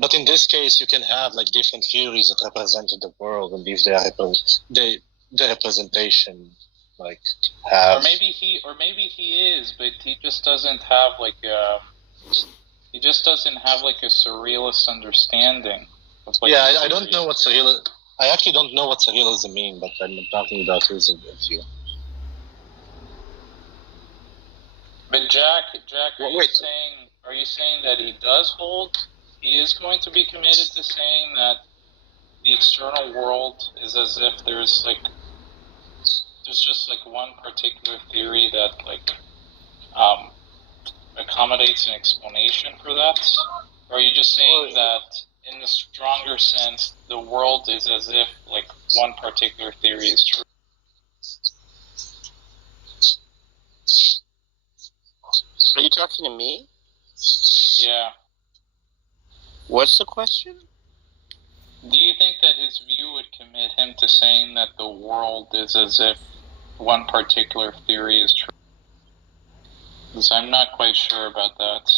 But in this case, you can have like different theories that represented the world, and if they are the representation like have. Or maybe he is, but he just doesn't have like a surrealist understanding of like. Yeah, I don't know what surreal. I actually don't know what surrealism means, but I'm talking about his view. But Jack, are you saying that he does hold? He is going to be committed to saying that the external world is as if there's just like one particular theory that like accommodates an explanation for that? Or are you just saying that in the stronger sense, the world is as if like one particular theory is true? Are you talking to me? Yeah. What's the question? Do you think that his view would commit him to saying that the world is as if one particular theory is true? Because I'm not quite sure about that.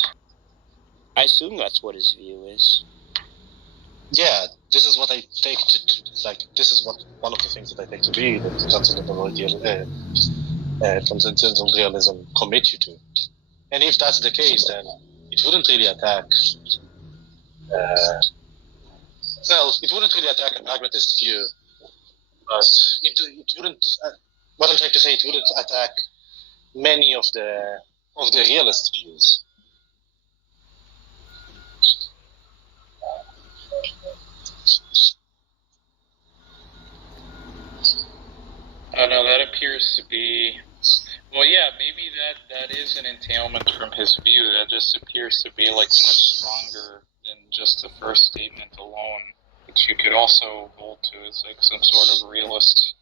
I assume that's what his view is. Yeah, this is what I take to like. This is what one of the things that I take to be that transcendental realism commit you to. And if that's the case, then it wouldn't really attack. It wouldn't really attack a pragmatist view, but it wouldn't. What I'm trying to say, it wouldn't attack many of the realist views. Oh no, that appears to be. Well, yeah, maybe that is an entailment from his view. That just appears to be like much stronger than just the first statement alone, which you could also hold to as like some sort of realist.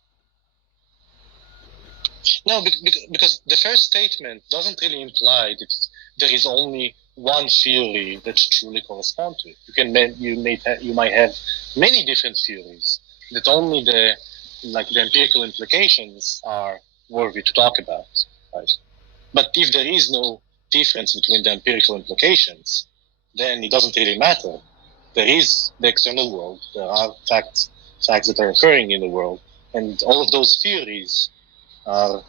No, because the first statement doesn't really imply that there is only one theory that truly corresponds to it. You might have many different theories that only the empirical implications are worthy to talk about. Right? But if there is no difference between the empirical implications, then it doesn't really matter. There is the external world. There are facts that are occurring in the world, and all of those theories are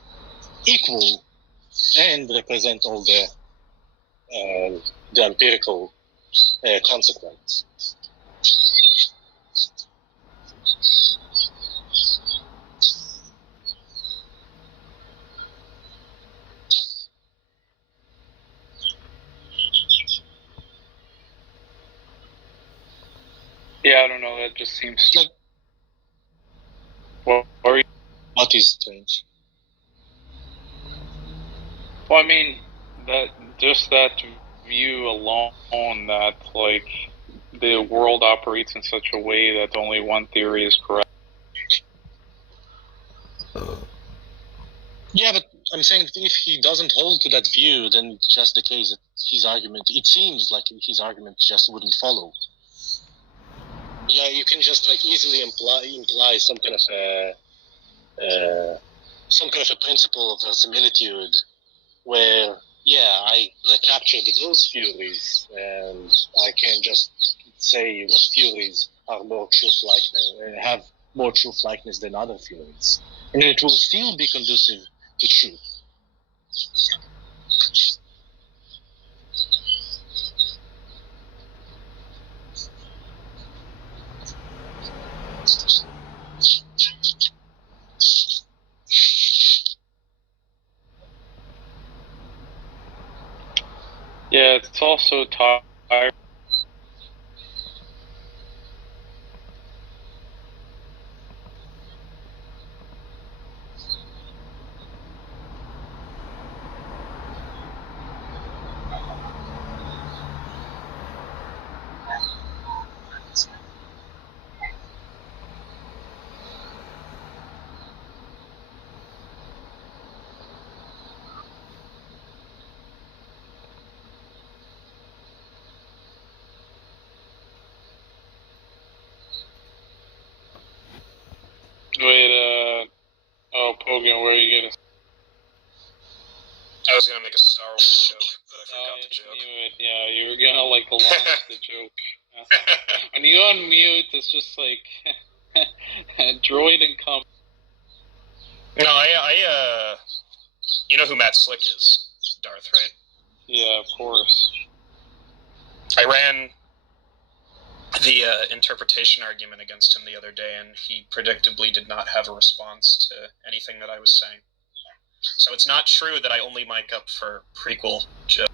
equal and represent all the empirical consequence. Yeah, I don't know. That just seems like. What is strange? Well, I mean, that view alone, that like the world operates in such a way that only one theory is correct. Yeah, but I'm saying that if he doesn't hold to that view, then it's just the case that his argument. It seems like his argument just wouldn't follow. Yeah, you can just like easily imply some kind of a principle of verisimilitude, where I captured those theories, and I can just say what theories are more truth likeness and have more truth likeness than other theories, and it will still be conducive to truth. Yeah, it's also tired. Wait, Pogan, where are you gonna? I was gonna make a Star Wars joke, but I forgot the joke. Knew it. Yeah, you were gonna like launch the joke. When you unmute, it's just like droid and come. No, I you know who Matt Slick is, Darth, right? Yeah, of course. I ran the interpretation argument against him the other day, and he predictably did not have a response to anything that I was saying. So it's not true that I only mic up for prequel jokes.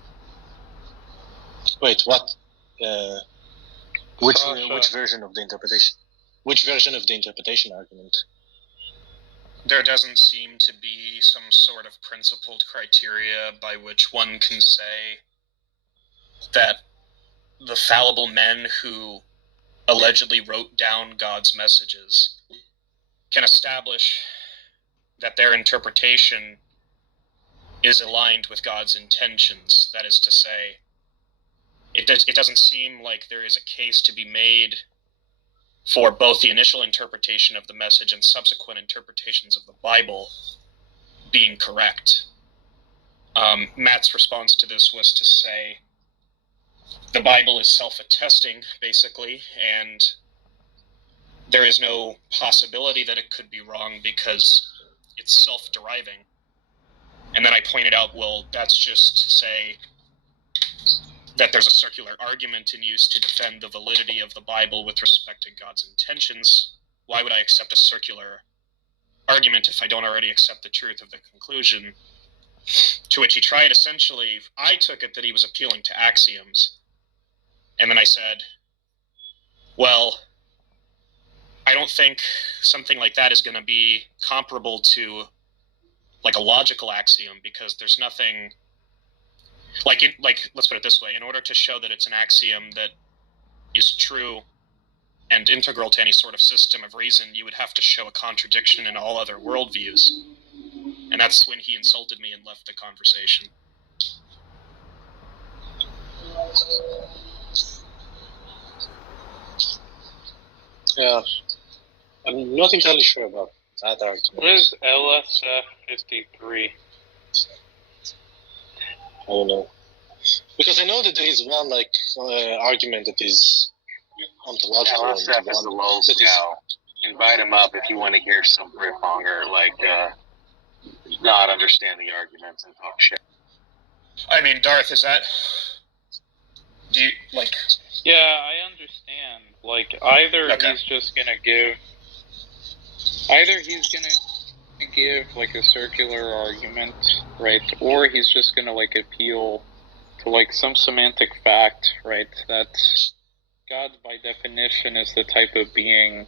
Wait, what? Which version of the interpretation? Which version of the interpretation argument? There doesn't seem to be some sort of principled criteria by which one can say that the fallible men who allegedly wrote down God's messages can establish that their interpretation is aligned with God's intentions. That is to say, it doesn't seem like there is a case to be made for both the initial interpretation of the message and subsequent interpretations of the Bible being correct. Matt's response to this was to say the Bible is self-attesting, basically, and there is no possibility that it could be wrong because it's self-deriving. And then I pointed out, well, that's just to say that there's a circular argument in use to defend the validity of the Bible with respect to God's intentions. Why would I accept a circular argument if I don't already accept the truth of the conclusion? To which he tried, essentially, I took it that he was appealing to axioms. And then I said, well, I don't think something like that is going to be comparable to like a logical axiom, because there's nothing let's put it this way: in order to show that it's an axiom that is true and integral to any sort of system of reason, you would have to show a contradiction in all other worldviews. And that's when he insulted me and left the conversation. Yeah, I'm not entirely sure about that argument. What is LSF-53? I don't know. Because I know that there is one argument that is ontological. LSF is the low scale. Invite him up if you want to hear some Britmonger not understand the arguments and talk shit. I mean, Darth, is that... Do you, Yeah, I understand. Either okay. he's just gonna give like a circular argument, right? Or he's just gonna appeal to some semantic fact, right? That God by definition is the type of being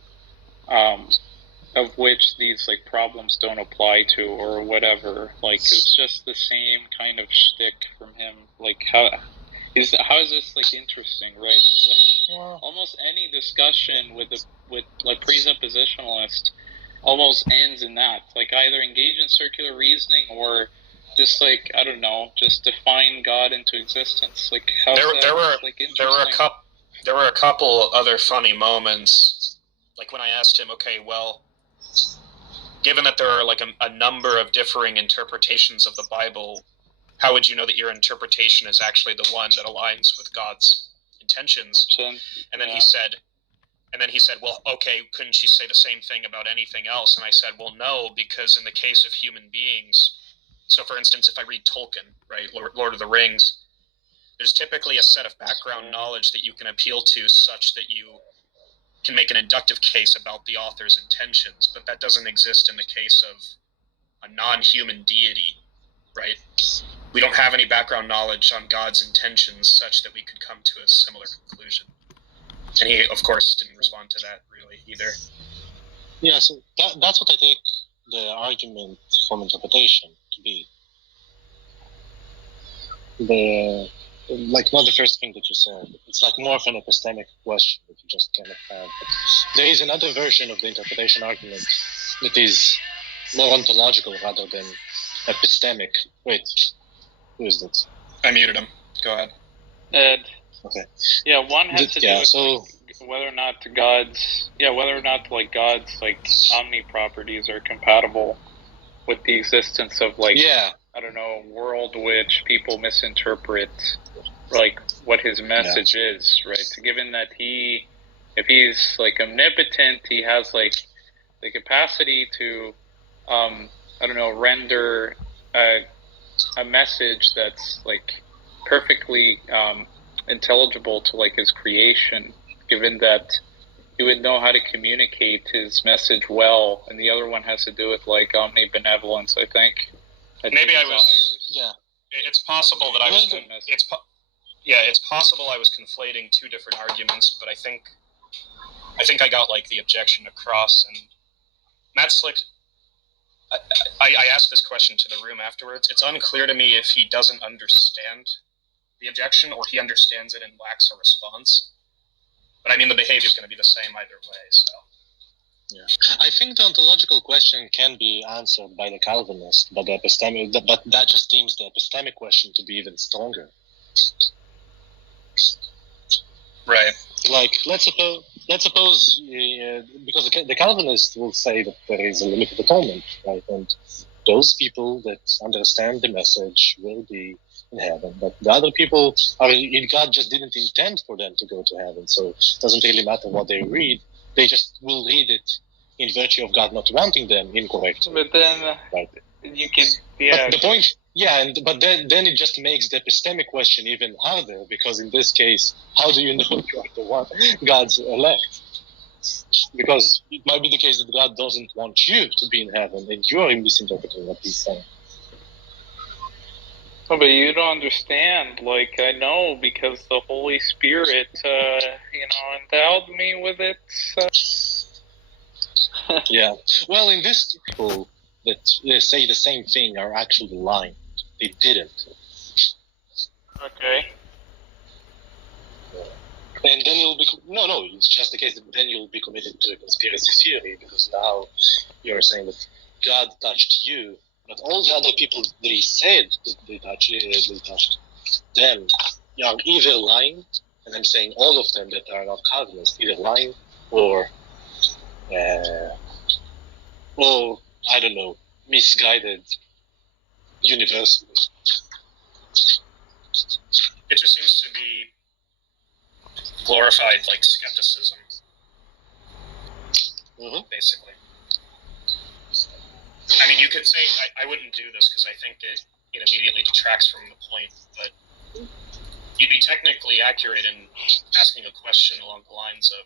of which these problems don't apply to, or whatever. It's just the same kind of shtick from him. How is this interesting, right? Almost any discussion with presuppositionalist almost ends in that. Either engage in circular reasoning or just I don't know, just define God into existence. There were a couple other funny moments. When I asked him, okay, well, given that there are a number of differing interpretations of the Bible, how would you know that your interpretation is actually the one that aligns with God's intentions? And then he said, well, okay, couldn't you say the same thing about anything else? And I said, well, no, because in the case of human beings, so for instance, if I read Tolkien, right, Lord of the Rings, there's typically a set of background knowledge that you can appeal to such that you can make an inductive case about the author's intentions, but that doesn't exist in the case of a non-human deity, right? We don't have any background knowledge on God's intentions such that we could come to a similar conclusion. And he, of course, didn't respond to that really either. Yeah, so that's what I take the argument from interpretation to be. Not the first thing that you said. It's more of an epistemic question that you just cannot have. But there is another version of the interpretation argument that is more ontological rather than epistemic. Wait, who is that? I muted him. Go ahead. Ed. Okay. Yeah, one has to do with whether or not God's omni properties are compatible with the existence of I don't know, world which people misinterpret like what his message is, right? Given that if he's like omnipotent, he has like the capacity to, I don't know, render a message that's like perfectly intelligible to like his creation, given that he would know how to communicate his message well, and the other one has to do with like omnibenevolence, I think. Maybe I was. Yeah. It's possible that I was. It's possible I was conflating two different arguments, but I think I got like the objection across. And Matt Slick, I asked this question to the room afterwards. It's unclear to me if he doesn't understand the objection or he understands it and lacks a response. But I mean, the behavior is going to be the same either way. So. Yeah, I think the ontological question can be answered by the Calvinist, but that just deems the epistemic question to be even stronger. Right. Like, let's suppose, because the Calvinist will say that there is a limited atonement, right? And those people that understand the message will be in heaven, but the other people God just didn't intend for them to go to heaven, so it doesn't really matter what they read. They just will read it in virtue of God not wanting them incorrectly. But then right. You can, yeah. But the point, but then it just makes the epistemic question even harder, because in this case, how do you know you are the one God's elect? Because it might be the case that God doesn't want you to be in heaven, and you are misinterpreting what He's saying. Oh, but you don't understand. Like, I know, because the Holy Spirit, endowed me with it. Yeah. Well, in this, people that say the same thing are actually lying. They didn't. Okay. And then you'll be it's just the case that then you'll be committed to a conspiracy theory, because now you're saying that God touched you, but all the other people they said that they touched them are either lying, and I'm saying all of them that are not Calvinists, either lying or I don't know, misguided universally. It just seems to be glorified like skepticism, basically. I mean, you could say I wouldn't do this because I think it immediately detracts from the point, but you'd be technically accurate in asking a question along the lines of,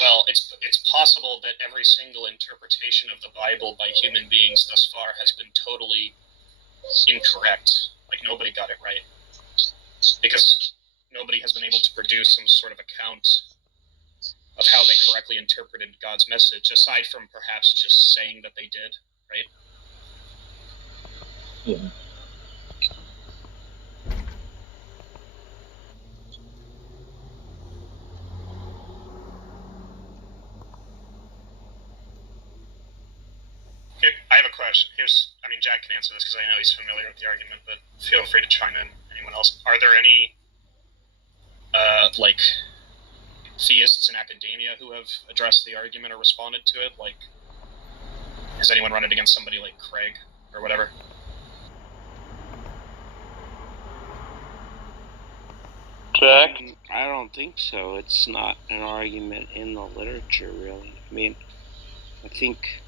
well, it's possible that every single interpretation of the Bible by human beings thus far has been totally incorrect. Like, nobody got it right. Because nobody has been able to produce some sort of account of how they correctly interpreted God's message, aside from perhaps just saying that they did, right? Yeah. I have a question. Jack can answer this because I know he's familiar with the argument, but feel free to chime in. Anyone else? Are there any, theists in academia who have addressed the argument or responded to it? Like, has anyone run it against somebody like Craig or whatever? Jack? I don't think so. It's not an argument in the literature, really. I mean, I think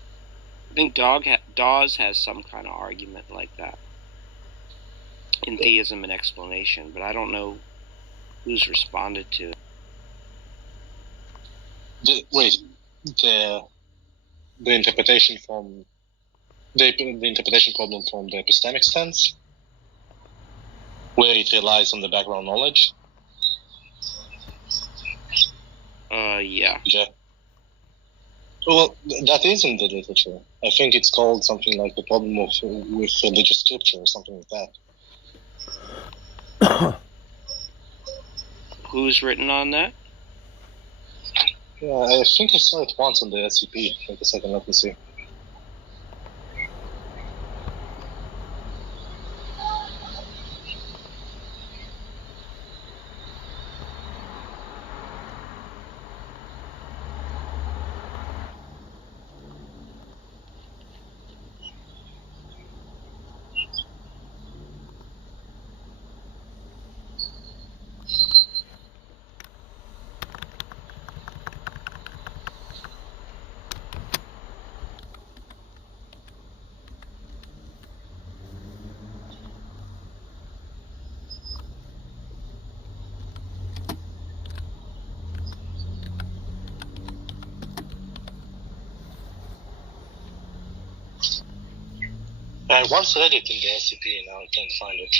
Dawes has some kind of argument like that in Theism and Explanation, but I don't know who's responded to it. The interpretation from the interpretation problem from the epistemic stance, where it relies on the background knowledge. Yeah. Well, that is in the literature. I think it's called something like the problem with religious scripture or something like that. Who's written on that? Yeah, I think I saw it once on the SCP. Wait a second, let me see. I once read it in the SCP, now I can't find it.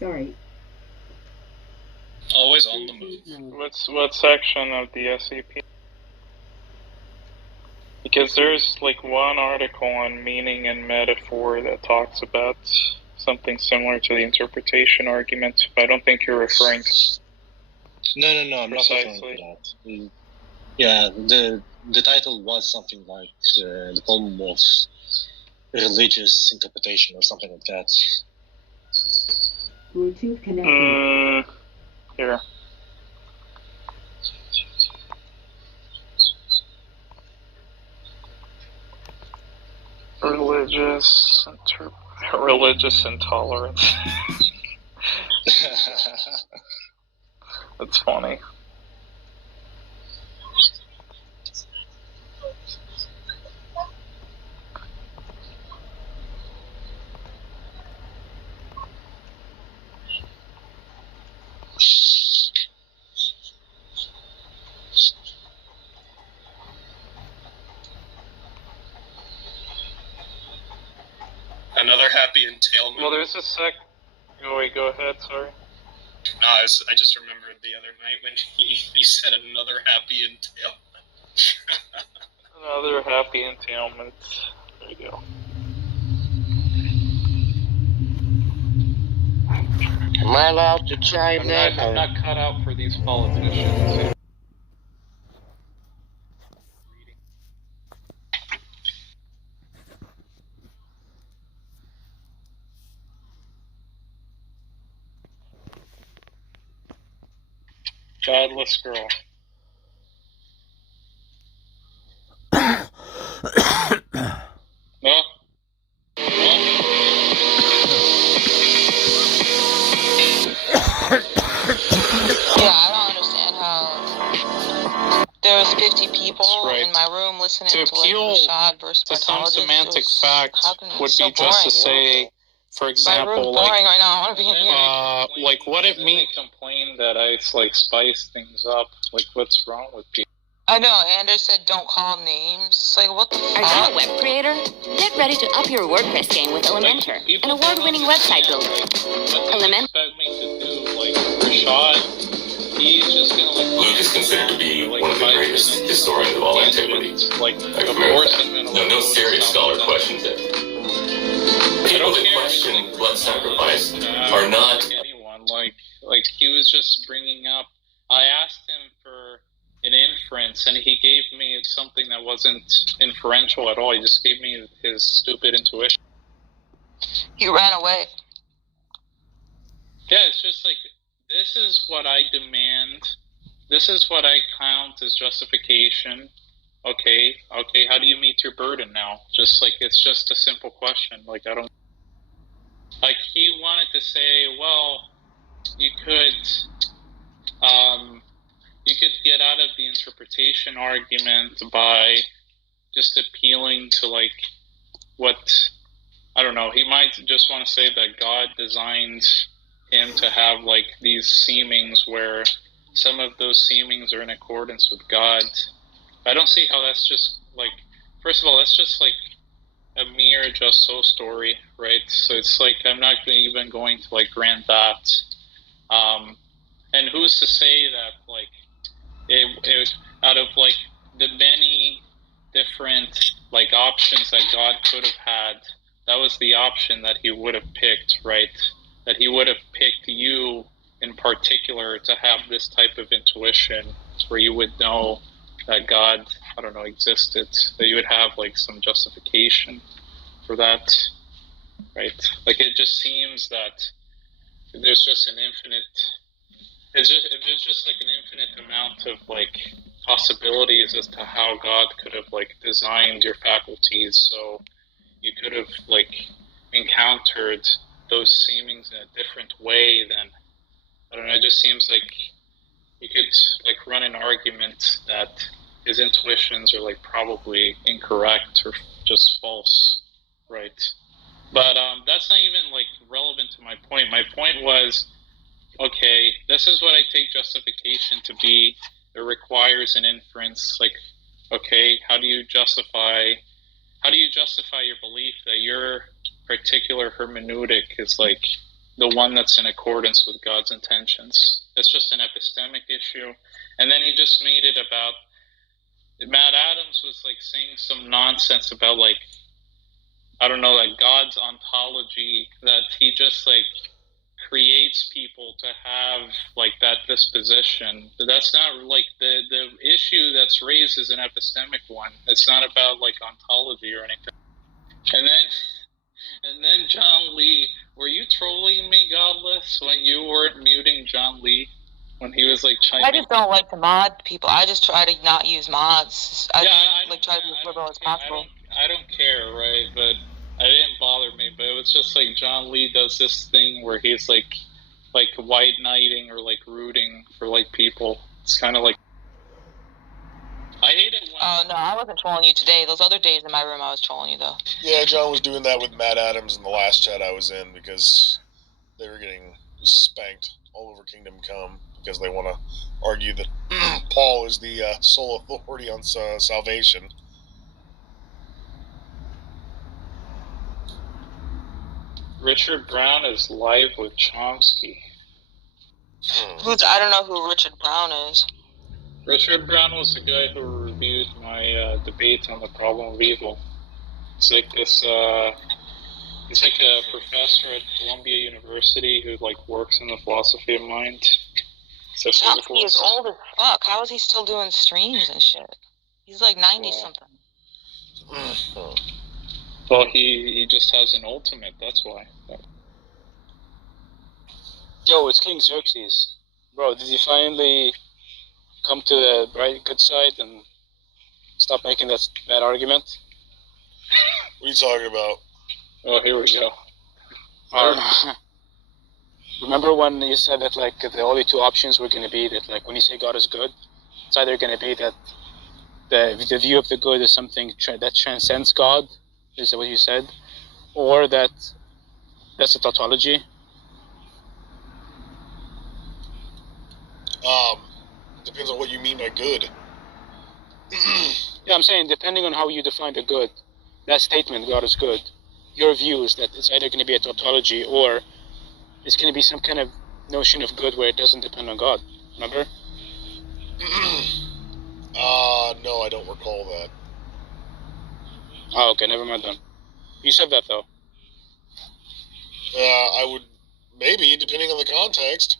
Sorry. Always on the move. What section of the SCP? Because there's like one article on meaning and metaphor that talks about something similar to the interpretation argument. But I don't think you're referring to. No, I'm not referring to that. Yeah, the title was something like the problem of religious interpretation or something like that. Bluetooth connected. Here. Religious intolerance. That's funny. Another happy entailment. Well, there's a sec. Oh, wait, go ahead, sorry. No, I just remembered the other night when he said another happy entailment. Another happy entailment. There you go. Am I allowed to chime in? I'm not cut out for these politicians. Godless girl. No? Yeah, I don't understand how there was 50 people in my room listening to Rashad versus to some Bartologist. semantic fact would be just to say, for example, my room's boring right now. I want to be in here. Like what it means. Complain that I like spice things up. Like what's wrong with people? I know. Anders said don't call names. It's like what the fuck? Are you a web creator? Get ready to up your WordPress game with Elementor, an award-winning website builder. Elementor. Expect me to do like Rashad. He's just gonna like. Luke is considered to be one of the greatest historians of all antiquity. Like, of course, no serious scholar questions it. People that question blood sacrifice are not anyone. Like he was just bringing up. I asked him for an inference, and he gave me something that wasn't inferential at all. He just gave me his stupid intuition. He ran away. Yeah, it's just like, this is what I demand. This is what I count as justification. Okay, how do you meet your burden now? Just like, it's just a simple question. Like, I don't... Like, he wanted to say, well, you could get out of the interpretation argument by just appealing to, like, what... I don't know, he might just want to say that God designed him to have, like, these seemings where some of those seemings are in accordance with God. I don't see how that's just, like, first of all, that's just, like, a mere just so story, right? So it's, like, I'm not even going to, like, grant that. And who's to say that, like, it out of, like, the many different, like, options that God could have had, that was the option that he would have picked, right? That he would have picked you in particular to have this type of intuition where you would know that God, I don't know, existed, that you would have like some justification for that, right? Like it just seems that there's just an infinite, if there's just like an infinite amount of like possibilities as to how God could have like designed your faculties so you could have like encountered those seemings in a different way, then I don't know, it just seems like you could like run an argument that his intuitions are like probably incorrect or just false, right? But that's not even like relevant to my point. My point was, okay, this is what I take justification to be. It requires an inference. Like, okay, how do you justify your belief that your particular hermeneutic is like the one that's in accordance with God's intentions? It's just an epistemic issue. And then he just made it about, Matt Adams was like saying some nonsense about like, I don't know, like God's ontology, that he just like creates people to have like that disposition. But that's not like the issue that's raised is an epistemic one. It's not about like ontology or anything. And then John Lee, were you trolling me, Godless, when you weren't muting John Lee when he was like chiming? I just don't like to mod people. I just try to not use mods. I try to be as liberal as possible. I don't care, right? But it didn't bother me. But it was just like John Lee does this thing where he's like white knighting or like rooting for like people. It's kind of like, I hate it when... Oh, no, I wasn't trolling you today. Those other days in my room, I was trolling you, though. Yeah, John was doing that with Matt Adams in the last chat I was in because they were getting spanked all over Kingdom Come because they want to argue that Paul is the sole authority on salvation. Richard Brown is live with Chomsky. I don't know who Richard Brown is. Richard Brown was the guy who reviewed my debate on the problem of evil. It's like this. He's like a professor at Columbia University who like works in the philosophy of mind. Chomsky is old as fuck. How is he still doing streams and shit? He's like 90 something. Well, he just has an ultimate. That's why. Yo, it's King Xerxes, bro. Did you finally come to the good side and stop making that bad argument? What are you talking about? Oh, here we go. Remember when you said that like the only two options were going to be that like when you say God is good, it's either going to be that the view of the good is something that transcends God, is that what you said, or that's a tautology? Depends on what you mean by good. Yeah, I'm saying depending on how you define the good, that statement, God is good, your view is that it's either going to be a tautology or it's going to be some kind of notion of good where it doesn't depend on God. Remember? No, I don't recall that. Oh, okay, never mind then. You said that though. I would, maybe, depending on the context.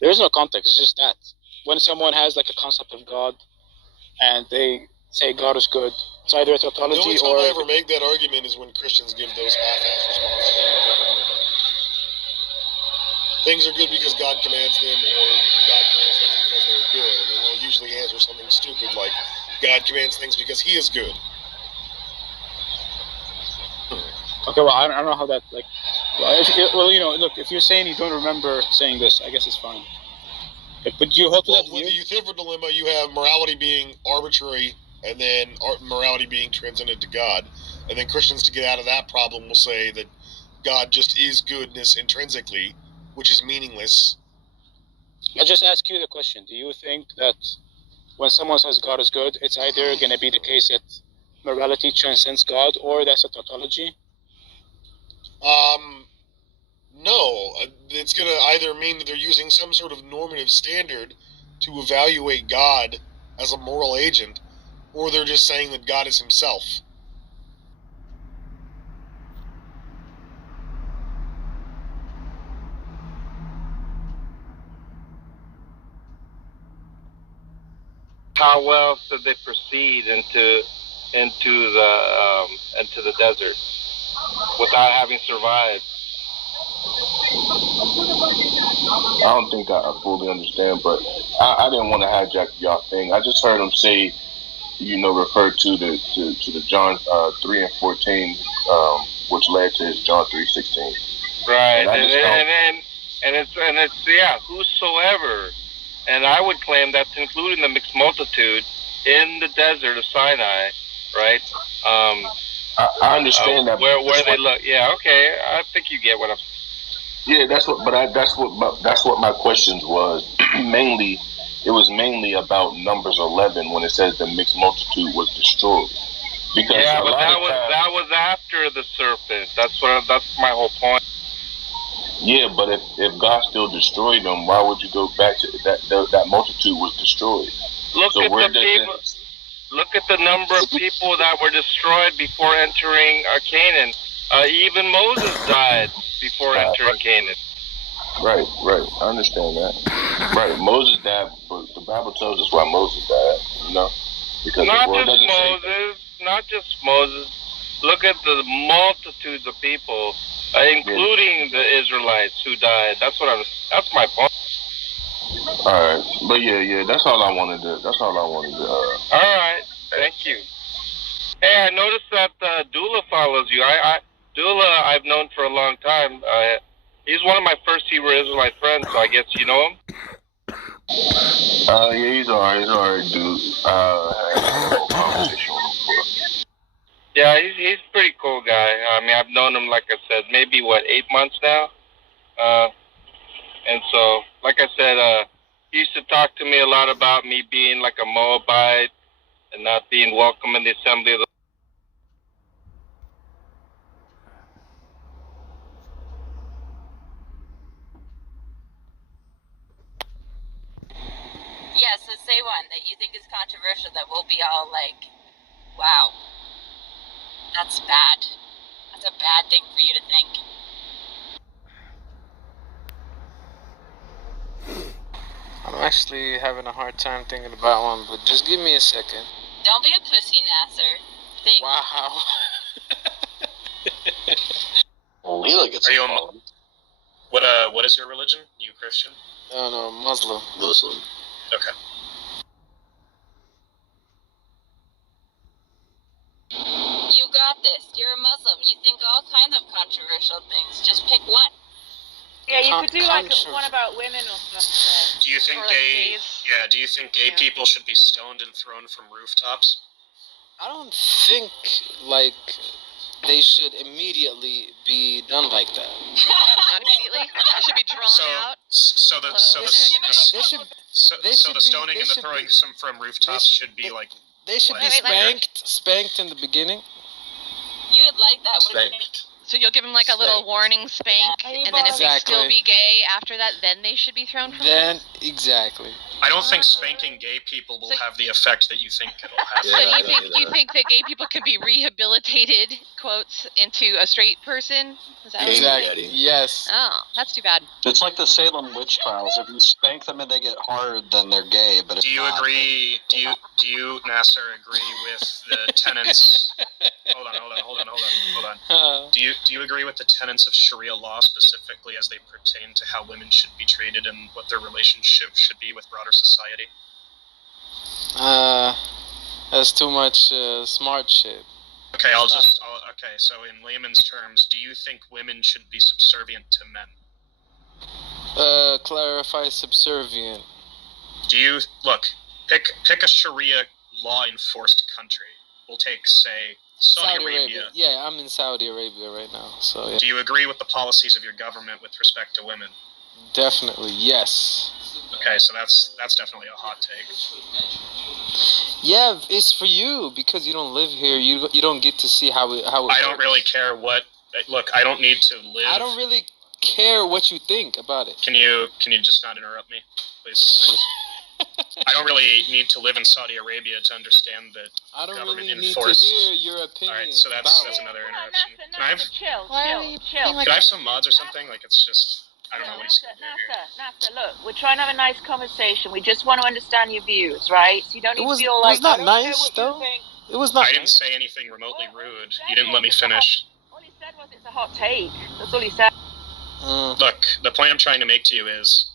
There is no context, it's just that. When someone has like a concept of God and they say God is good, it's either a tautology or... The only time I ever make that argument is when Christians give those half-ass responses. Things are good because God commands them, or God commands things because they're good. And then they'll usually answer something stupid like, God commands things because he is good. Okay, well, I don't know how that, like... Well, you know, look, if you're saying you don't remember saying this, I guess it's fine. But you hold to that view? With the Euthyphro dilemma, you have morality being arbitrary, and then morality being transcendent to God. And then Christians, to get out of that problem, will say that God just is goodness intrinsically, which is meaningless. I'll just ask you the question. Do you think that when someone says God is good, it's either going to be the case that morality transcends God, or that's a tautology? No. It's going to either mean that they're using some sort of normative standard to evaluate God as a moral agent, or they're just saying that God is himself. How well should they proceed into the desert without having survived? I don't think I fully understand, but I didn't want to hijack y'all thing. I just heard him say, refer to the John 3 and 14, which led to his John 3:16. Right, and it's whosoever, and I would claim that's including the mixed multitude in the desert of Sinai, right? I understand that. Where they look, yeah, okay. I think you get what I'm. Yeah, that's what my questions was. It was mainly about Numbers 11 when it says the mixed multitude was destroyed. Because yeah, but that was after the serpent. That's my whole point. Yeah, but if God still destroyed them, why would you go back to that multitude was destroyed? Look at the number of people that were destroyed before entering Canaan. Even Moses died before entering Canaan. Right. I understand that. Right, Moses died, but the Bible tells us why Moses died. Because not just Moses. Look at the multitudes of people, including the Israelites who died. That's my point. All right, but yeah, that's all I wanted to. All right, thank you. Hey, I noticed that Dula follows you. Dula, I've known for a long time. He's one of my first Hebrew Israelite friends, so I guess you know him. Yeah, he's alright, dude. Yeah, he's a pretty cool guy. I mean, I've known him, like I said, maybe 8 months now. And so, like I said, he used to talk to me a lot about me being like a Moabite and not being welcome in the assembly of the. Yeah, so say one that you think is controversial that we'll be all like, wow, that's bad. That's a bad thing for you to think. I'm actually having a hard time thinking about one, but just give me a second. Don't be a pussy, Nasser. Think. Wow. Leela gets Are you what is your religion? You Christian? No, Muslim. Okay. You got this. You're a Muslim. You think all kinds of controversial things. Just pick one. Yeah, you could do like one about women or something. Do you think do you think gay people should be stoned and thrown from rooftops? I don't think they should immediately be done like that. Not immediately. They should be drawn out. So the stoning and the throwing from rooftops should be like. They should be spanked in the beginning. You would like that, wouldn't you? So you'll give them like a little warning spank, and then if they still be gay after that, then they should be thrown from the Exactly. I don't think spanking gay people will have the effect that you think it'll have. So you think that gay people could be rehabilitated, quotes, into a straight person? Is that exactly. Yes. Oh, that's too bad. It's like the Salem witch trials. If you spank them and they get hard, then they're gay. But do you agree? Do you, Nasser, agree with the tenets? Hold on. Do you agree with the tenets of Sharia law specifically as they pertain to how women should be treated and what their relationship should be with broader society? That's too much smart shit. Okay, so in layman's terms, do you think women should be subservient to men? Clarify subservient. Do you pick a Sharia law enforced country? We'll take, say, Saudi Arabia. Yeah, I'm in Saudi Arabia right now. So yeah. Do you agree with the policies of your government with respect to women? Definitely, yes. Okay, so that's definitely a hot take. Yeah, it's for you because you don't live here. You don't get to see how it I don't really care what. Look, I don't need to live. I don't really care what you think about it. Can you just not interrupt me, please? I don't really need to live in Saudi Arabia to understand that I don't government really need enforced. to hear your opinion. All right, so that's another interruption. Can I have chill. Can I have some mods or something? Like it's just I don't know what he's Nasser, look, we're trying to have a nice conversation. We just want to understand your views, right? So you don't need to feel like it was not nice though. It was not. I didn't say anything remotely rude. You didn't let me finish. All he said was it's a hot take. That's all he said. Look, the point I'm trying to make to you is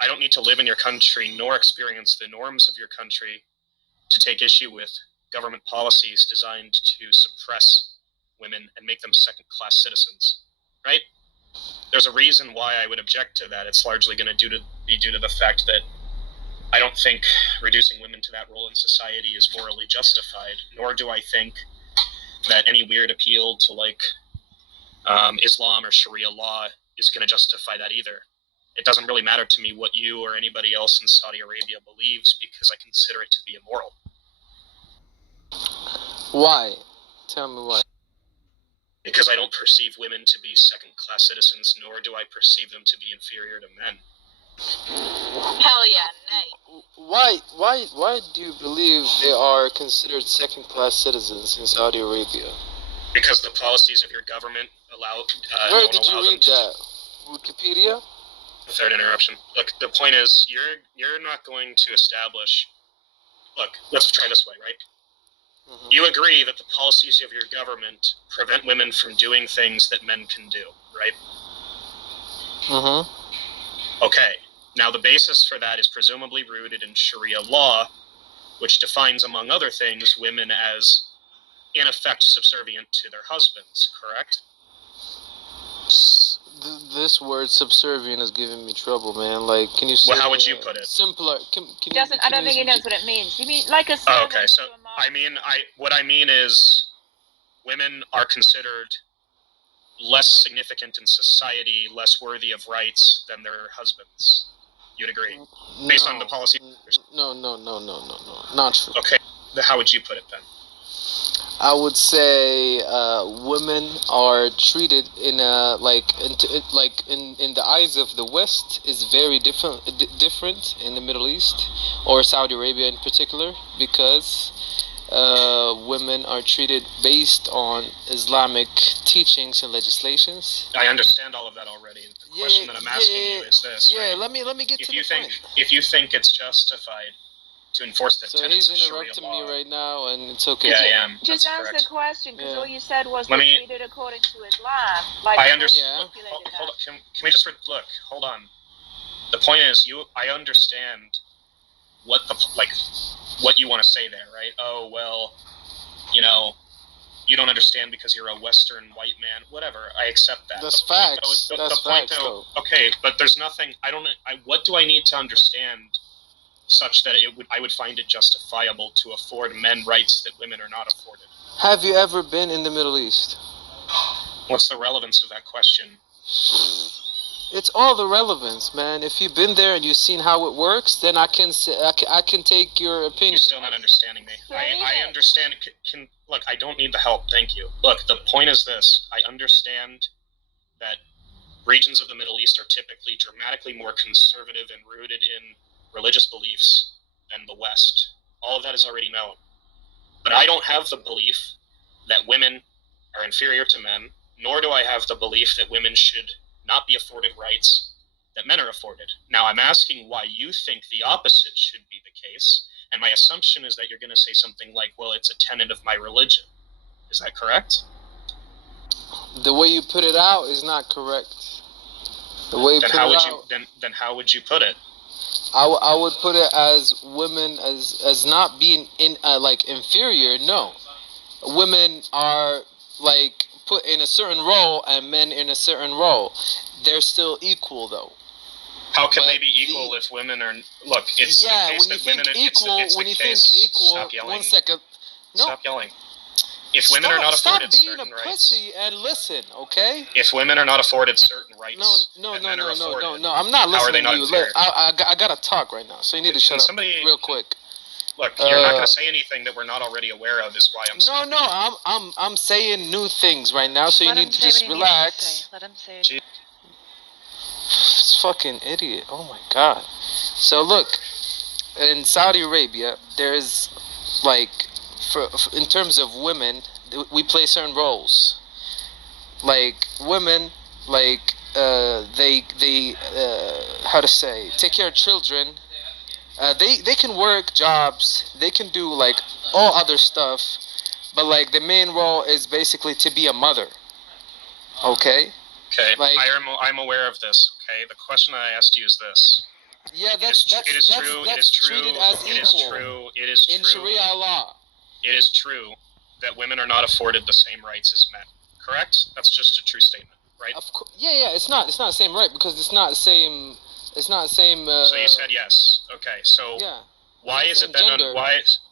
I don't need to live in your country nor experience the norms of your country to take issue with government policies designed to suppress women and make them second-class citizens, right? There's a reason why I would object to that. It's largely going to be due to the fact that I don't think reducing women to that role in society is morally justified, nor do I think that any weird appeal to like Islam or Sharia law is going to justify that either. It doesn't really matter to me what you or anybody else in Saudi Arabia believes because I consider it to be immoral. Why? Tell me why. Because I don't perceive women to be second-class citizens, nor do I perceive them to be inferior to men. Hell yeah, nay. Why do you believe they are considered second-class citizens in Saudi Arabia? Because the policies of your government allow. Where did you read that? Wikipedia? The third interruption. Look, the point is, you're not going to establish. Look, let's try this way, right? Mm-hmm. You agree that the policies of your government prevent women from doing things that men can do, right? Mm-hmm. Okay. Now, the basis for that is presumably rooted in Sharia law, which defines, among other things, women as, in effect, subservient to their husbands, correct? This word subservient is giving me trouble, man. Like, can you say? Well, how would you put it? Simpler. I don't think he knows what it means. You mean like a servant? Oh, okay, so what I mean is, women are considered less significant in society, less worthy of rights than their husbands. You'd agree, based on the policy. No, not true. Okay, how would you put it then? I would say women are treated in the eyes of the West is very different in the Middle East or Saudi Arabia in particular, because women are treated based on Islamic teachings and legislations. I understand all of that already. The question that I'm asking you is this. Yeah, right? let me get to the point. If you think it's justified to enforce the tenets of Sharia law. So he's interrupting me right now, and it's okay. Yeah, I am. Just answer the question, because all you said was they're treated according to Islam. Like, I understand. Yeah. Hold on. Can we just look? Hold on. The point is, I understand what you want to say there, right? Oh well, you don't understand because you're a Western white man. Whatever. I accept that. That's facts. That's facts, though. Okay, but there's nothing. What do I need to understand such that I would find it justifiable to afford men rights that women are not afforded? Have you ever been in the Middle East? What's the relevance of that question? It's all the relevance, man. If you've been there and you've seen how it works, then I can take your opinion. You're still not understanding me. I understand. Look, I don't need the help. Thank you. Look, the point is this. I understand that regions of the Middle East are typically dramatically more conservative and rooted in religious beliefs than the West. All of that is already known. But I don't have the belief that women are inferior to men, nor do I have the belief that women should not be afforded rights that men are afforded. Now, I'm asking why you think the opposite should be the case, and my assumption is that you're going to say something like, well, it's a tenet of my religion. Is that correct? The way you put it out is not correct. The way you put it out... Then how would you put it? I would put it as women as not being inferior. No, women are put in a certain role and men in a certain role. They're still equal though. How can they be equal if women are? Look, it's the case when you that think women. Equal, when you think equal, stop yelling. 1 second. No. Stop yelling. If women are not afforded certain rights. Stop being a pussy and listen, okay? If women are not afforded certain rights. No. I'm not listening to you. Look, I gotta talk right now, so you need to shut up real quick. Look, you're not gonna say anything that we're not already aware of. Is why I'm saying. No. I'm saying new things right now, so you need to just relax. Let him say it. This fucking idiot. Oh my god. So look, in Saudi Arabia, there's in terms of women, we play certain roles. Like women, they take care of children. They can work jobs. They can do all other stuff, but the main role is basically to be a mother. Okay. Okay. I'm aware of this. Okay. The question I asked you is this: Yeah, that's treated as equal. It is true. In Sharia law. It is true that women are not afforded the same rights as men. Correct? That's just a true statement, right? Yeah. It's not the same right because it's not the same. It's not the same. So you said yes. Okay. So yeah. Why is it then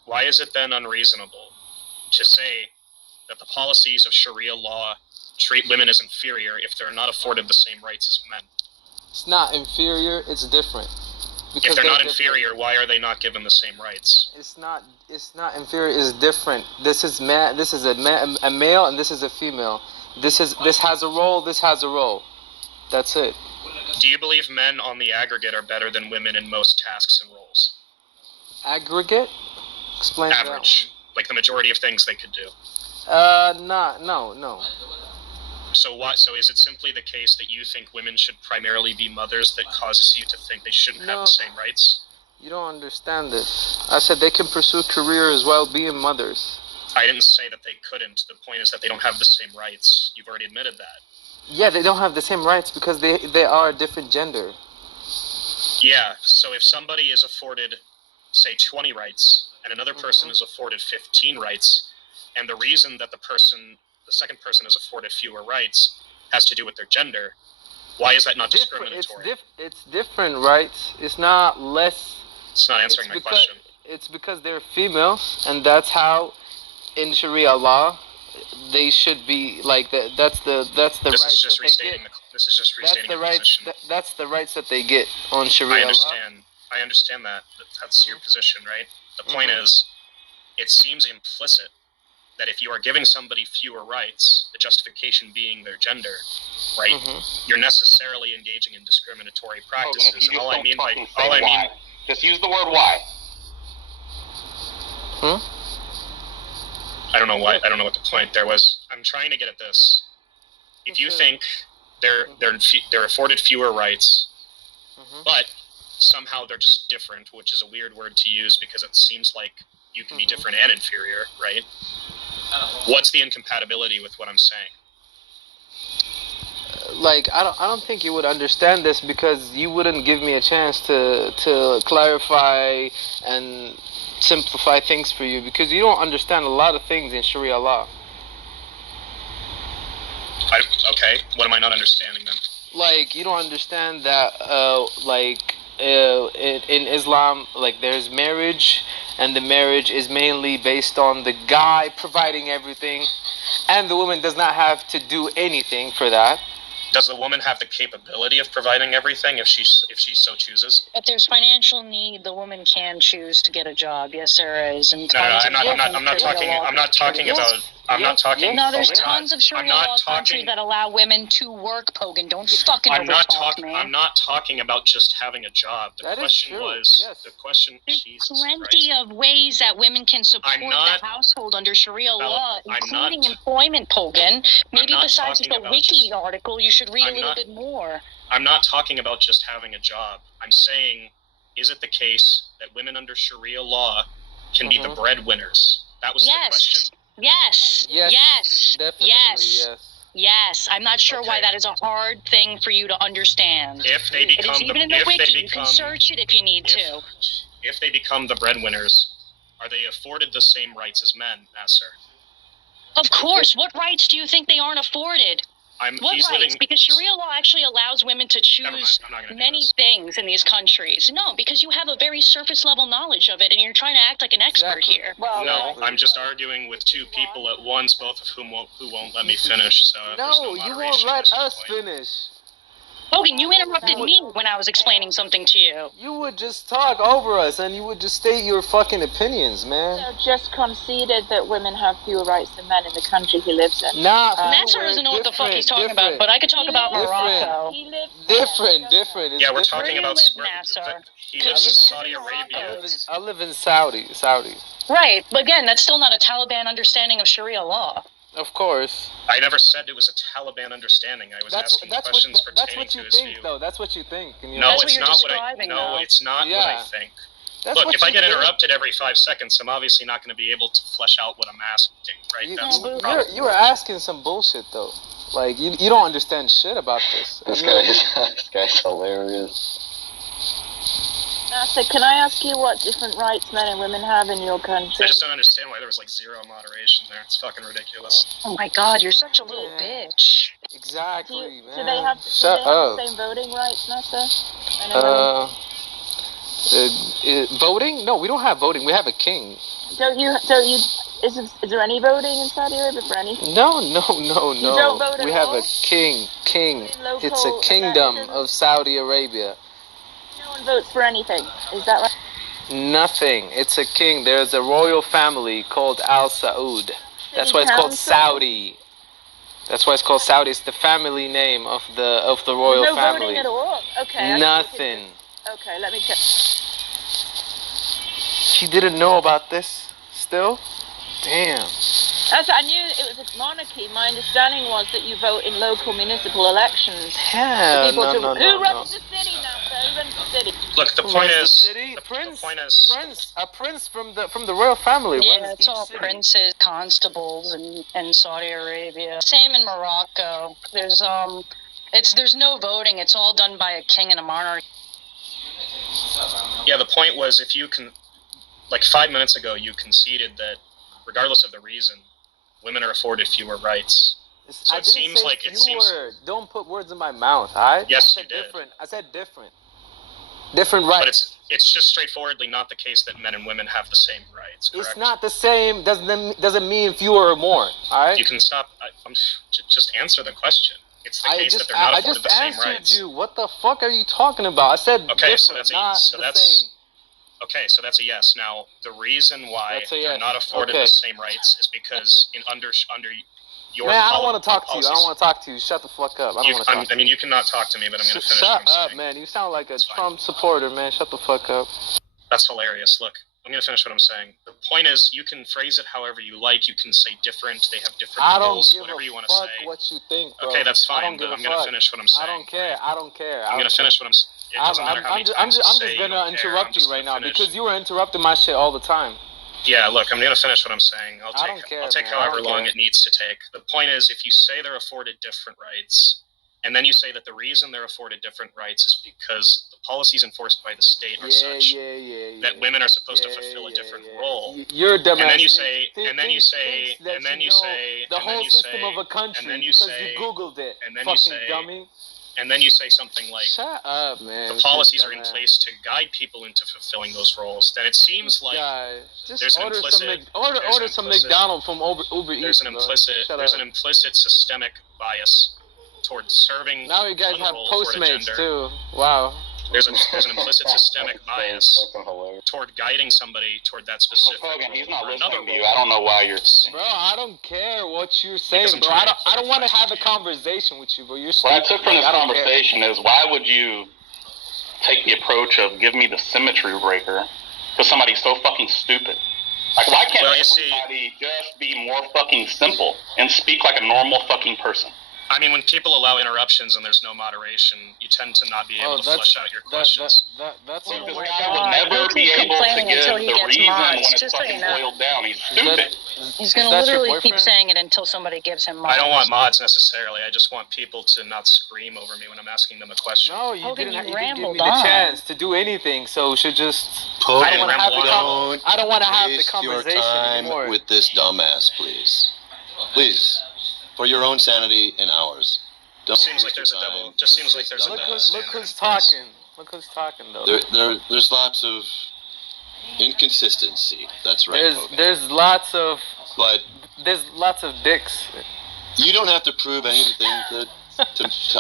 why is it then unreasonable to say that the policies of Sharia law treat women as inferior if they're not afforded the same rights as men? It's not inferior. It's different. If they're not inferior, why are they not given the same rights? It's not inferior. It's different. This is a male, and this is a female. This has a role. This has a role. That's it. Do you believe men on the aggregate are better than women in most tasks and roles? Aggregate? Explain average, like the majority of things they could do. No. So is it simply the case that you think women should primarily be mothers that causes you to think they shouldn't have the same rights? You don't understand it. I said they can pursue career as well being mothers. I didn't say that they couldn't. The point is that they don't have the same rights. You've already admitted that. Yeah, they don't have the same rights because they are a different gender. Yeah, so if somebody is afforded, say, 20 rights, and another person is afforded 15 rights, and the reason that the second person is afforded fewer rights has to do with their gender, why is that not discriminatory? It's different rights. It's not less. It's not answering my question. It's because they're female, and that's how, in Sharia law, they should be like that. That's the rights that they get. This is just restating the position. That's the rights that they get on Sharia law. I understand that. That's your position, right? The point is, it seems implicit that if you are giving somebody fewer rights, the justification being their gender, right? You're necessarily engaging in discriminatory practices. And just use the word why. I don't know why. I don't know what the point there was. I'm trying to get at this. If you think they're afforded fewer rights, but somehow they're just different, which is a weird word to use because it seems like you can be different and inferior, right? What's the incompatibility with what I'm saying? Like I don't think you would understand this because you wouldn't give me a chance to clarify and simplify things for you because you don't understand a lot of things in Sharia law. Okay, what am I not understanding then? Like you don't understand that in Islam, like there's marriage, and the marriage is mainly based on the guy providing everything, and the woman does not have to do anything for that. Does the woman have the capability of providing everything if she so chooses? If there's financial need, the woman can choose to get a job. Yes, there is. And I'm not talking about. No, there's tons of Sharia law countries that allow women to work, Pogan. Don't fucking overtalk, man. I'm not talking about just having a job. The question was. There's plenty of ways that women can support the household under Sharia law, including employment, Pogan. Maybe besides the Wiki article, you should read a little bit more. I'm not talking about just having a job. I'm saying, is it the case that women under Sharia law can be the breadwinners? That was the question. Yes. Definitely, yes. I'm not sure why that is a hard thing for you to understand. If they become it is even in the wiki. You can search it if you need to. If they become the breadwinners, are they afforded the same rights as men, Nasser? Of course. What rights do you think they aren't afforded? What rights? Because Sharia law actually allows women to choose many things in these countries. No, because you have a very surface level knowledge of it, and you're trying to act like an expert here. Well, no, I'm just arguing with two people at once, both of whom won't let me finish. So no, you won't let us finish. Hogan, you interrupted me when I was explaining something to you. You would just talk over us, and you would just state your fucking opinions, man. Just conceded that women have fewer rights than men in the country he lives in. Nasser doesn't know what the fuck he's talking about, but I could talk about Morocco. Different. Yeah, we're talking about Nasser. He lives in Saudi Arabia. I live in Saudi. Right, but again, that's still not a Taliban understanding of Sharia law. Of course. I never said it was a Taliban understanding. I was asking questions pertaining to his view. Though. That's what you think. No, it's not what I think. No, it's not what I think. Look, if I get interrupted every 5 seconds, I'm obviously not going to be able to flesh out what I'm asking, right? That's the problem. You were asking some bullshit, though. Like, you don't understand shit about this. This guy's hilarious. Nasa, can I ask you what different rights men and women have in your country? I just don't understand why there was like zero moderation there. It's fucking ridiculous. Oh my god, you're such a little bitch. Exactly, Do they have, Shut do they have up. the same voting rights, Nasa? Men and women? Voting? No, we don't have voting. We have a king. Don't you, is there any voting in Saudi Arabia for anything? No. You don't vote We at have all? a king. Local It's a kingdom elections? of Saudi Arabia. No one votes for anything. Is that right? Nothing. It's a king. There's a royal family called Al Saud. That's why it's called Saudi. That's why it's called Saudi. It's the family name of the royal no family. voting at all? Okay. Nothing. Okay, let me check. She didn't know about this still? Damn. I knew it was a monarchy. My understanding was that you vote in local municipal elections. Yeah, Who runs no. the city now, sir? Who runs the city? Look, the point is, a prince from the royal family. Yeah, it's all princes, constables, in Saudi Arabia. Same in Morocco. There's no voting. It's all done by a king and a monarch. yeah, the point was if you can, like 5 minutes ago, you conceded that regardless of the reason, women are afforded fewer rights. So I it didn't seems say like it seems. Don't put words in my mouth, alright? Yes, you did. Different. I said different. Different rights. But it's just straightforwardly not the case that men and women have the same rights. Correct? It's not the same. Doesn't mean fewer or more. All right. You can stop. Just answer the question. It's the case that they're not afforded the same rights. I just answered you. What the fuck are you talking about? I said okay, different, same. Okay, so that's a yes. Now the reason why they're not afforded the same rights is because under your. Man, I don't want to talk to you. I don't want to talk to you. Shut the fuck up. I don't want to talk to you. I mean, you cannot talk to me, but I'm going to finish. Shut up, man. You sound like a Trump supporter, man. Shut the fuck up. That's hilarious. Look, I'm going to finish what I'm saying. The point is, you can phrase it however you like. You can say different. They have different rules. Whatever you want to say. What you think, bro. Okay, that's fine. But I'm going to finish what I'm saying. I don't care. I'm going to finish what I'm saying. It doesn't matter how many times I'm just going to interrupt you right now because you were interrupting my shit all the time. Yeah, look, I'm going to finish what I'm saying. I'll take however long it needs to take. The point is, if you say they're afforded different rights, and then you say that the reason they're afforded different rights is because the policies enforced by the state are such that women are supposed to fulfill a different role. You're a dumbass. And then you say, the whole system of a country because you Googled it. And then fucking you say, dummy. And then you say something like, "Shut up, man." The policies are in place to guide people into fulfilling those roles. Then it seems like there's an implicit order some McDonald's from Uber Eats. There's an implicit systemic bias towards serving. Now you guys have Postmates gender. too. Wow. There's an implicit systemic bias toward guiding somebody toward that specific. He's not listening another to you. I don't know why you're. Bro, I don't care what you're saying, bro. I don't want to have a conversation with you, bro. You're. What I took from this conversation is why would you take the approach of give me the symmetry breaker to somebody so fucking stupid? Like, why can't everybody just be more fucking simple and speak like a normal fucking person? I mean, when people allow interruptions and there's no moderation, you tend to not be able to flesh out your questions. That's this guy will never be able to give the reason when it's fucking boiled down. He's stupid. He's going to literally keep saying it until somebody gives him mods. I don't want mods necessarily. I just want people to not scream over me when I'm asking them a question. No, you didn't give me the chance to do anything, so you should just... I don't want to have the conversation your time anymore. with this dumbass, please. Please. For your own sanity and ours. Don't seems like there's a double. Just seems like there's a double. Look who's talking. Look who's talking though. There's lots of inconsistency. That's right. There's lots of. But there's lots of dicks. You don't have to prove anything to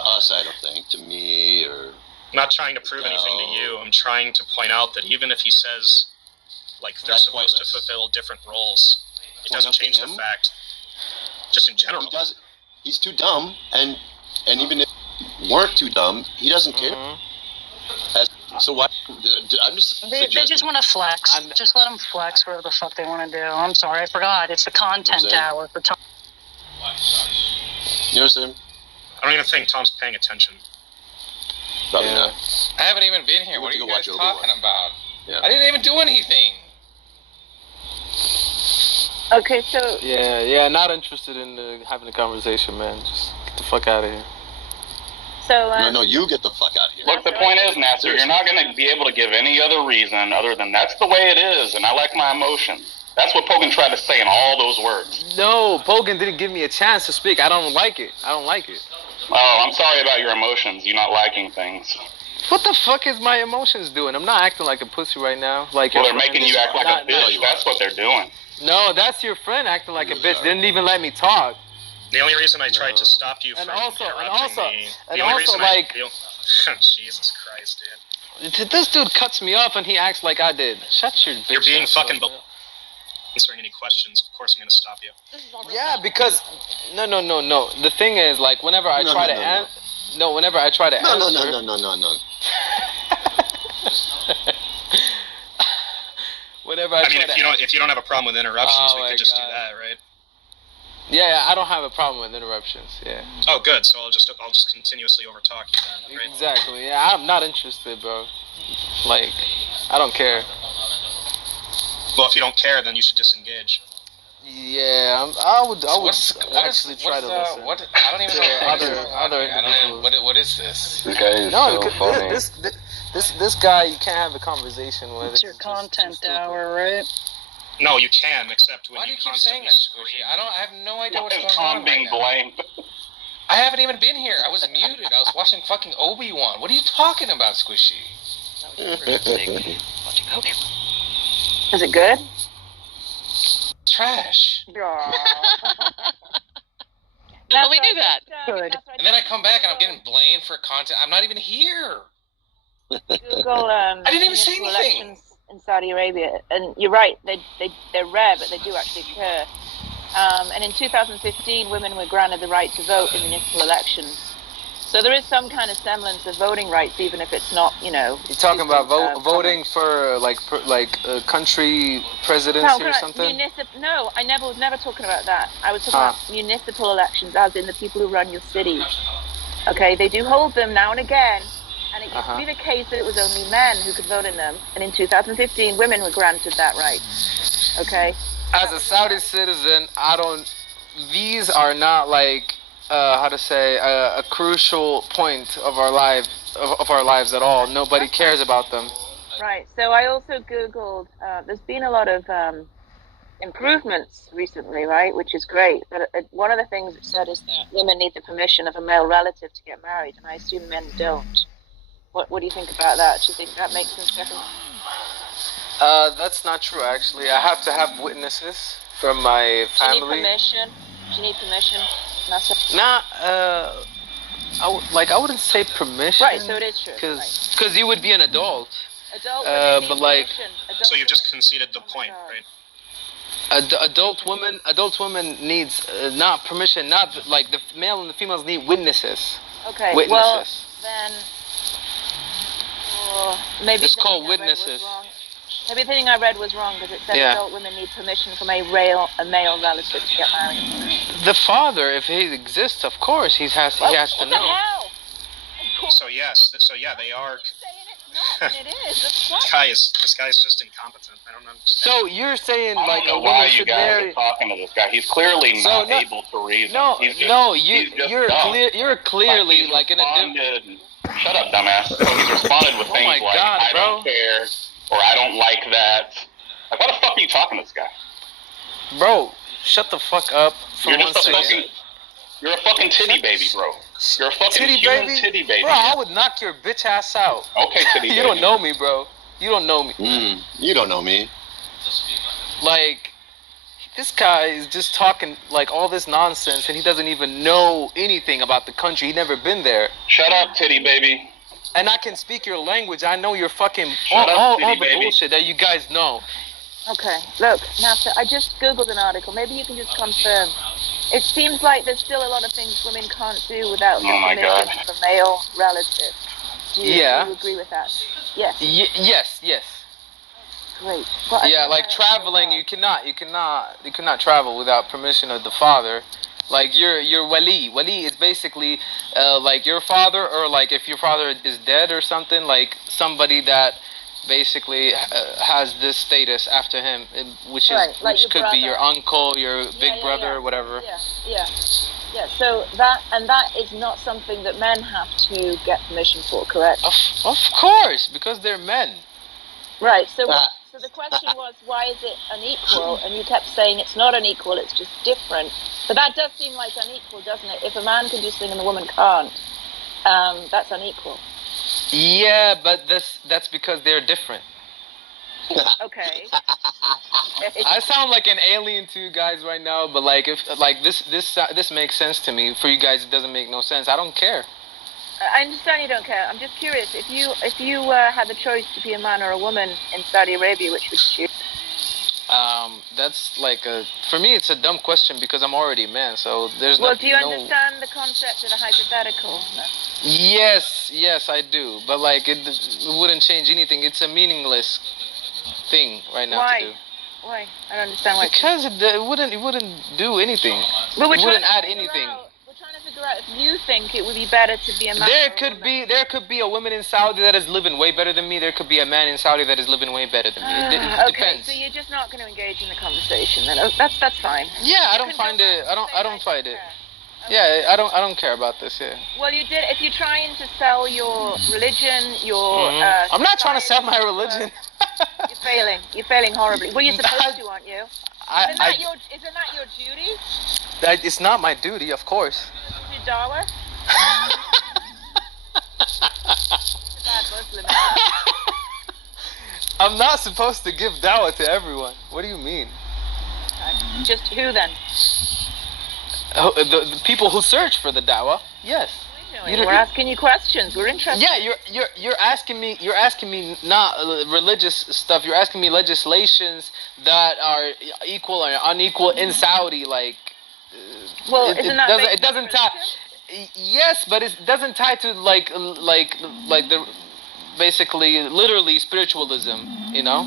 us. I don't think to me or. I'm not trying to prove anything to you. I'm trying to point out that even if he says, like they're supposed to fulfill different roles, it doesn't change the fact. Just in general. He's too dumb, and even if he weren't too dumb, he doesn't care. So what? I'm just. They just want to flex. Just let them flex whatever the fuck they want to do. I'm sorry, I forgot. It's the content hour for Tom. You understand? I don't even think Tom's paying attention. Probably not. I haven't even been here. What are you guys talking about? Yeah. I didn't even do anything. Okay, so... Yeah, not interested in having a conversation, man. Just get the fuck out of here. So no, you get the fuck out of here. Look, the point is, Nasser, you're not going to be able to give any other reason other than that's the way it is, and I like my emotions. That's what Pogan tried to say in all those words. No, Pogan didn't give me a chance to speak. I don't like it. I don't like it. Oh, I'm sorry about your emotions. You not liking things. What the fuck is my emotions doing? I'm not acting like a pussy right now. Like well, they're making you act like a bitch. That's what they're doing. No, that's your friend acting like a bitch. Didn't even let me talk. The only reason I tried to stop you from interrupting me... Jesus Christ, dude. This dude cuts me off and he acts like I did. Shut your bitch. You're being fucking... answering any questions, of course I'm going to stop you. Yeah, because... No. The thing is, like, whenever I try to answer... No, whenever I try to answer... No. Whenever I try if you don't have a problem with interruptions, we could just do that, right? Yeah, I don't have a problem with interruptions. Yeah. Oh, good. So I'll just continuously overtalk you then. Right? Exactly. Yeah, I'm not interested, bro. Like, I don't care. Well, if you don't care, then you should disengage. Yeah, I would actually try to listen. I don't even know. What is this? This guy is so funny. This guy you can't have a conversation with. It's your content hour, right? No, you can, except when Why do you keep saying that, Squishy? I have no idea what's going on being right now. I haven't even been here. I was muted. I was watching fucking Obi-Wan. What are you talking about, Squishy? Is it good? Trash. Well, we knew that. Good. And then I come back and I'm getting blamed for content. I'm not even here. Google. I didn't even say anything. Elections in Saudi Arabia, and you're right. They're rare, but they do actually occur. And in 2015, women were granted the right to vote in municipal elections. So there is some kind of semblance of voting rights, even if it's not, You're talking about voting for like country presidency or something? No, I was never talking about that. I was talking about municipal elections, as in the people who run your cities. Okay, they do hold them now and again, and it used to be the case that it was only men who could vote in them. And in 2015, women were granted that right. Okay. As a Saudi citizen, these are not like. A crucial point of our lives at all. Nobody cares about them. Right. So I also Googled, there's been a lot of improvements recently, right, which is great. But one of the things it said is that women need the permission of a male relative to get married, and I assume men don't. What do you think about that? Do you think that makes sense? That's not true, actually. I have to have witnesses from my family. Do you need permission? Do you need permission? Nah, I wouldn't say permission. Right, so it is true. Because you would be an adult. But like. So you've just conceded the point, right? Adult women needs not permission, not like the male and the females need witnesses. Okay. Witnesses. Well, then maybe it's called witnesses. Maybe the thing I read was wrong because it said adult women need permission from a male relative to get married. The father, if he exists, of course, he has to know. What the hell? So yeah, they are. It is. This guy's just incompetent. I don't understand. So you're saying I don't know why you guys are talking to this guy. He's clearly not able to reason. You're clearly like in a. Shut up, dumbass. So he's responded with things like I don't care. Or I don't like that. Like, why the fuck are you talking to this guy? Bro, shut the fuck up for you're a fucking titty baby, bro. You're a fucking human titty baby. Bro, I would knock your bitch ass out. Okay, titty baby. You don't know me, bro. You don't know me. You don't know me. Like, this guy is just talking, like, all this nonsense, and he doesn't even know anything about the country. He's never been there. Shut up, titty baby. And I can speak your language. I know your fucking all the bullshit that you guys know. Okay, look, Nasser, I just Googled an article. Maybe you can just confirm. It seems like there's still a lot of things women can't do without the permission of a male relative. Do you agree with that? Yes. Yes. Great. Like traveling, you cannot travel without permission of the father. Like your wali. Wali is basically like your father, or like if your father is dead or something, like somebody that basically has this status after him, which could be your uncle, your big brother, or whatever. Yeah, so that is not something that men have to get permission for, correct? Of course, because they're men. Right. So the question was, why is it unequal? And you kept saying it's not unequal; it's just different. But that does seem like unequal, doesn't it? If a man can do something and the woman can't, that's unequal. Yeah, but that's because they're different. Okay. I sound like an alien to you guys right now, but like if like this makes sense to me. For you guys, it doesn't make no sense. I don't care. I understand you don't care. I'm just curious. If you had the choice to be a man or a woman in Saudi Arabia, which would you choose? That's like for me, it's a dumb question because I'm already a man. So there's well, do you understand the concept of the hypothetical? Yes, I do. But like it wouldn't change anything. It's a meaningless thing right now to do. Why? I don't understand why. Because it wouldn't do anything. Well, it wouldn't add anything. We're trying to figure out if you think it would be better to be a man. There could be a woman in Saudi that is living way better than me. There could be a man in Saudi that is living way better than me. It Okay, depends. so you're just not going to engage in the conversation then. Oh, that's fine. Yeah, I don't find it. I don't find it. Yeah, I don't care about this. Yeah. Well, you did. If you're trying to sell your religion, your I'm not trying to sell my religion. You're failing horribly. Well, you're supposed to, aren't you? Isn't that your duty? It's not my duty, of course. Your dawah? I'm not supposed to give dawah to everyone. What do you mean? Just who then? The people who search for the dawah. Yes. We're asking you questions. We're interested. Yeah, you're asking me. You're asking me not religious stuff. You're asking me legislations that are equal or unequal in Saudi. Like, well, it doesn't tie. Yes, but it doesn't tie to like the basically literally spiritualism. You know,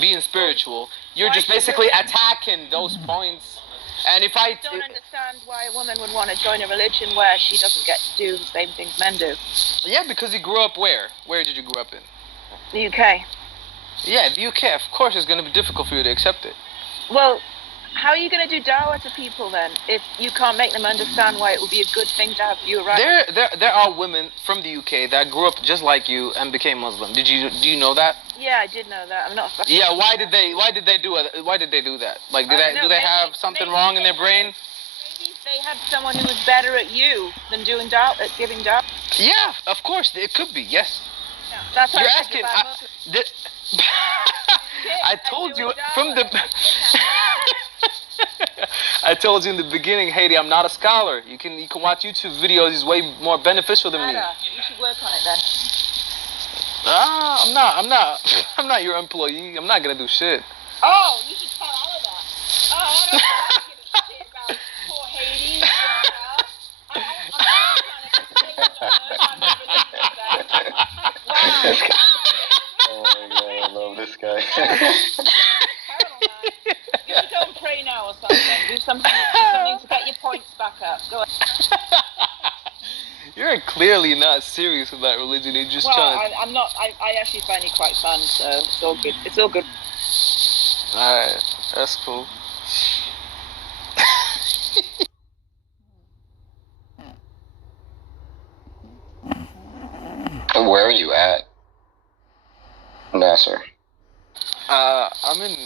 being spiritual. You're just basically attacking those points. And if I don't understand why a woman would want to join a religion where she doesn't get to do the same things men do. Yeah, because you grew up where? Where did you grow up in? The UK. Yeah, the UK. Of course, it's going to be difficult for you to accept it. Well, how are you going to do dawah to people then if you can't make them understand why it would be a good thing to have you around? There are women from the UK that grew up just like you and became Muslim. Do you know that? Yeah, I did know that. I'm not. Yeah, why did they do it? Why did they do that? Like, do they have something wrong in their brain? Maybe they had someone who was better at you than doing at giving dawah. Yeah, of course it could be. Yes. Yeah, that's you're asking. I told you from the. I told you in the beginning, Haiti, I'm not a scholar. You can watch YouTube videos. It's way more beneficial than me. You should work on it then. I'm not your employee. I'm not gonna do shit. Oh, you should tell all of that. Oh, I don't give a shit about poor Haiti. Oh my god, I love this guy. You should go and pray now or something. Do something to get your points back up. Go ahead. You're clearly not serious about religion. You're just trying. I'm not. I actually find it quite fun, so it's all good. It's all good. Alright, that's cool. Where are you at, Nasser? I'm in.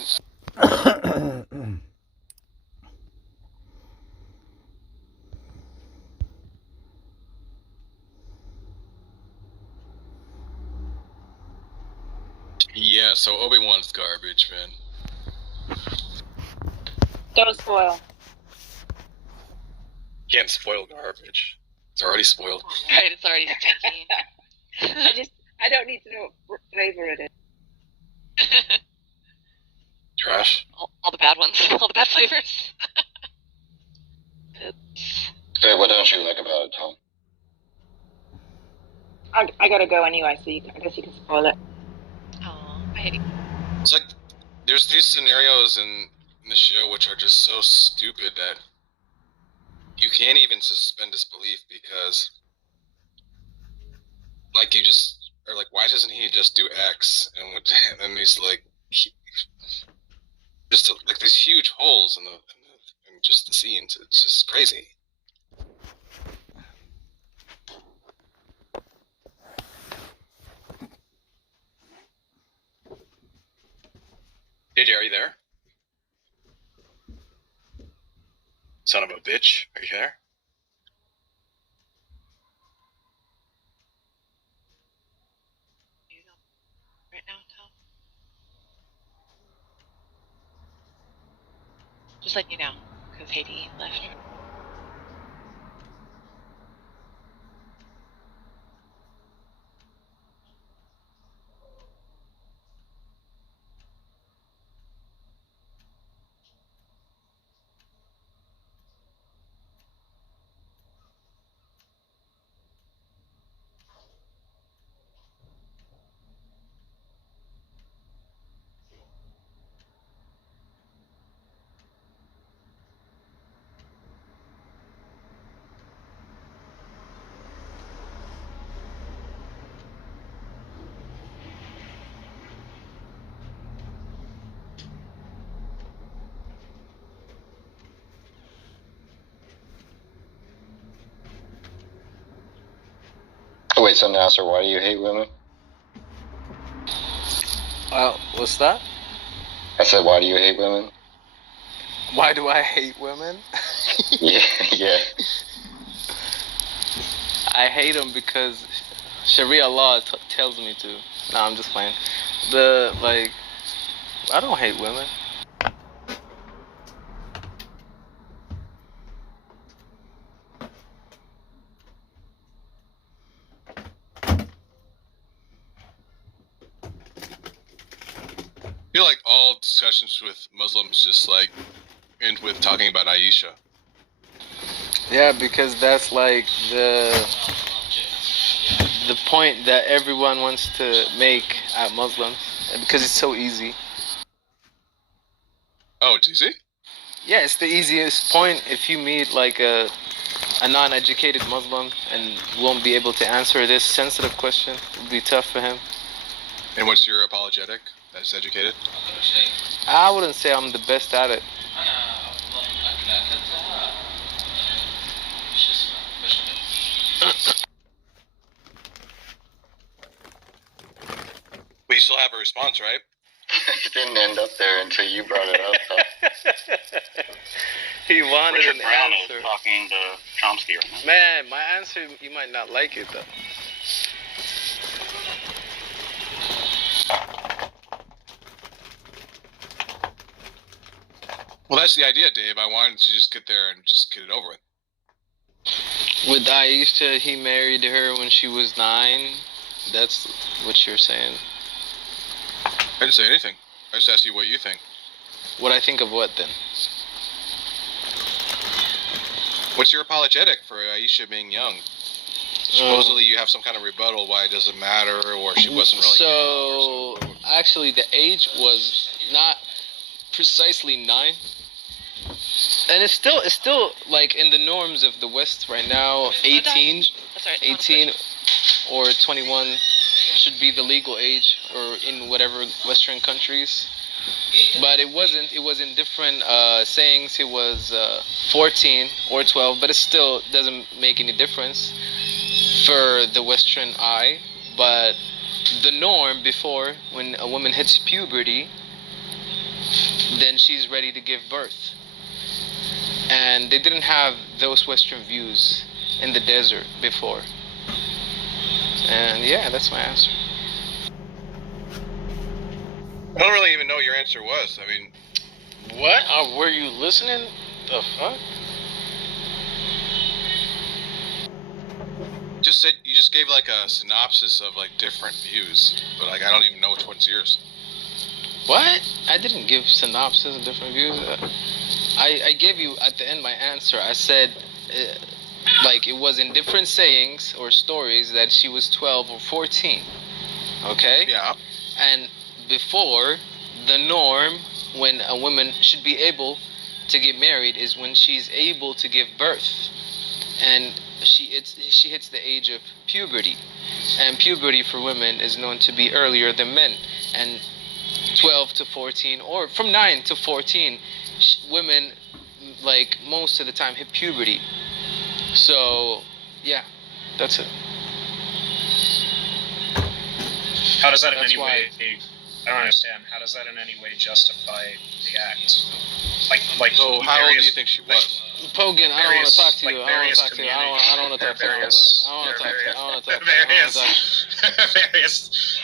Yeah, so Obi-Wan's garbage, man. Don't spoil. Can't spoil garbage. It's already spoiled. Right, it's already stinky. I don't need to know what flavor it is. Trash. All the bad ones. All the bad flavors. Hey, what don't you like about it, Tom? I gotta go anyway, so I guess you can spoil it. Oh, I hate it. It's like there's these scenarios in the show which are just so stupid that you can't even suspend disbelief because, like, you just are like, why doesn't he just do X? And then he's like, just like these huge holes in just the scenes. It's just crazy. JJ, are you there? Son of a bitch, are you there? Right now, Tom. Just letting you know, because Haiti left. Wait, so Nasser, why do you hate women? What's that? I said, why do you hate women? Why do I hate women? yeah. I hate them because Sharia law tells me to. No, I'm just playing. I don't hate women. I feel like all discussions with Muslims just like end with talking about Aisha. Yeah, because that's like the point that everyone wants to make at Muslims, because it's so easy. Oh, it's easy? Yeah, it's the easiest point. If you meet like a non-educated Muslim and won't be able to answer this sensitive question, it would be tough for him. And what's your apologetic that's educated? I wouldn't say I'm the best at it. But you still have a response, right? It didn't end up there until you brought it up. He wanted Richard an Brown answer. is talking to Chomsky right now. Man, my answer, you might not like it though. Well, that's the idea, Dave. I wanted to just get there and just get it over with. With Aisha, he married her when she was 9. That's what you're saying. I didn't say anything. I just asked you what you think. What I think of what then? What's your apologetic for Aisha being young? Supposedly you have some kind of rebuttal why it doesn't matter, or she wasn't really young. So, actually the age was not precisely 9. And it's still like in the norms of the West right now, 18 or 21 should be the legal age, or in whatever Western countries. But it wasn't. It was in different sayings. It was 14 or 12, but it still doesn't make any difference for the Western eye. But the norm before, when a woman hits puberty, then she's ready to give birth. And they didn't have those Western views in the desert before. And yeah, that's my answer. I don't really even know what your answer was. I mean, what? Were you listening? The fuck? You just gave like a synopsis of like different views, but like I don't even know which one's yours. What? I didn't give synopsis of different views. I gave you at the end my answer. I said, like it was in different sayings or stories that she was 12 or 14. Okay? Yeah. And before, the norm when a woman should be able to get married is when she's able to give birth. And she hits the age of puberty. And puberty for women is known to be earlier than men. And 12 to 14, or from 9 to 14, women, like, most of the time hit puberty. So, yeah, that's it. How does that in any way I don't understand. How does that in any way justify the act? So how old do you think she was? Pogan, I don't want to talk to you. I don't want to talk to you. I don't want to talk to you. I don't want to talk to you. I want to talk to you.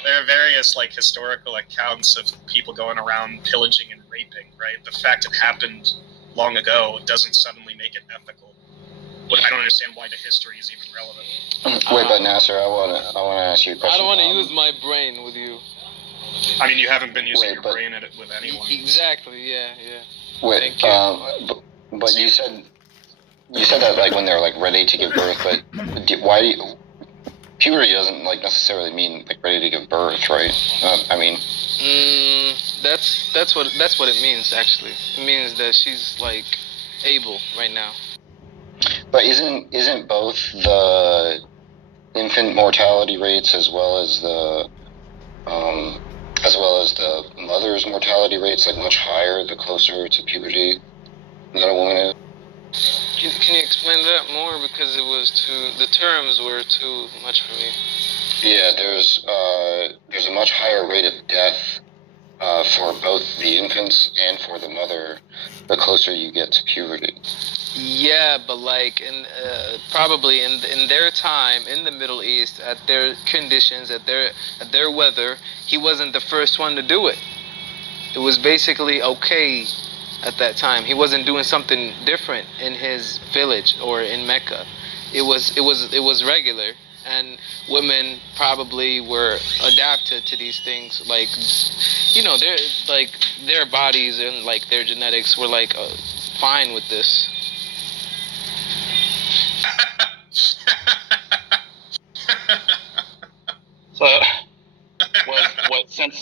There are various like historical accounts of people going around pillaging and raping. Right. The fact it happened long ago doesn't suddenly make it ethical. I don't understand why the history is even relevant. Wait, but Nasser, I want to ask you a question. I don't want to use my brain with you. I mean, you haven't been using your brain at it with anyone. Exactly. Yeah. Wait, but you said that like when they're like ready to give birth, but why do you, puberty doesn't like necessarily mean like ready to give birth, right? I mean, that's what it means actually. It means that she's like able right now. But isn't both the infant mortality rates as well as the mother's mortality rates like much higher the closer to puberty that a woman is? Can you explain that more, because the terms were too much for me. Yeah, there's a much higher rate of death for both the infants and for the mother the closer you get to puberty. Yeah, but like probably in their time in the Middle East, at their conditions, at their weather, he wasn't the first one to do it. It was basically okay at that time. He wasn't doing something different in his village or in Mecca. It was regular, and women probably were adapted to these things. Like, you know, their bodies and like their genetics were like fine with this. So,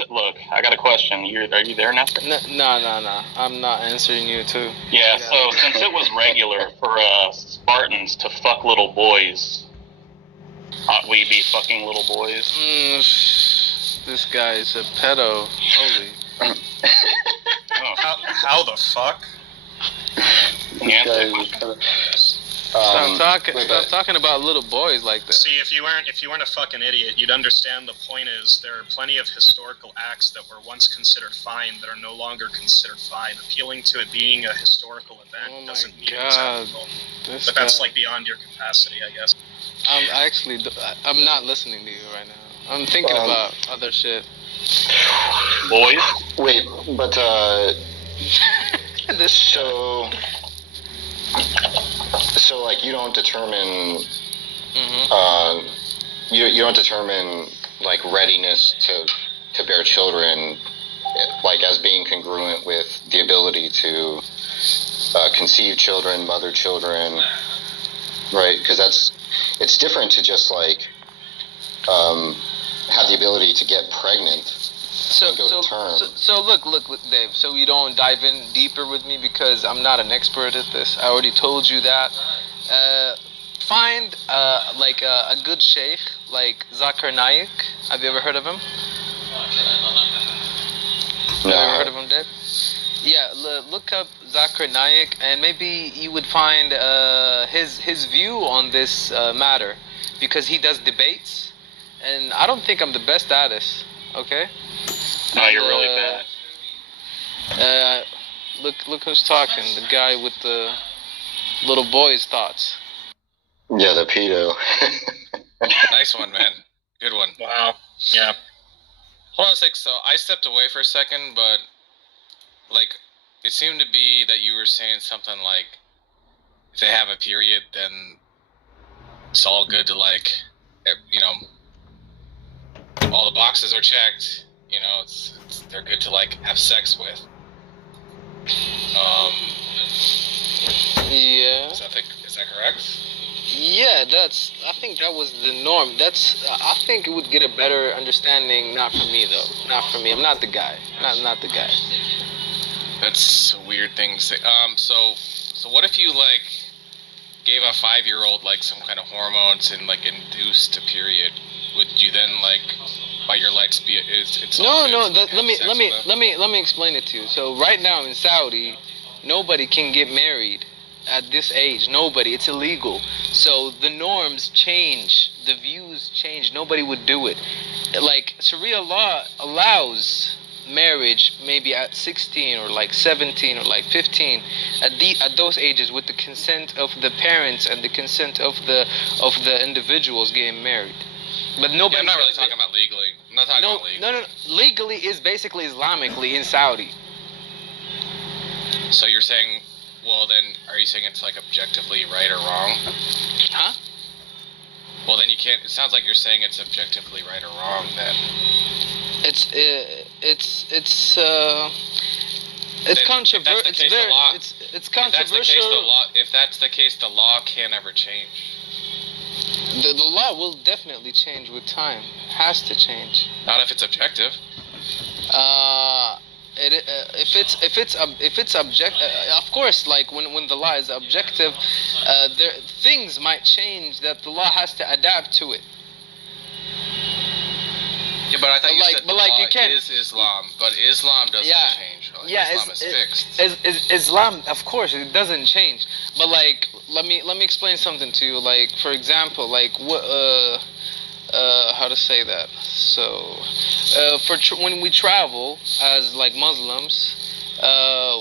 look, I got a question. Are you there, Nestor? No. I'm not answering you, too. Yeah, so since it was regular for Spartans to fuck little boys, ought we be fucking little boys? This guy is a pedo. Holy. How the fuck? Stop talking about little boys like that. See, if you weren't a fucking idiot, you'd understand the point is there are plenty of historical acts that were once considered fine that are no longer considered fine. Appealing to it being a historical event doesn't mean it's ethical. But that's like beyond your capacity, I guess. I'm not listening to you right now. I'm thinking about other shit. Boys? Wait, but So like you don't determine you don't determine like readiness to bear children like as being congruent with the ability to conceive children, mother children, right? Because it's different to just like have the ability to get pregnant. So look, Dave. So you don't dive in deeper with me because I'm not an expert at this. I already told you that. Find like a good sheikh like Zakir Naik. Have you ever heard of him? No. Ever heard of him, Dave? Yeah, look up Zakir Naik, and maybe you would find his view on this matter, because he does debates, and I don't think I'm the best at this. Okay. No, you're really bad. Look who's talking. The guy with the little boy's thoughts. Yeah, the pedo. Nice one, man. Good one. Wow. Yeah. Hold on a sec. So I stepped away for a second, but like it seemed to be that you were saying something like if they have a period, then it's all good to like, you know, all the boxes are checked. You know, they're good to like have sex with. Yeah. Is that correct? Yeah, I think that was the norm. I think it would get a better understanding. Not for me though. Not for me. I'm not the guy. Not the guy. That's a weird thing to say. So what if you like gave a 5-year-old like some kind of hormones and like induced a period? Would you then like bite your legs? Let me explain it to you. So right now in Saudi, nobody can get married at this age. Nobody. It's illegal. So the norms change. The views change. Nobody would do it. Like Sharia law allows marriage, maybe at 16 or like 17 or like 15, at those ages, with the consent of the parents and the consent of the individuals getting married. But nobody. Yeah, I'm not really talking about legally. I'm not talking about legally. No. Legally is basically Islamically in Saudi. So you're saying, well, then, are you saying it's like objectively right or wrong? Huh? Well, then you can't. It sounds like you're saying it's objectively right or wrong. Then it's controversial. It's controversial. If that's the case, the law can't ever change. The law will definitely change with time. It has to change. Not if it's objective. If it's objective, of course, like when the law is objective, things might change that the law has to adapt to it. Yeah, but I thought you said the law is Islam, but Islam doesn't change. Like, Islam is fixed. Islam, of course, it doesn't change. But like, let me explain something to you. Like, for example, like how to say that? So, when we travel as like Muslims,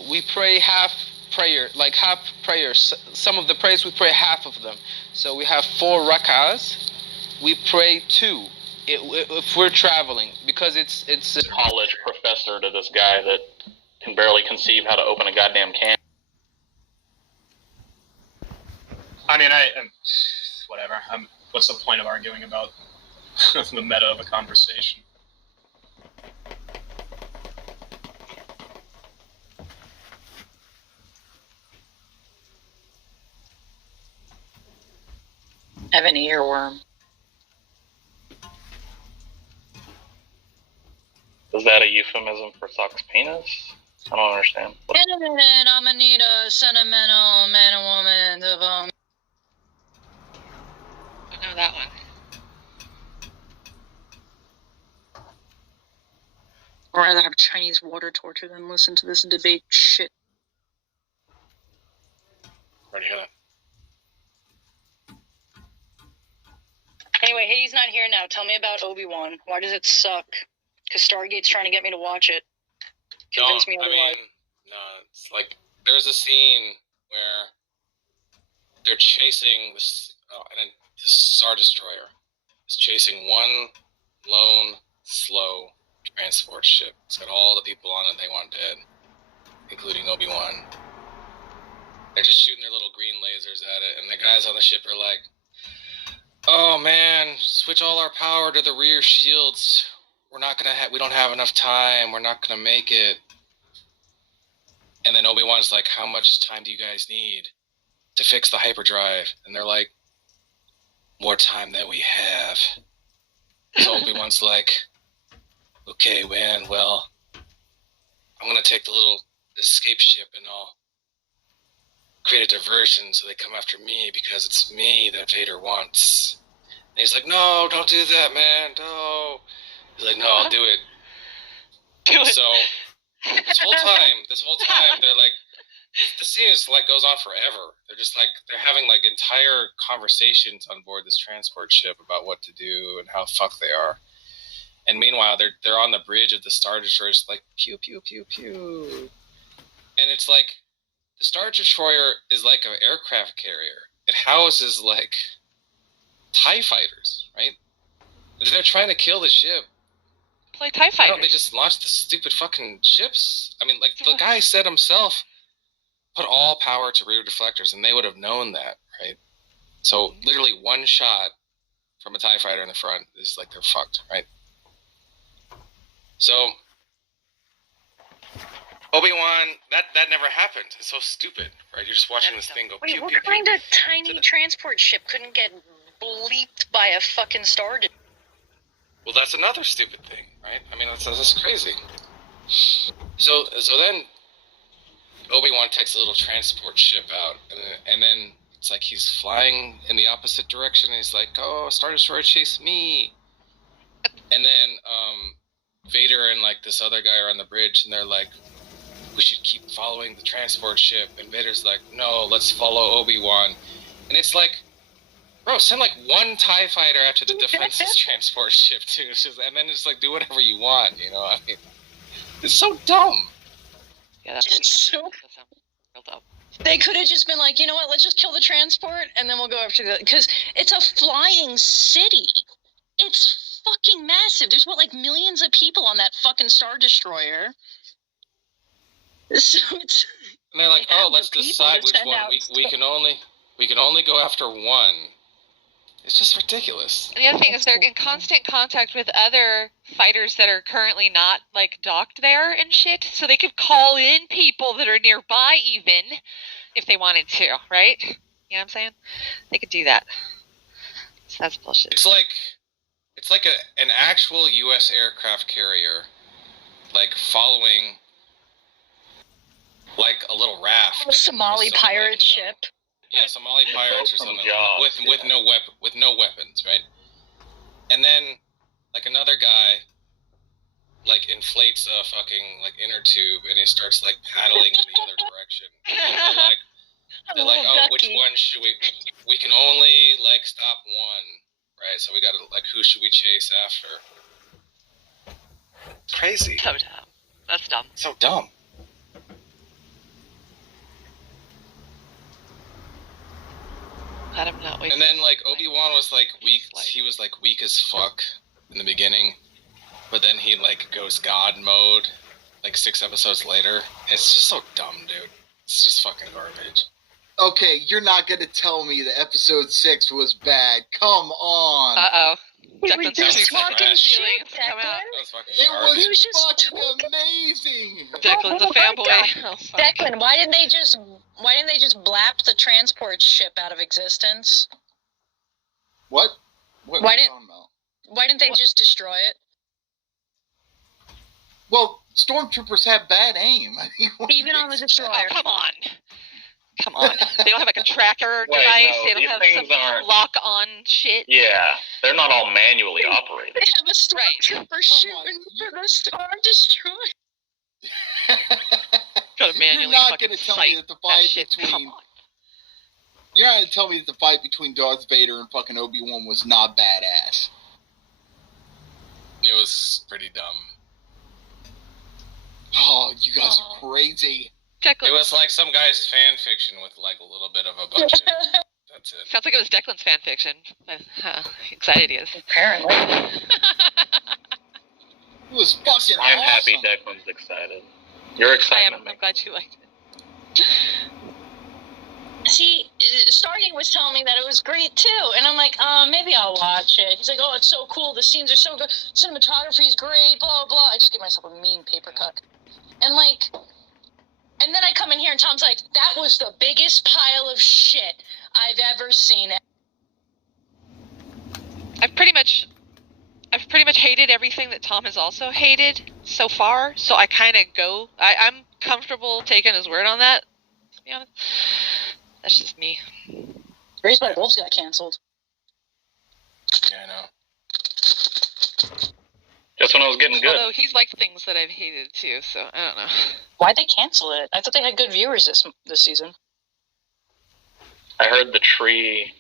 we pray half prayer. Some of the prayers we pray half of them. So we have 4 rak'ahs. We pray 2 if we're traveling, because it's a college professor to this guy that can barely conceive how to open a goddamn can. I mean, whatever. What's the point of arguing about the meta of a conversation? I have an earworm. Is that a euphemism for Sock's penis? I don't understand. In a minute, I'm gonna need a sentimental man and woman to I know that one. I'd rather have Chinese water torture than listen to this debate shit. Ready to hear that. Anyway, Hades not here now. Tell me about Obi-Wan. Why does it suck? Because Stargate's trying to get me to watch it. Convince me otherwise. No, it's like there's a scene where they're chasing this Star Destroyer. It's chasing one lone, slow transport ship. It's got all the people on it they want dead, including Obi-Wan. They're just shooting their little green lasers at it, and the guys on the ship are like, "Oh man, switch all our power to the rear shields. We don't have enough time. We're not gonna make it." And then Obi-Wan's like, "How much time do you guys need to fix the hyperdrive?" And they're like, "More time than we have." So Obi-Wan's like, "Okay, man, well, I'm gonna take the little escape ship and I'll create a diversion so they come after me because it's me that Vader wants." And he's like, "No, don't do that, man, no." He's like, "No, I'll do it." So this whole time, they're like, the scene is like goes on forever. They're having like entire conversations on board this transport ship about what to do and how fucked they are. And meanwhile, they're on the bridge of the Star Destroyer, just like pew pew pew pew. And it's like the Star Destroyer is like an aircraft carrier. It houses like TIE fighters, right? If they're trying to kill the ship, play TIE fighters. Why don't they just launch the stupid fucking ships? I mean, like the guy said himself, put all power to rear deflectors, and they would have known that, right? So literally one shot from a TIE fighter in the front is like they're fucked, right? So Obi-Wan, that never happened. It's so stupid, right? You're just watching this thing go pew, what pew, kind pew. of tiny transport ship couldn't get bleeped by a fucking star? Well, that's another stupid thing, right? I mean, that's crazy. So then Obi-Wan takes a little transport ship out, and then it's like he's flying in the opposite direction, and he's like, "Oh, Star Destroyer, chase me!" And then Vader and like this other guy are on the bridge, and they're like, "We should keep following the transport ship." And Vader's like, "No, let's follow Obi-Wan." And it's like, bro, send like one TIE fighter after the defense's transport ship too, and then just like do whatever you want, you know? I mean, It's so dumb. Yeah, that's so real dumb. They could have just been like, you know what, let's just kill the transport, and then we'll go after the... Because it's a flying city. It's fucking massive. There's, like millions of people on that fucking Star Destroyer. So it's... And they're like, oh, let's decide which one. We can only go after one. It's just ridiculous. And the other thing is they're in constant contact with other fighters that are currently not, like, docked there and shit, so they could call in people that are nearby even, if they wanted to, right? You know what I'm saying? They could do that. So that's bullshit. It's like an actual U.S. aircraft carrier, like, following, like, a little raft. A Somali pirate ship. Yeah, Somali pirates or something with no weapons, right? And then like another guy like inflates a fucking like inner tube and he starts like paddling in the other direction. And they're like, oh, which one should we can only like stop one, right? So we gotta like who should we chase after? Crazy. So dumb. That's dumb. So dumb. And then like Obi-Wan was like weak. He was like weak as fuck in the beginning, but then he like goes God mode like 6 episodes later. It's just so dumb, dude. It's just fucking garbage. Okay, you're not gonna tell me that episode 6 was bad. Come on. Uh-oh. We were just talking shit, Declan. It was just fucking amazing. Declan's a fanboy. Declan, why didn't they just blap the transport ship out of existence? What? What are you talking about? Why didn't they just destroy it? Well, stormtroopers have bad aim. Even on the destroyer. Oh, come on. Come on. They don't have like a tracker device. No, they don't have some lock-on shit. Yeah, they're not all manually operated. They have a stormtrooper shooting for the Star Destroyer. You're not going to tell me that the fight between... You're not going to tell me that the fight between Darth Vader and fucking Obi-Wan was not badass. It was pretty dumb. Oh, you guys are crazy. It was like some guy's fan fiction with like a little bit of a budget. That's it. Sounds like it was Declan's fan fiction. How excited he is. Apparently. It was fucking I'm awesome. happy Declan's excited. You're excited. I'm glad you liked it. See, Stargate was telling me that it was great too, and I'm like, maybe I'll watch it. He's like, oh, it's so cool, the scenes are so good, cinematography's great, blah, blah. I just give myself a mean paper cut. And like, and then I come in here and Tom's like, that was the biggest pile of shit I've ever seen. I've pretty much hated everything that Tom has also hated so far, so I kind of I'm comfortable taking his word on that, to be honest. That's just me. Raised by Wolves got canceled. Yeah, I know. Just when I was getting good. Although he's liked things that I've hated too, so I don't know. Why'd they cancel it? I thought they had good viewers this season. I heard the tree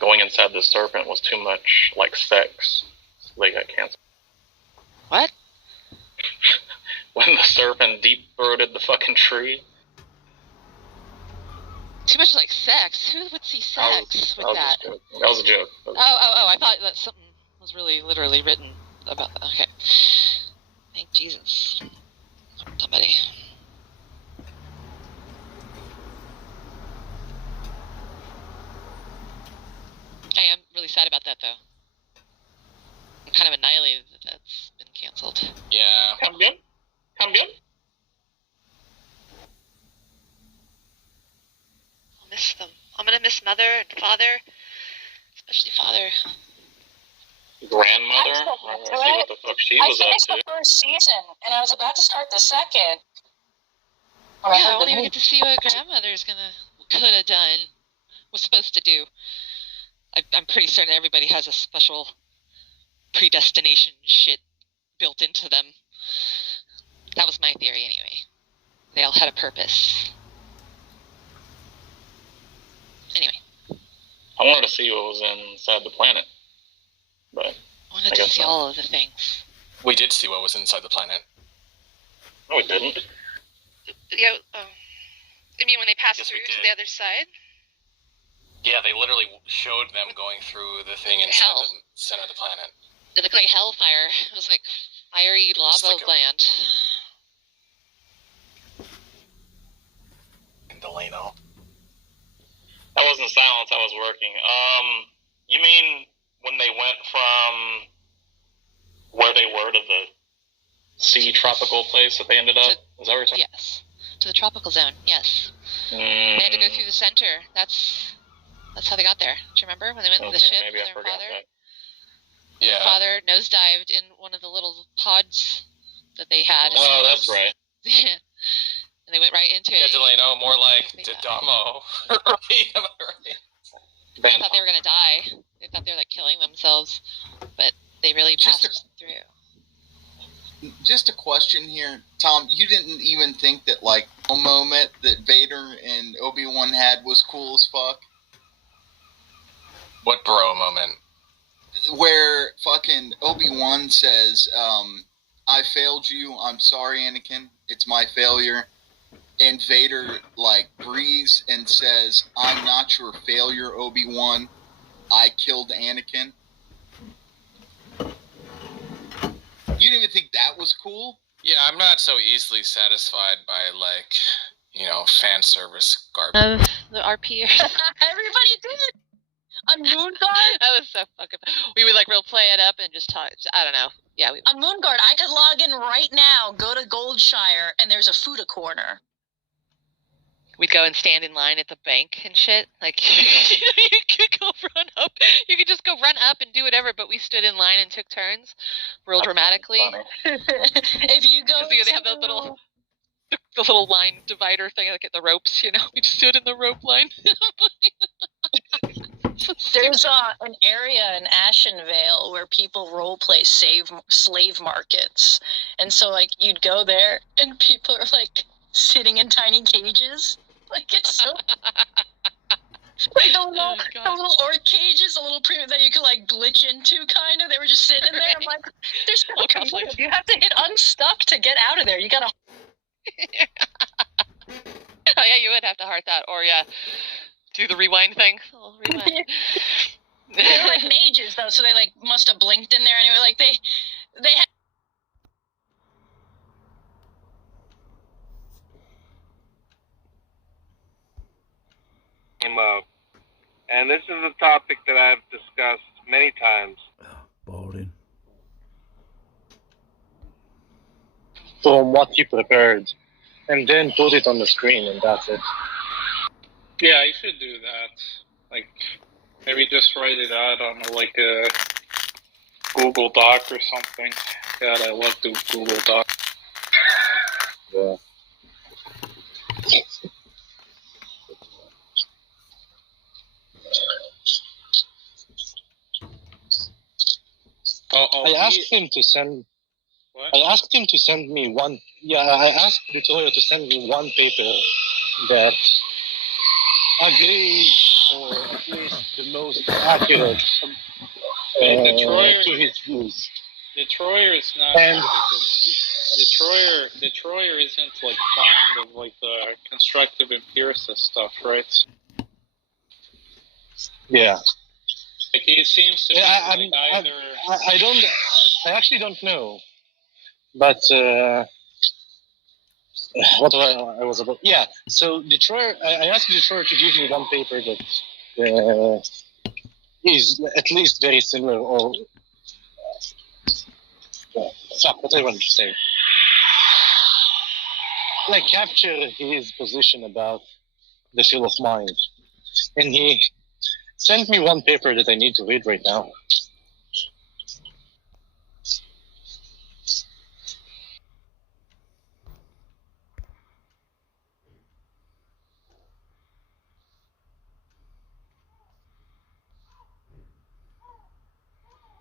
going inside the serpent was too much like sex. So they got canceled. What? When the serpent deep-throated the fucking tree. Too much like sex? Who would see sex with that? That was a joke. Oh, I thought that something was really literally written about that. Okay. Thank Jesus. Somebody. I am really sad about that, though. I'm kind of annihilated that that's been canceled. Yeah. También. I'll miss them. I'm gonna miss Mother and Father. Especially Father. Grandmother? I want to see what the fuck she was up finished to. the first season, and I was about to start the second. Yeah, I won't even get to see what Grandmother's could have done, was supposed to do. I'm pretty certain everybody has a special predestination shit built into them. That was my theory, anyway. They all had a purpose. Anyway. I wanted to see what was inside the planet. But I wanted to see all of the things. We did see what was inside the planet. No, we didn't. Yeah. I mean, when they passed through to the other side. Yeah, they literally showed them going through the thing in the center of the planet. It looked like hellfire. It was like fiery lava land. In Delano. That wasn't silence. I was working. You mean when they went from where they were to the sea tropical place that they ended up? Is that what you're talking? Yes, to the tropical zone. Yes. They had to go through the center. That's how they got there. Do you remember when they went with the ship? Maybe I forgot that. Yeah. Their father nosedived in one of the little pods that they had. Oh, that's right. And they went right into it. Yeah, Delano, more like Didamo. They thought they were going to die. They thought they were like killing themselves, but they really passed through. Just a question here, Tom. You didn't even think that like a moment that Vader and Obi-Wan had was cool as fuck? What bro moment? Where fucking Obi-Wan says, I failed you, I'm sorry, Anakin, it's my failure. And Vader, like, breathes and says, I'm not your failure, Obi-Wan, I killed Anakin. You didn't even think that was cool? Yeah, I'm not so easily satisfied by, like, fan service garbage. The RP. Everybody did. On Moonguard? That was so fucking... We would, like, real play it up and just talk... I don't know. Yeah. On Moonguard, I could log in right now, go to Goldshire, and there's a Fuda corner. We'd go and stand in line at the bank and shit. Like, you could go run up. You could just go run up and do whatever, but we stood in line and took turns real dramatically. If you go they have the little line divider thing, like at the ropes, We just stood in the rope line. There's an area in Ashenvale where people roleplay slave markets. And so, like, you'd go there, and people are, like, sitting in tiny cages. Like, it's so... like, the little orc cages, the little preview that you could, like, glitch into, kind of. They were just sitting there. I'm like, there's no conflict. You have to hit unstuck to get out of there. You gotta... Oh, yeah, you would have to heart that. Or, yeah, do the rewind thing. Oh, rewind. They're like mages, though, so they, like, must have blinked in there anyway. Like, they had... And this is a topic that I've discussed many times. Boring. From what you prepared, and then put it on the screen, and that's it. Yeah, you should do that. Like, maybe just write it out on like a Google Doc or something. God, I love the Google Doc. Yeah. I asked him to send. What? I asked him to send me one. Yeah, I asked Victoria to send me one paper that agreed, or at least the most accurate to his views. Detroyer is not. And Detroyer isn't like fond of like the constructive empiricist stuff, right? Yeah. Like he seems to be either. I actually don't know. But what I was about? Yeah. So Detroit, I asked Detroit to give me one paper that is at least very similar, or what I wanted to say. Like capture his position about the field of mind, and he sent me one paper that I need to read right now.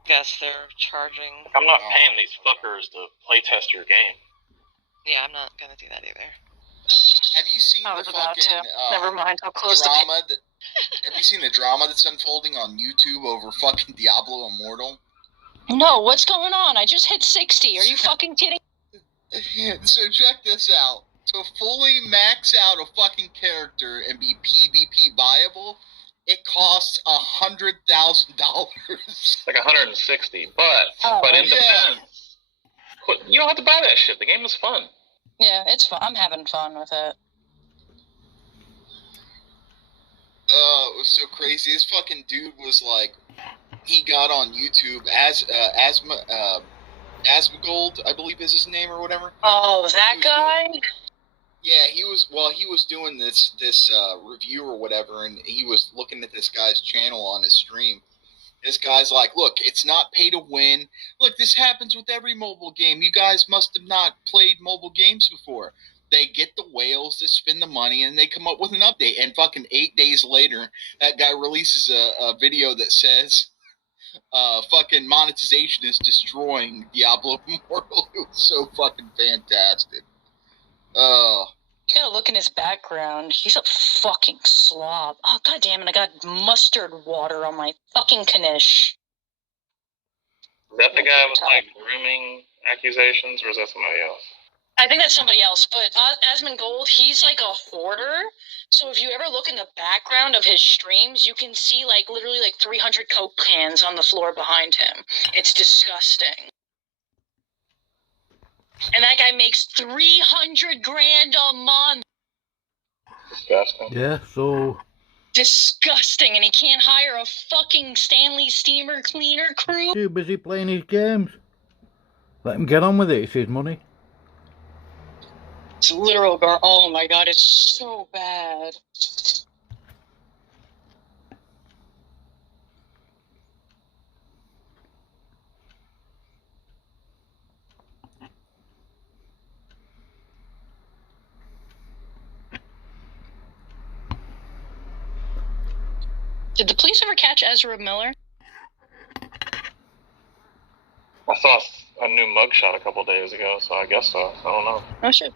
Guess they're charging. I'm not paying these fuckers to playtest your game. Yeah, I'm not gonna do that either. Have you seen I was the about fucking to. Never mind. I'll close drama? Have you seen the drama that's unfolding on YouTube over fucking Diablo Immortal? No, what's going on? I just hit 60. Are you fucking kidding? So check this out. To fully max out a fucking character and be PvP viable, it costs $100,000. Like 160, but in defense, you don't have to buy that shit. The game is fun. Yeah, it's fun. I'm having fun with it. It was so crazy. This fucking dude was like, he got on YouTube as Asmongold, I believe is his name or whatever. Oh, that guy? Yeah, he was doing this review or whatever, and he was looking at this guy's channel on his stream. This guy's like, look, it's not pay to win. Look, this happens with every mobile game. You guys must have not played mobile games before. They get the whales to spend the money, and they come up with an update. And fucking 8 days later, that guy releases a video that says, fucking monetization is destroying Diablo Immortal. It was so fucking fantastic. You gotta look in his background. He's a fucking slob. Oh, god damn it, I got mustard water on my fucking Knish. Is that the guy with, like, grooming accusations, or is that somebody else? I think that's somebody else, but Asmongold, he's like a hoarder. So if you ever look in the background of his streams, you can see like literally like 300 Coke cans on the floor behind him. It's disgusting. And that guy makes $300,000 a month. Disgusting. Yeah, so... Disgusting, and he can't hire a fucking Stanley Steamer cleaner crew. Too busy playing his games. Let him get on with it, it's his money. It's literal oh my god, it's so bad. Did the police ever catch Ezra Miller? I saw a new mugshot a couple days ago, so I guess so. I don't know. Oh shit.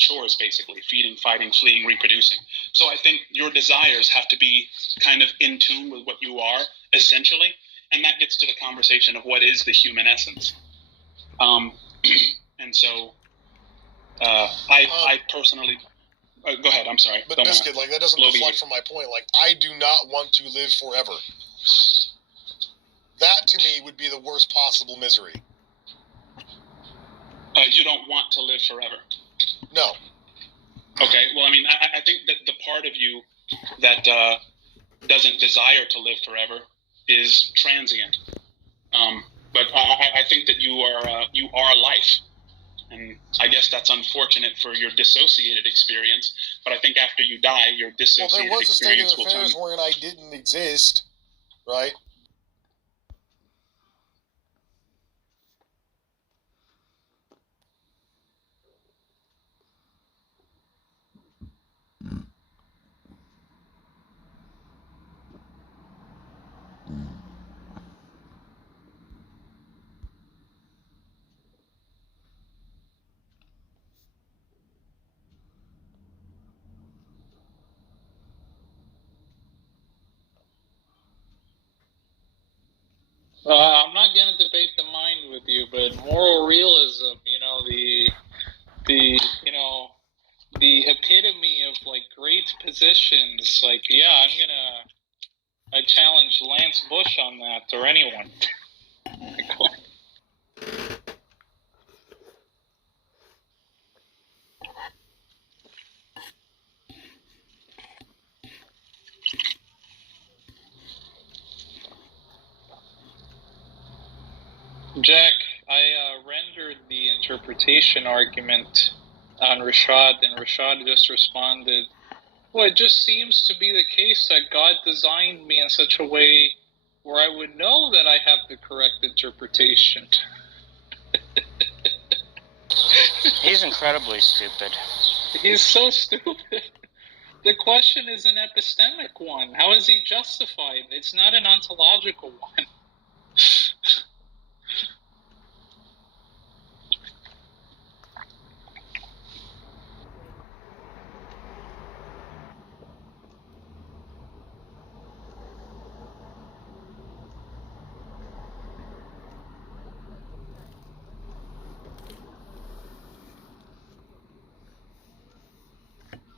Chores, basically feeding, fighting, fleeing, reproducing. So I think your desires have to be kind of in tune with what you are essentially, and that gets to the conversation of what is the human essence. And so I personally go ahead, I'm sorry. But Biscuit, like, that doesn't reflect from my point. Like, I do not want to live forever. That to me would be the worst possible misery. You don't want to live forever. No. Okay, well, I mean, I think that the part of you that doesn't desire to live forever is transient. But I think that you are life. And I guess that's unfortunate for your dissociated experience, but I think after you die, your dissociated experience will turn. Well, there was a state of affairs wherein I didn't exist, right? I'm not going to debate the mind with you, but moral realism, the epitome of, like, great positions, like, yeah, I challenge Lance Bush on that, or anyone. Jack, I rendered the interpretation argument on Rashad, and Rashad just responded, well, it just seems to be the case that God designed me in such a way where I would know that I have the correct interpretation. He's incredibly stupid. He's so stupid. The question is an epistemic one. How is he justified? It's not an ontological one.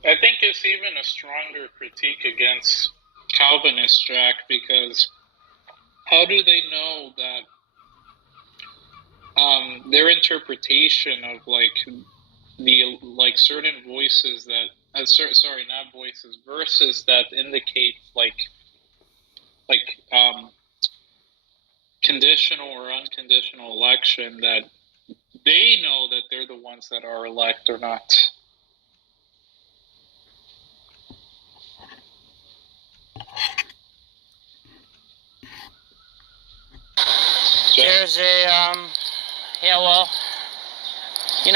I think it's even a stronger critique against Calvinists, Jack, because how do they know that their interpretation of certain voices that not voices, verses that indicate conditional or unconditional election, that they know that they're the ones that are elect or not? There's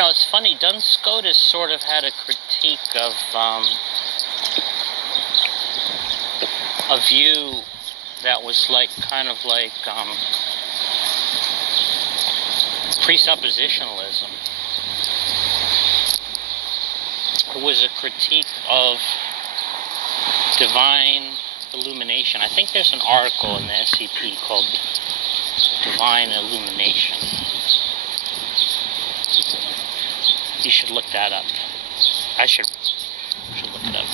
it's funny, Duns Scotus sort of had a critique of a view that was kind of like presuppositionalism. It was a critique of divine illumination. I think there's an article in the SCP called Divine Illumination. You should look that up. I should look it up.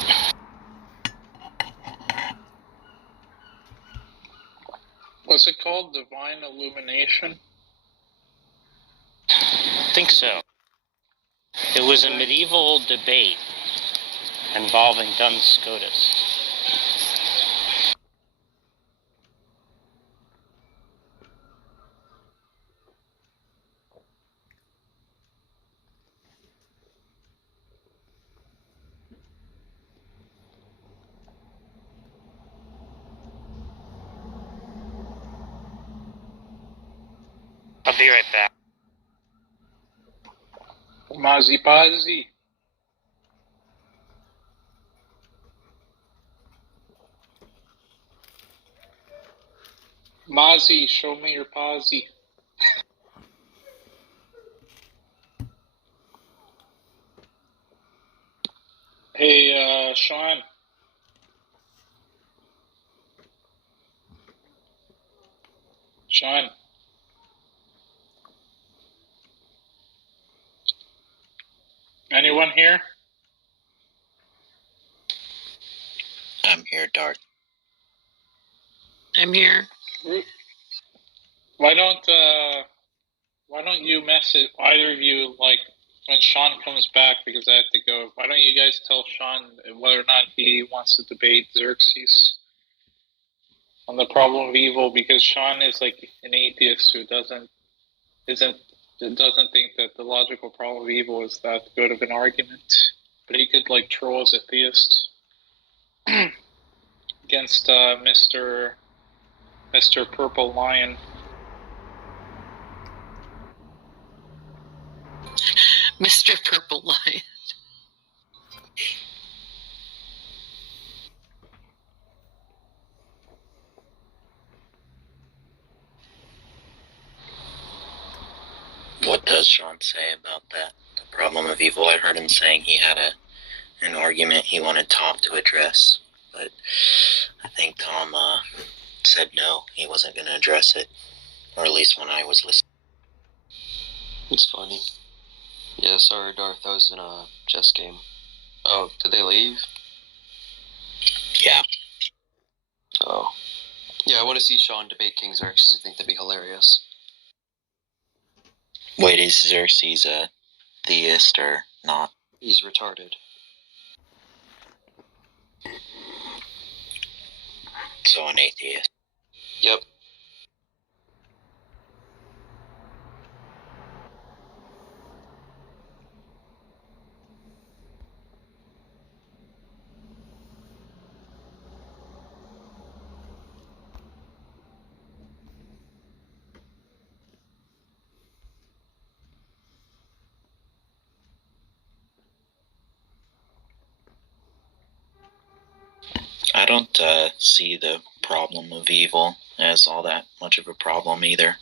What's it called? Divine Illumination? I think so. It was a medieval debate involving Duns Scotus. I'll be right back. Mazi Pazi. Mazi, show me your Pazi. Hey, Sean. Sean. Anyone here? I'm here, Dart. I'm here. Why don't you message either of you, when Sean comes back, because I have to go, why don't you guys tell Sean whether or not he wants to debate Xerxes on the problem of evil, because Sean is an atheist who doesn't think that the logical problem of evil is that good of an argument. But he could troll as a theist against Mr. Purple Lion. Mr. Purple Lion. What does Sean say about that? The problem of evil? I heard him saying he had an argument he wanted Tom to address, but I think Tom said no, he wasn't going to address it, or at least when I was listening. It's funny. Yeah, sorry, Darth, I was in a chess game. Oh, did they leave? Yeah. Oh. Yeah, I want to see Sean debate King Xerxes. I think that'd be hilarious. Wait, is Xerxes a theist or not? He's retarded. So an atheist. Yep. don't see the problem of evil as all that much of a problem either.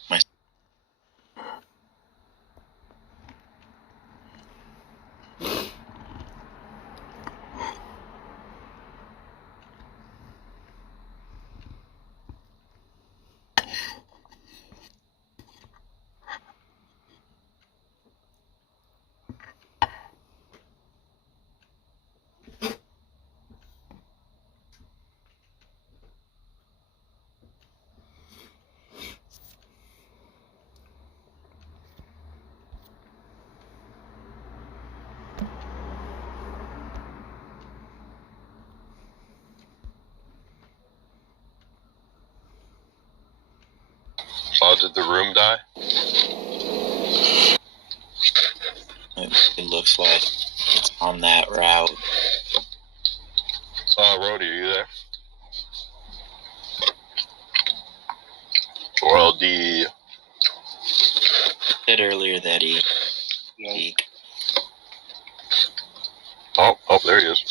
Oh, did the room die? It looks like it's on that route. Rhodey, are you there? Well, I said earlier that he... Oh, there he is.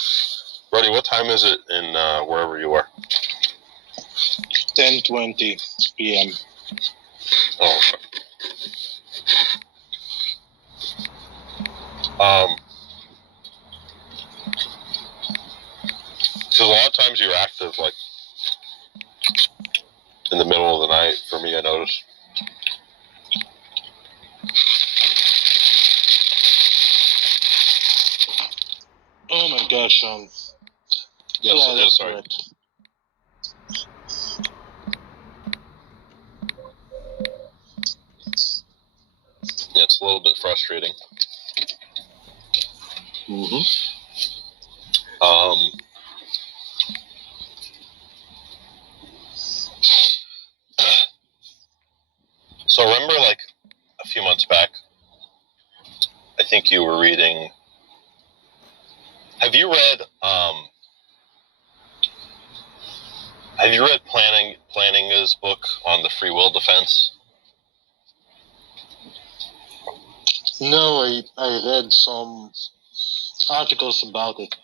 Rhodey, what time is it in wherever you are? 10:20 p.m. Oh, okay. So a lot of times you're active, like, in the middle of the night, for me, I notice. Oh my gosh, Yes, yeah, that's sorry. correct. Yeah, it's a little bit frustrating. Mm-hmm. So remember, like, a few months back, I think you were reading... Have you read Planninga's book on the free will defense? No, I read some articles about it.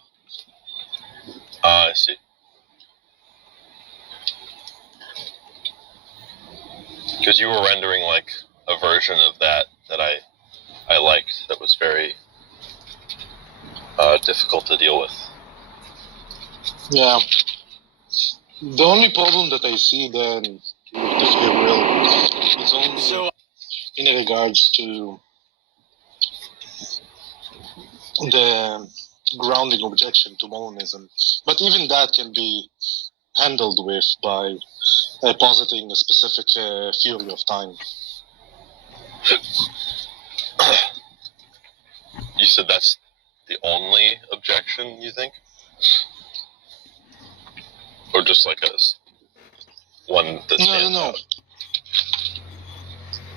I see. Because you were rendering, like, a version of that I liked, that was very difficult to deal with. Yeah. The only problem that I see then with the free will is only in regards to the grounding objection to Molinism. But even that can be handled with by positing a specific theory of time. You said that's the only objection, you think? Or just like one that stands out?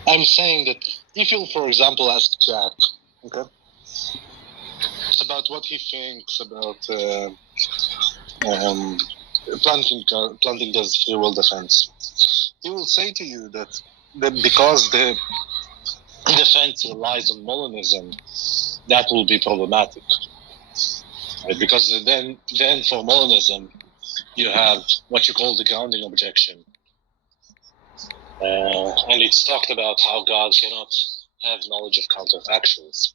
I'm saying that if you, for example, ask Jack, okay, about what he thinks about Plantinga's free will defense, he will say to you that because the defense relies on Molinism, that will be problematic. Right? Because then for Molinism, you have what you call the grounding objection. And it's talked about how God cannot have knowledge of counterfactuals.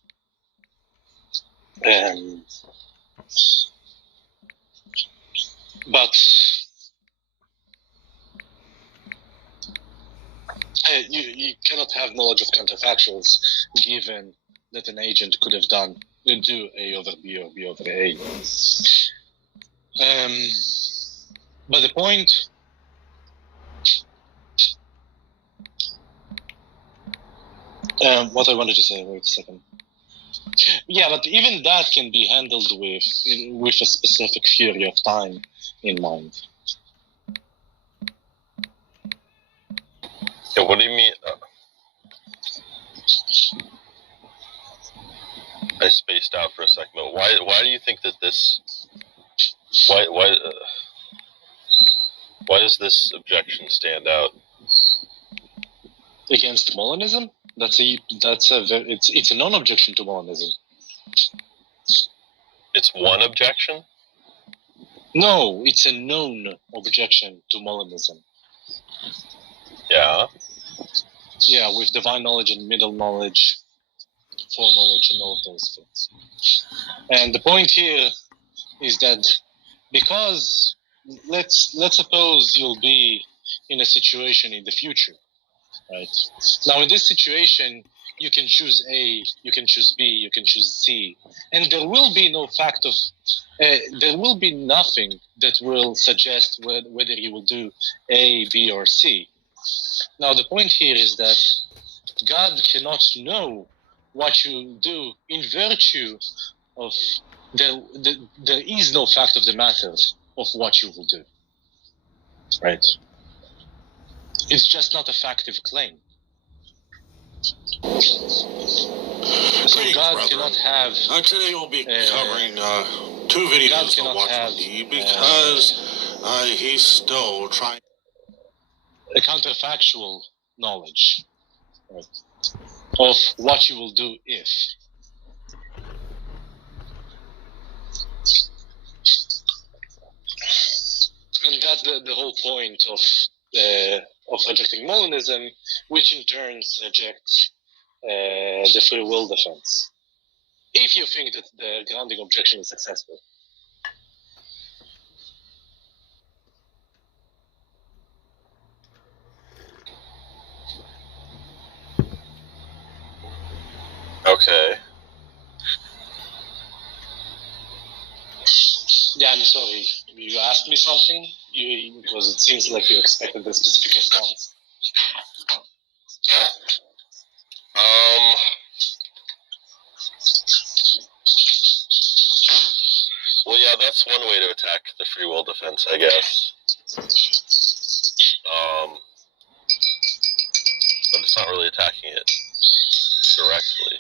But you cannot have knowledge of counterfactuals given that an agent could have do A over B or B over A. But the point what I wanted to say, wait a second. Yeah, but even that can be handled with a specific theory of time in mind. Yeah, what do you mean? I spaced out for a second. But why do you think that this? Why does this objection stand out against Molinism? It's a non-objection to Molinism. It's one objection? No, it's a known objection to Molinism. Yeah. Yeah, with divine knowledge and middle knowledge, foreknowledge, and all of those things. And the point here is that because let's suppose you'll be in a situation in the future, right? Now, in this situation, you can choose A, you can choose B, you can choose C, and there will be no fact of, there will be nothing that will suggest whether you will do A, B, or C. Now, the point here is that God cannot know what you do in virtue of there is no fact of the matter of what you will do, right? It's just not a factive claim. So God cannot have. Today we'll be covering 2 videos of Watchman Nee because he's still trying. A counterfactual knowledge, right, of what you will do if. And that's the whole point of rejecting Molinism, which in turn rejects the free will defense. If you think that the grounding objection is successful. Okay. Yeah, I'm sorry. You asked me something? Because it seems like you expected a specific response. Well, yeah, that's one way to attack the free will defense, I guess. But it's not really attacking it directly.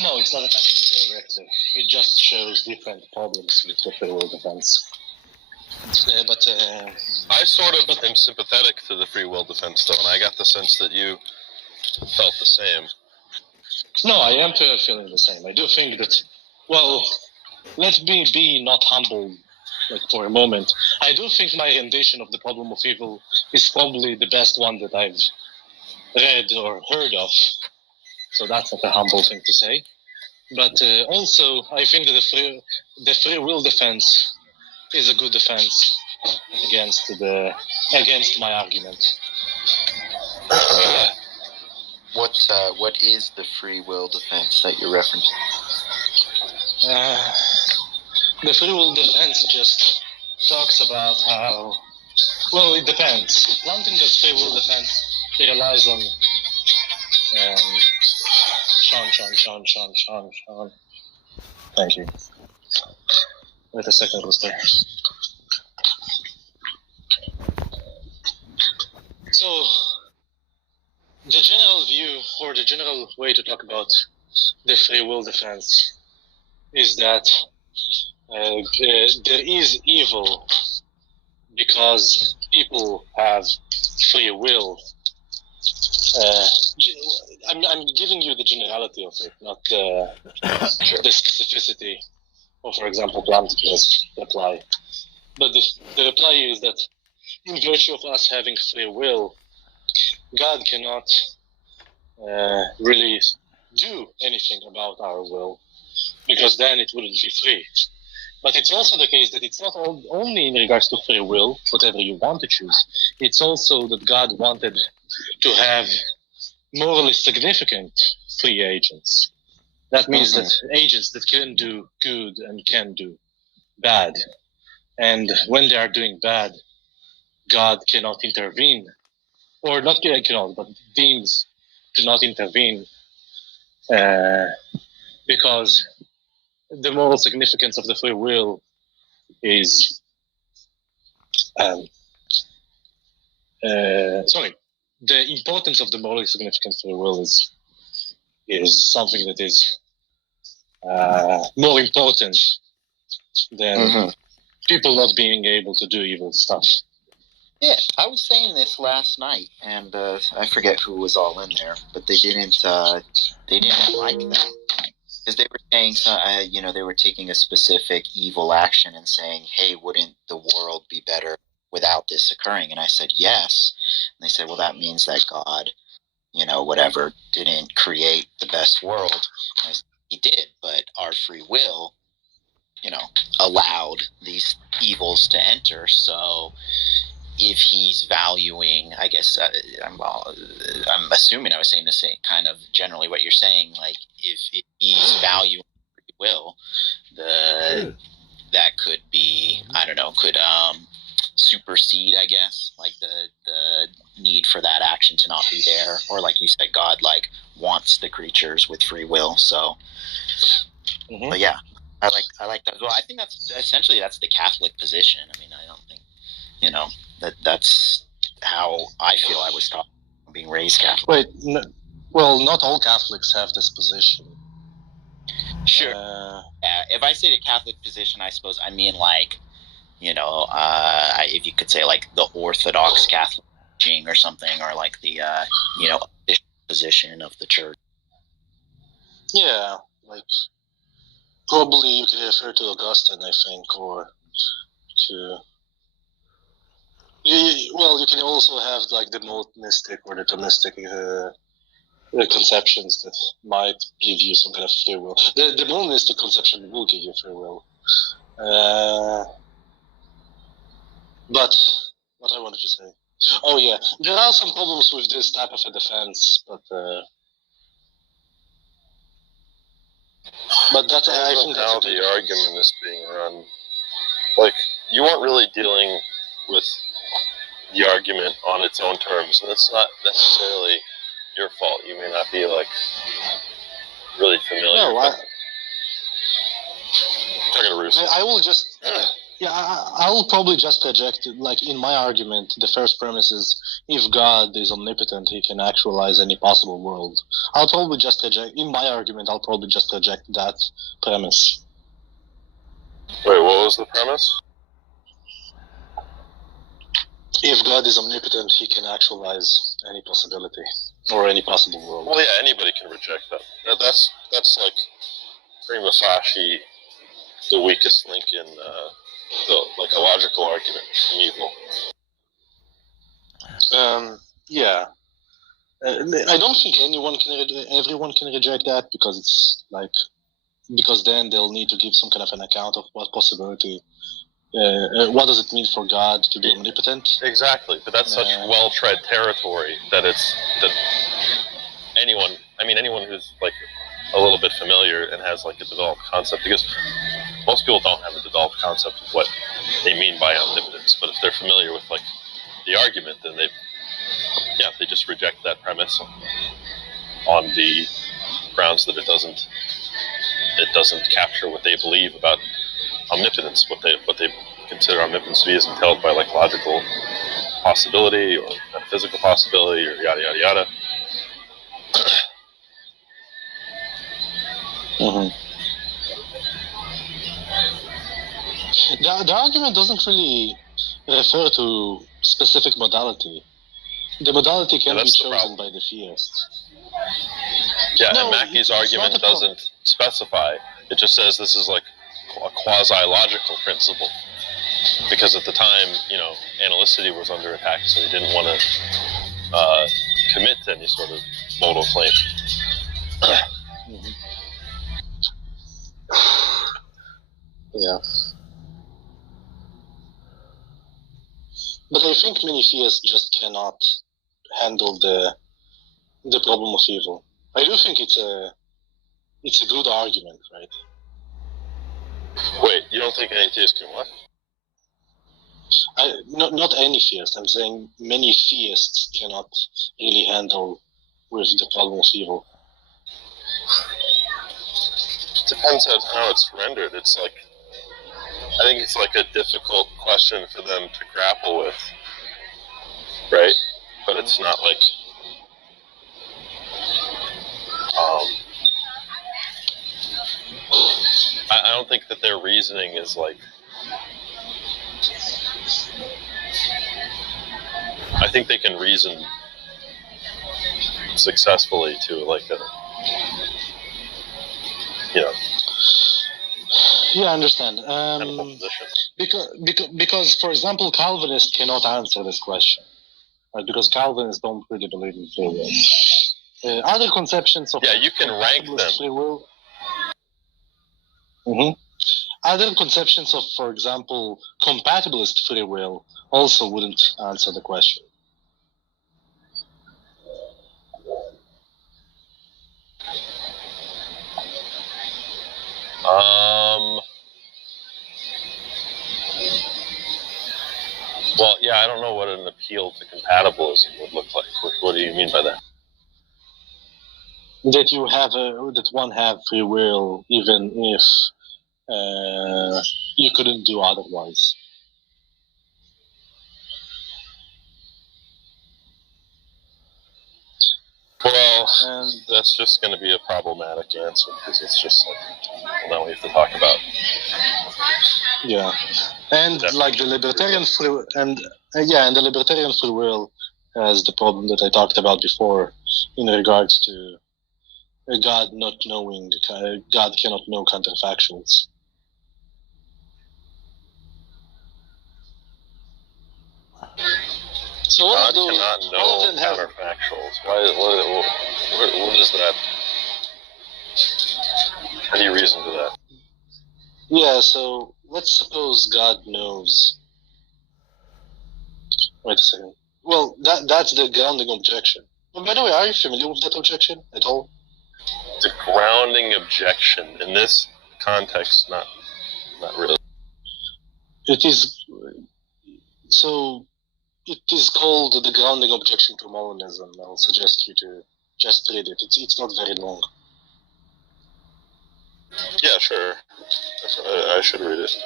No, it's not attacking it directly. It just shows different problems with the free will defense. I sort of am sympathetic to the free will defense, though, and I got the sense that you felt the same. No, I am feeling the same. I do think that, well, let me be not humble for a moment. I do think my rendition of the problem of evil is probably the best one that I've read or heard of. So that's not a humble thing to say. But also, I think that the free will defense is a good defense against my argument. What is the free will defense that you're referencing? The free will defense just talks about how, well, it depends. One thing that free will defense relies on, Sean. Thank you. Wait a second, Rooster. So, the general view, or the general way to talk about the free will defense is that there is evil because people have free will. I'm giving you the generality of it, not the specificity of, for example, Plantinga's reply. But the reply is that in virtue of us having free will, God cannot really do anything about our will, because then it wouldn't be free. But it's also the case that it's not only in regards to free will, whatever you want to choose. It's also that God wanted to have morally significant free agents. That means that agents that can do good and can do bad. And when they are doing bad, God cannot intervene. Or not cannot, but deems to not intervene because the moral significance of the free will is the importance of the morally significant free will is something that is more important than people not being able to do evil stuff. Yeah, I was saying this last night, and I forget who was all in there, but they didn't like that. because they were saying, they were taking a specific evil action and saying, hey, wouldn't the world be better without this occurring? And I said, yes. And they said, well, that means that God, whatever, didn't create the best world. And I said, he did, but our free will, allowed these evils to enter. So if he's valuing, I guess, I'm assuming I was saying the same kind of generally what you're saying, like if he's valuing free will, that could be, I don't know, could supersede, I guess, like the need for that action to not be there, or like you said, God like wants the creatures with free will. So, but yeah, I like that. Well, I think that's the Catholic position. I mean, I don't think that's how I feel I was taught, being raised Catholic. Wait, well, not all Catholics have this position. Sure. If I say the Catholic position, I suppose I mean like, if you could say like the Orthodox Catholic teaching or something, or like the official position of the church. Yeah, like probably you could refer to Augustine, I think, or to. You can also have like the Montanistic or the Thomistic conceptions that might give you some kind of free will. The Montanistic conception will give you free will. But what I wanted to say. Oh yeah, there are some problems with this type of a defense, but that I think how the argument is being run. Like, you weren't really dealing with the argument on its own terms, and it's not necessarily your fault. You may not be like really familiar. No, I will just. I will probably just project, like in my argument, the first premise is if God is omnipotent, he can actualize any possible world. I'll probably just project, in my argument, I'll probably just project that premise. Wait, what was the premise? If God is omnipotent, he can actualize any possibility or any possible world. Well, yeah, anybody can reject that. That's like prima facie the weakest link in like a logical argument from evil. Yeah. I don't think everyone can reject that, because it's like, because then they'll need to give some kind of an account of what possibility. What does it mean for God to be omnipotent? Exactly, but that's such well-tread territory that anyone who's like a little bit familiar and has like a developed concept, because most people don't have a developed concept of what they mean by omnipotence, but if they're familiar with like the argument, then they just reject that premise on the grounds that it doesn't capture what they believe about omnipotence, what they consider omnipotence to be is entailed by like logical possibility or metaphysical possibility or yada yada yada. The argument doesn't really refer to specific modality. The modality can be chosen by the theist. Yeah, and Mackey's argument doesn't specify. It just says this is like a quasi-logical principle. Because at the time, analyticity was under attack, so he didn't want to commit to any sort of modal claim. Yeah. But I think many theists just cannot handle the problem of evil. I do think it's a good argument, right? Wait, you don't think any theist can what? Not any theist. I'm saying many theists cannot really handle with the problem of evil. Depends on how it's rendered. It's like, I think it's like a difficult question for them to grapple with, right? But it's not like, I don't think that their reasoning is like, I think they can reason successfully to like Yeah, I understand. Because, for example, Calvinists cannot answer this question, right? Because Calvinists don't really believe in free will. Other conceptions of you can rank them. Free will. Other conceptions of, for example, compatibilist free will also wouldn't answer the question. Well, yeah, I don't know what an appeal to compatibilism would look like. What do you mean by that? That one have free will, even if you couldn't do otherwise. Well, that's just going to be a problematic answer because it's just like, well, now we have to talk about. Yeah, and like the libertarian free and the libertarian free will has the problem that I talked about before in regards to God not knowing. God cannot know counterfactuals. So God cannot know counterfactuals. What is that? Any reason to that? Yeah, so let's suppose God knows. Wait a second. Well, that's the grounding objection. Well, by the way, are you familiar with that objection at all? The grounding objection in this context, not really. It is. So, it is called the grounding objection to Molinism. I'll suggest you to just read it. It's not very long. Yeah, sure. I should read it.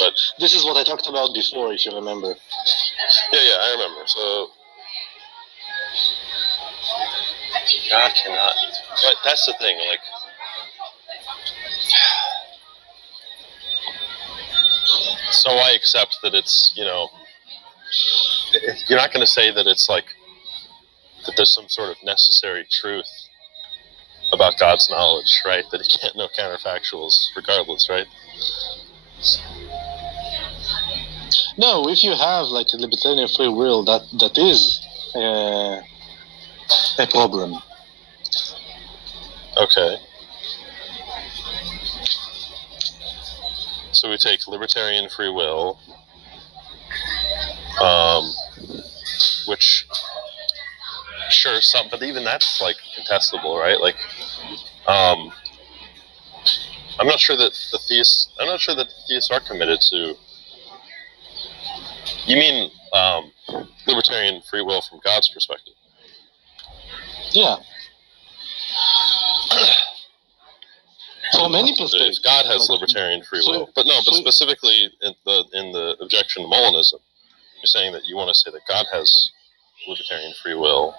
But this is what I talked about before, if you remember. Yeah, I remember. So God cannot. But that's the thing, like. So I accept that it's, you're not going to say that it's like, that there's some sort of necessary truth about God's knowledge, right? That he can't know counterfactuals regardless, right? No, if you have like a libertarian free will, that is a problem. Okay. So we take libertarian free will, which, sure, but even that's like contestable, right? Like, I'm not sure that the theists are committed to. You mean libertarian free will from God's perspective? Yeah. From any perspective, God has libertarian free will, but specifically in the objection to Molinism, you're saying that you want to say that God has libertarian free will,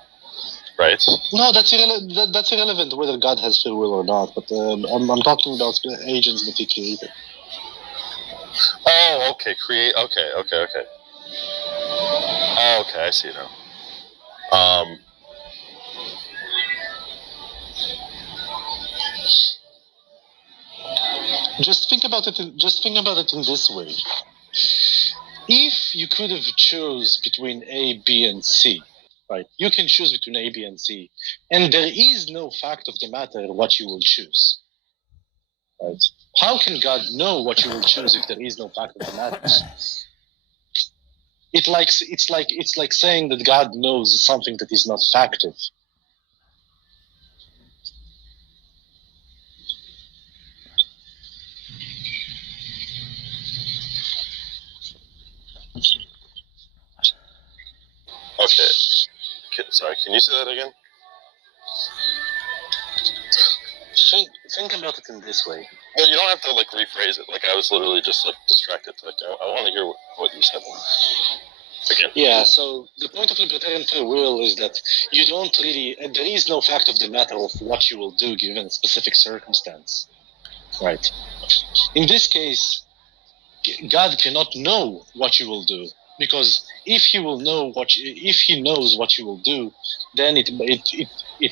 right? No, that's irrelevant whether God has free will or not. But I'm talking about agents that he created. Oh, okay. Okay. Oh, okay, I see now. Just think about it in this way. If you could have chose between A, B, and C, right? You can choose between A, B, and C, and there is no fact of the matter what you will choose, right? How can God know what you will choose if there is no fact of the matter? It's like saying that God knows something that is not factive. Okay. Sorry, can you say that again? Think about it in this way. No, you don't have to like rephrase it. Like I was literally just like distracted. Like I want to hear what you said again. Yeah. So the point of libertarian free will is that you don't really. There is no fact of the matter of what you will do given a specific circumstance. Right. In this case, God cannot know what you will do because if he knows what you will do, then it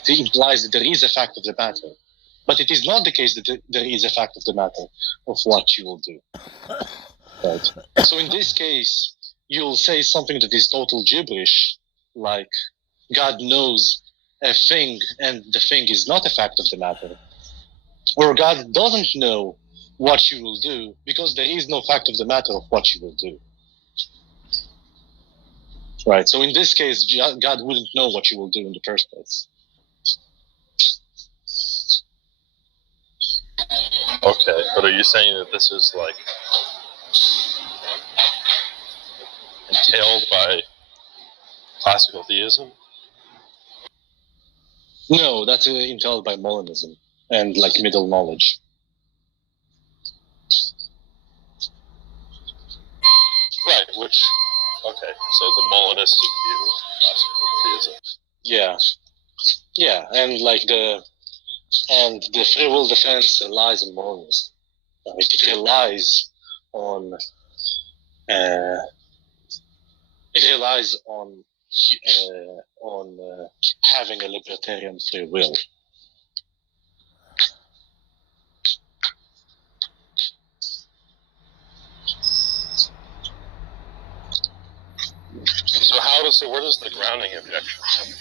implies that there is a fact of the matter. But it is not the case that there is a fact of the matter of what you will do. Right. So in this case, you'll say something that is total gibberish, like God knows a thing and the thing is not a fact of the matter, or God doesn't know what you will do because there is no fact of the matter of what you will do. Right. So in this case, God wouldn't know what you will do in the first place. Okay, but are you saying that this is like entailed by classical theism? No, that's entailed by Molinism and like middle knowledge. Right, which, okay, so the Molinistic view of classical theism. Yeah, and the free will defense relies on Molinism. It relies on having a libertarian free will. So where does the grounding objection come?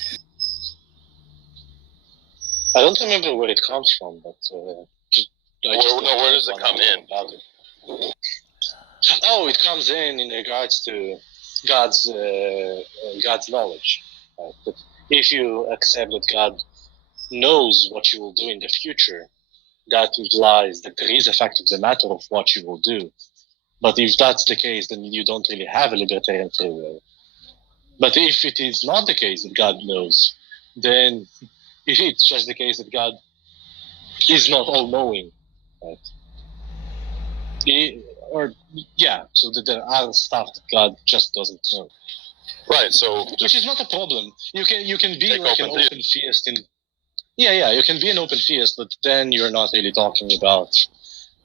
I don't remember where it comes from, but where does it come in? Oh, it comes in regards to God's knowledge. Right? But if you accept that God knows what you will do in the future, that implies that there is a fact of the matter of what you will do. But if that's the case, then you don't really have a libertarian free will. But if it is not the case that God knows, then it's just the case that God is not all-knowing. Right? So that there are stuff that God just doesn't know. Right, so... Which is not a problem. You can be like an open theist in... Yeah, you can be an open theist, but then you're not really talking about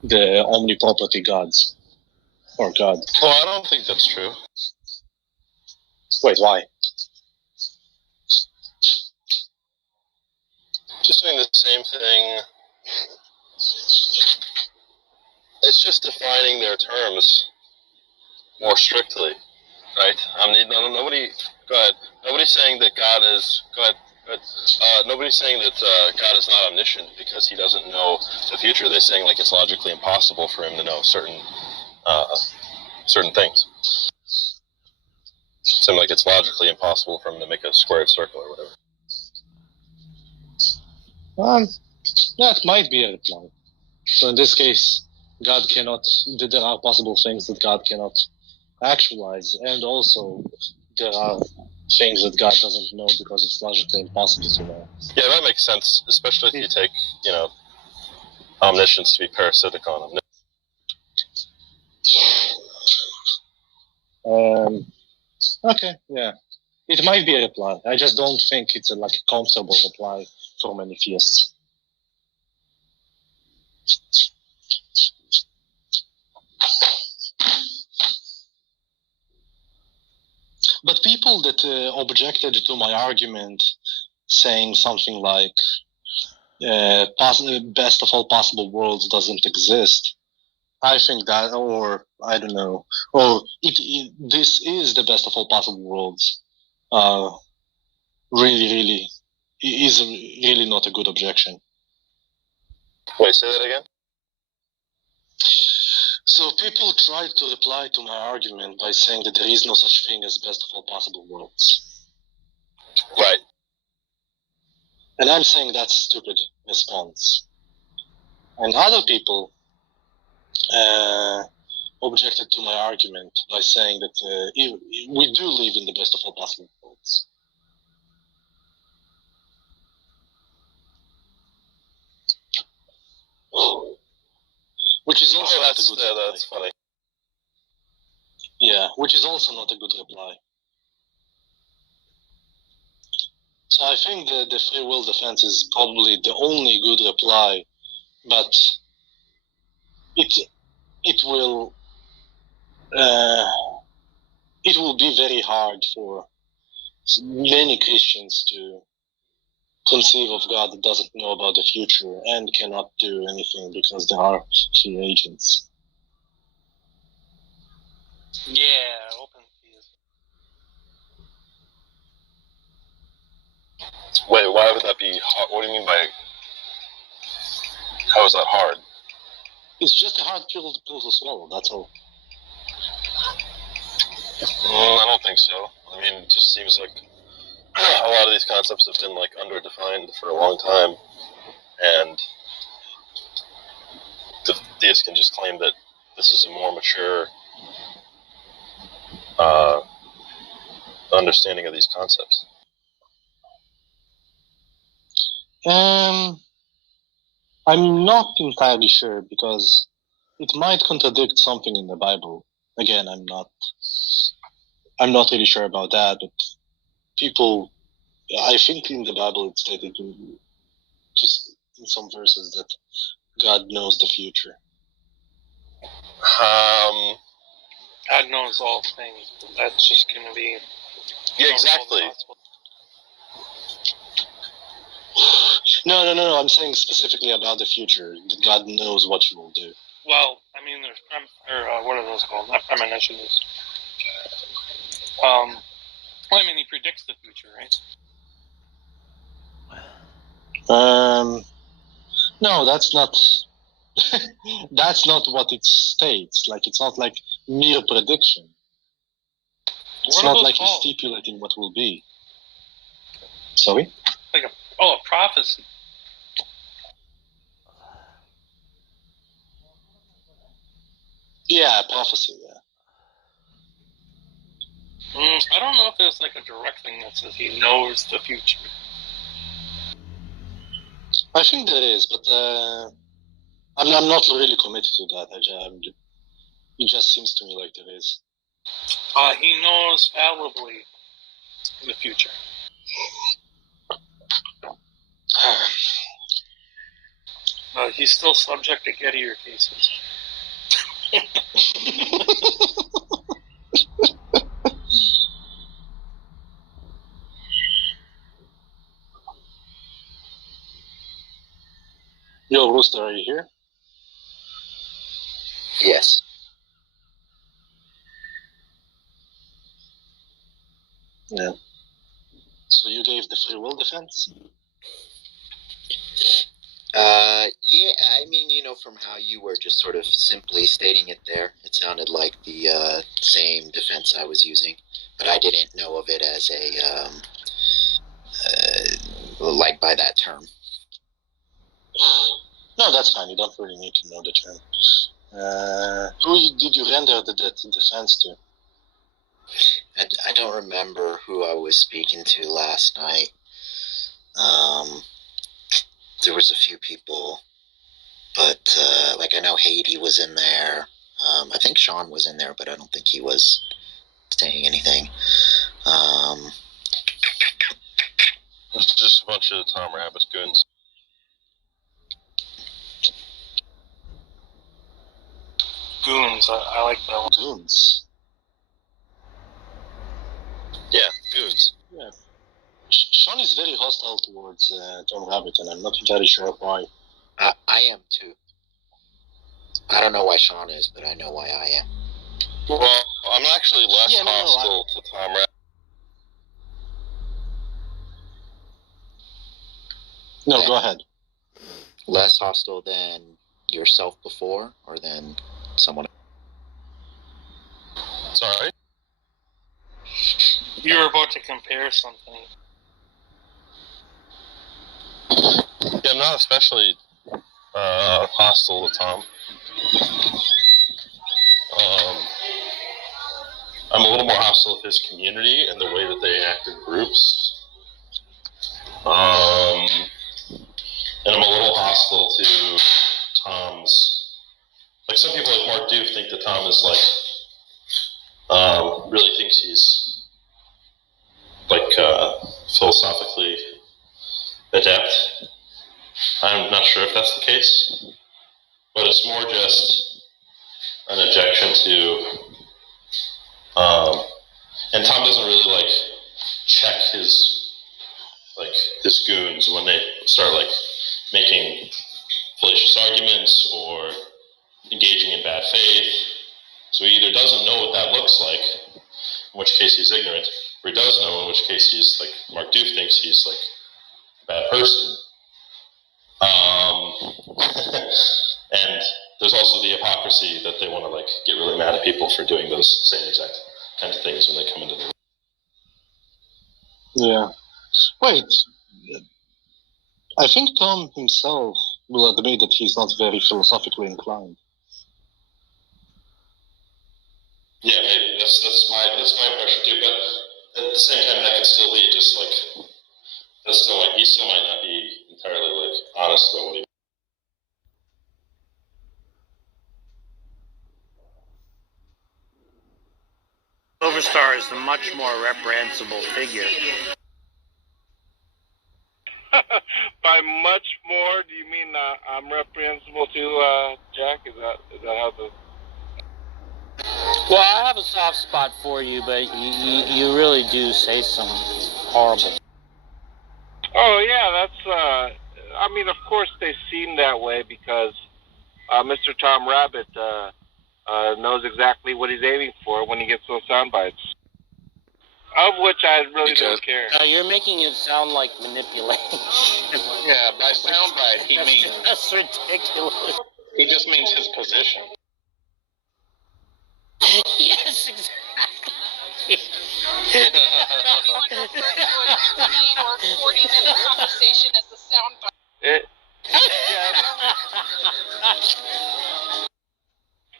the omniproperty gods. Or God. Well, I don't think that's true. Wait, why? Just doing the same thing. It's just defining their terms more strictly, right? I mean, nobody. Go ahead. Nobody's saying that God is. Go ahead. Nobody's saying that God is not omniscient because he doesn't know the future. They're saying like it's logically impossible for him to know certain things. Seems like it's logically impossible for him to make a squared circle or whatever. That might be a reply. So in this case, God cannot. There are possible things that God cannot actualize, and also there are things that God doesn't know because it's logically impossible to know. Yeah, that makes sense, especially if you take, omniscience to be parasitic on omniscience. Okay, yeah. It might be a reply. I just don't think it's a comfortable reply for many theists. But people that objected to my argument saying something like best of all possible worlds doesn't exist, I think that, or I don't know, or this is the best of all possible worlds, really is really not a good objection. Wait, say that again? So people tried to reply to my argument by saying that there is no such thing as best of all possible worlds. Right. And I'm saying that's a stupid response. And other people objected to my argument by saying that we do live in the best of all possible worlds. Which is also not a good reply. That's funny. Yeah, which is also not a good reply. So I think the free will defense is probably the only good reply, but it will it will be very hard for many Christians to conceive of God that doesn't know about the future and cannot do anything because there are free agents. Yeah, open theism. Wait, why would that be hard? What do you mean by... How is that hard? It's just a hard pill to swallow, that's all. I don't think so. I mean, it just seems like a lot of these concepts have been like underdefined for a long time, and the theists can just claim that this is a more mature understanding of these concepts. I'm not entirely sure because it might contradict something in the Bible. Again, I'm not really sure about that, but people, I think in the Bible it's stated just in some verses that God knows the future. God knows all things, but that's just going to be... Yeah, exactly. No, I'm saying specifically about the future. That God knows what you will do. Well, I mean, there's what are those called? Not premonitions. Well, I mean, he predicts the future, right? No, that's not. That's not what it states. Like, it's not like mere prediction. It's not like he's stipulating what will be. Sorry? Like a prophecy. Yeah, prophecy, yeah. I don't know if there's like a direct thing that says he knows the future. I think there is, but I'm not really committed to that. It just seems to me like there is. He knows fallibly in the future. He's still subject to Gettier cases. Yo, Rooster, are you here? Yes. Yeah. So you gave the free will defense? Yeah, I mean, from how you were just sort of simply stating it there, it sounded like the same defense I was using, but I didn't know of it as like by that term. No, that's fine. You don't really need to know the term. Who did you render the defense to? I don't remember who I was speaking to last night. There was a few people, but I know Haiti was in there. I think Sean was in there, but I don't think he was saying anything. It's just a bunch of Tom Rabbit goons. Goons, I like that one. Goons. Yeah, goons. Yeah. Sean is very hostile towards Tom Rabbit, and I'm not entirely sure why. I am too. I don't know why Sean is, but I know why I am. Well, I'm actually less hostile to Tom Rabbit. No, go ahead. Less hostile than yourself before, or than someone else? Sorry? You were about to compare something. Yeah, I'm not especially hostile to Tom. I'm a little more hostile to his community and the way that they act in groups. And I'm a little hostile to Tom's... Like, some people like Mark Doof think that Tom is, really thinks he's, philosophically adept. I'm not sure if that's the case, but it's more just an objection to And Tom doesn't really like check his goons when they start like making fallacious arguments or engaging in bad faith. So he either doesn't know what that looks like, in which case he's ignorant, or he does know, in which case he's like Mark Doof thinks he's like a bad person. And there's also the hypocrisy that they want to like get really mad at people for doing those same exact kind of things when they come into the room. Yeah. Wait. I think Tom himself will admit that he's not very philosophically inclined. Yeah, maybe. That's my impression too. But at the same time, that could still be just like he still might not be entirely like honest about what he. Silverstar is a much more reprehensible figure. By much more, do you mean I'm reprehensible too, Jack? Is that how the... Well, I have a soft spot for you, but you really do say some horrible. Oh yeah, that's. I mean, of course they seem that way because Mr. Tom Rabbit knows exactly what he's aiming for when he gets those sound bites. Of which I really don't care. You're making it sound like manipulation. Yeah, by soundbite he means that's ridiculous. He just means his position. Yes, exactly. or 40-minute conversation as the soundbite.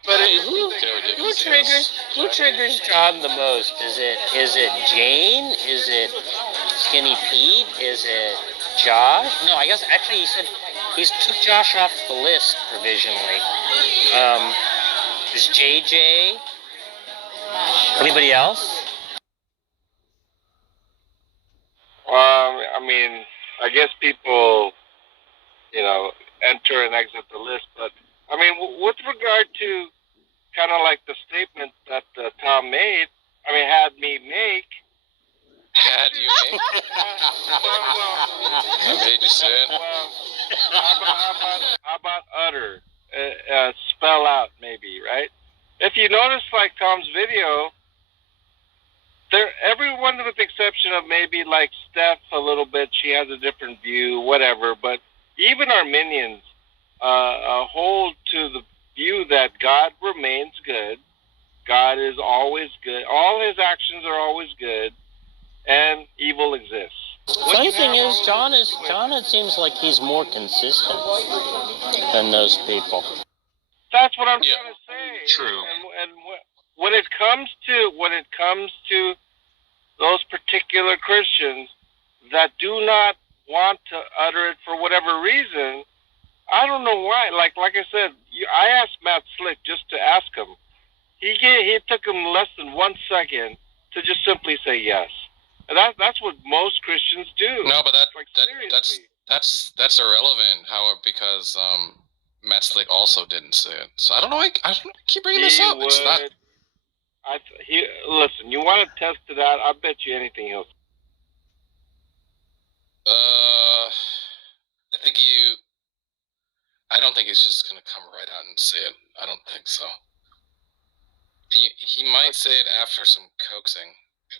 But who triggers John the most? Is it Jane? Is it Skinny Pete? Is it Josh? No, I guess actually he said he took Josh off the list provisionally. Is JJ? Anybody else? I mean, I guess people, enter and exit the list, but I mean, with regard to kind of like the statement that Tom made, had me make. Had you make? I made you say it. How about utter? Spell out, maybe, right? If you notice, like Tom's video, everyone with the exception of maybe like Steph a little bit, she has a different view, whatever, but even Arminians hold to the view that God remains good, God is always good, all his actions are always good, and evil exists. Funny thing is, John, it seems like he's more consistent than those people. That's what I'm trying to say. True. And when it comes to those particular Christians that do not want to utter it for whatever reason, I don't know why. Like I said, I asked Matt Slick just to ask him. He took him less than 1 second to just simply say yes. And that's what most Christians do. No, but that's irrelevant. Because Matt Slick also didn't say it. So I don't know. I keep bringing this up. It's not. Listen, you want to test it out? I bet you anything else. I don't think he's just gonna come right out and say it. I don't think so. He might say it after some coaxing,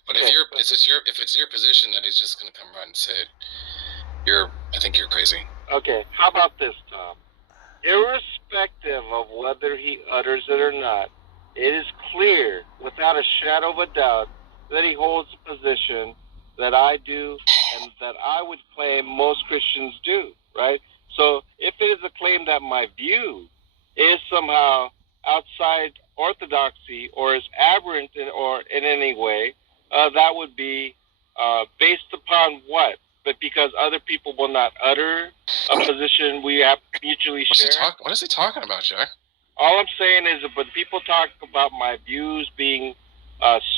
but if it's your position that he's just gonna come right and say it, I think you're crazy. Okay, how about this, Tom? Irrespective of whether he utters it or not, it is clear, without a shadow of a doubt, that he holds a position that I do and that I would claim most Christians do, right? So if it is a claim that my view is somehow outside orthodoxy or is aberrant in any way, that would be based upon what? But because other people will not utter a position we have mutually share. What is he talking about, Jack? All I'm saying is that when people talk about my views being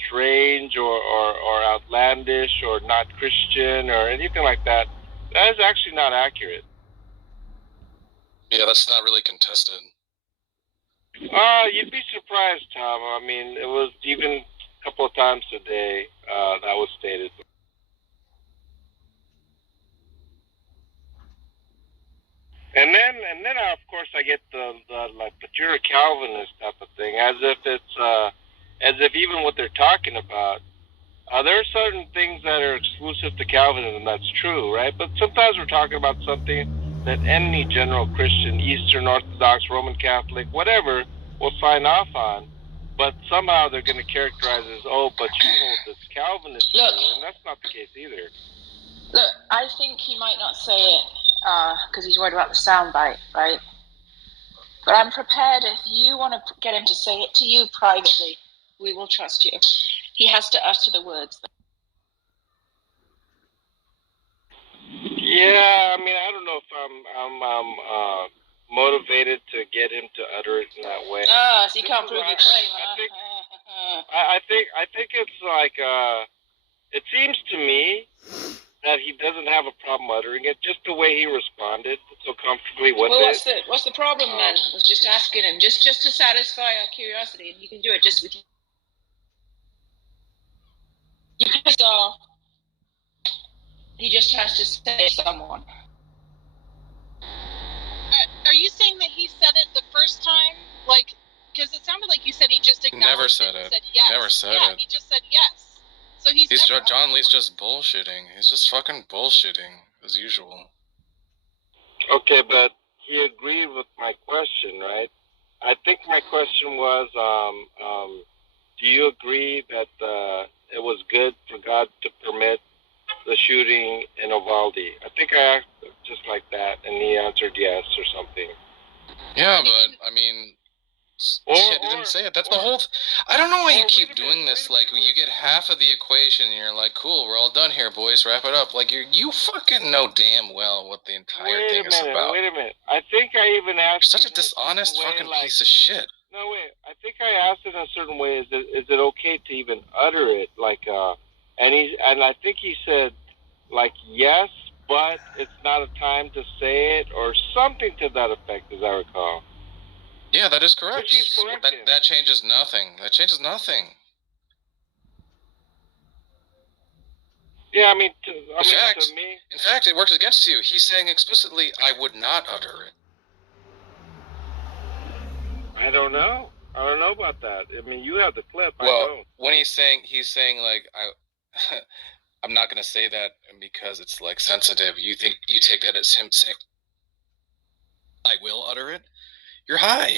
strange or outlandish or not Christian or anything like that, that is actually not accurate. Yeah, that's not really contested. You'd be surprised, Tom. I mean, it was even a couple of times today that was stated. And then of course I get the like, but you're a Calvinist type of thing, as if even what they're talking about, there are certain things that are exclusive to Calvinism. That's true, right? But sometimes we're talking about something that any general Christian, Eastern Orthodox, Roman Catholic, whatever, will sign off on. But somehow they're going to characterize it as, oh, but you hold this Calvinist view, and that's not the case either. Look, I think he might not say it because he's worried about the soundbite, right? But I'm prepared if you want to get him to say it to you privately. We will trust you. He has to utter the words. Yeah, I mean, I don't know if I'm motivated to get him to utter it in that way. So you can't prove your claim, I think it's like it seems to me that he doesn't have a problem uttering it, just the way he responded so comfortably with it. What's the problem then? I was just asking him, just to satisfy our curiosity, and you can do it just with you. He just has to say someone. Are you saying that he said it the first time? Like, because it sounded like you said he just acknowledged Never said it. Said yes. He never said it. He just said yes. So John Lee's just bullshitting. He's just fucking bullshitting as usual. Okay, but he agreed with my question, right? I think my question was, do you agree that it was good for God to permit the shooting in Uvalde? I think I asked just like that, and he answered yes or something. Yeah, but I mean, shit, he didn't say it. That's the whole. I don't know why you keep doing this. Like, you get half of the equation, and you're like, "Cool, we're all done here, boys. Wrap it up." Like, you fucking know damn well what the entire thing is about. Wait a minute. I think I even asked. You're such a dishonest fucking piece of shit. No, wait. I think I asked it in a certain way. Is it okay to even utter it? Like, and I think he said, like, yes, but it's not a time to say it, or something to that effect, as I recall. Yeah, that is correct. That changes nothing. That changes nothing. Yeah, I mean, in fact, it works against you. He's saying explicitly, "I would not utter it." I don't know. I don't know about that. I mean, you have the clip. Well, I don't. When he's saying like, I'm not gonna say that because it's like sensitive. You take that as him saying, "I will utter it." You're high.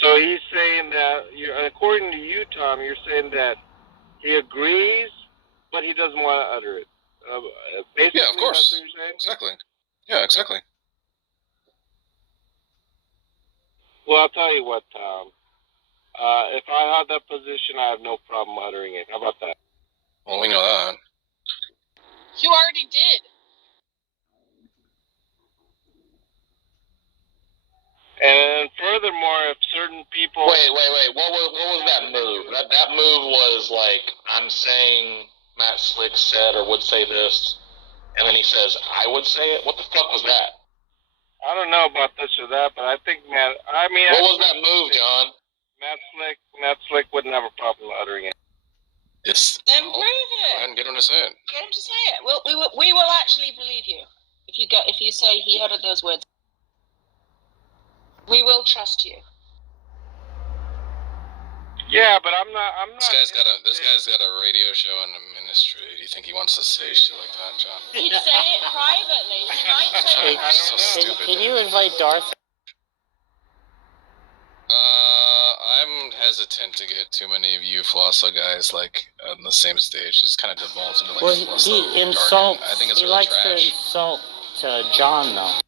So he's saying that, according to you, Tom, you're saying that he agrees, but he doesn't want to utter it. Basically, yeah, of course. That's what you're saying? Exactly. Yeah, exactly. Well, I'll tell you what, Tom. If I had that position, I have no problem uttering it. How about that? Well, we know that. You already did. And furthermore, if certain people... Wait. What was that move? That move was like, I'm saying Matt Slick said or would say this, and then he says, I would say it? What the fuck was that? I don't know about this or that, but I think Matt... What was that move, John? Matt Slick wouldn't have a problem uttering it. Yes. Then prove it. Go ahead and get him to say it. Get him to say it. We will actually believe you if you say he uttered those words. We will trust you. Yeah, but I'm not. This guy's got a radio show and a ministry. Do you think he wants to say shit like that, John? He'd say it privately. He might say it So privately. stupid. Can you invite Darth? I'm hesitant to get too many of you Flossa guys like on the same stage. It's kind of devolves into like He insults. I think it's he really likes trash. to insult John though.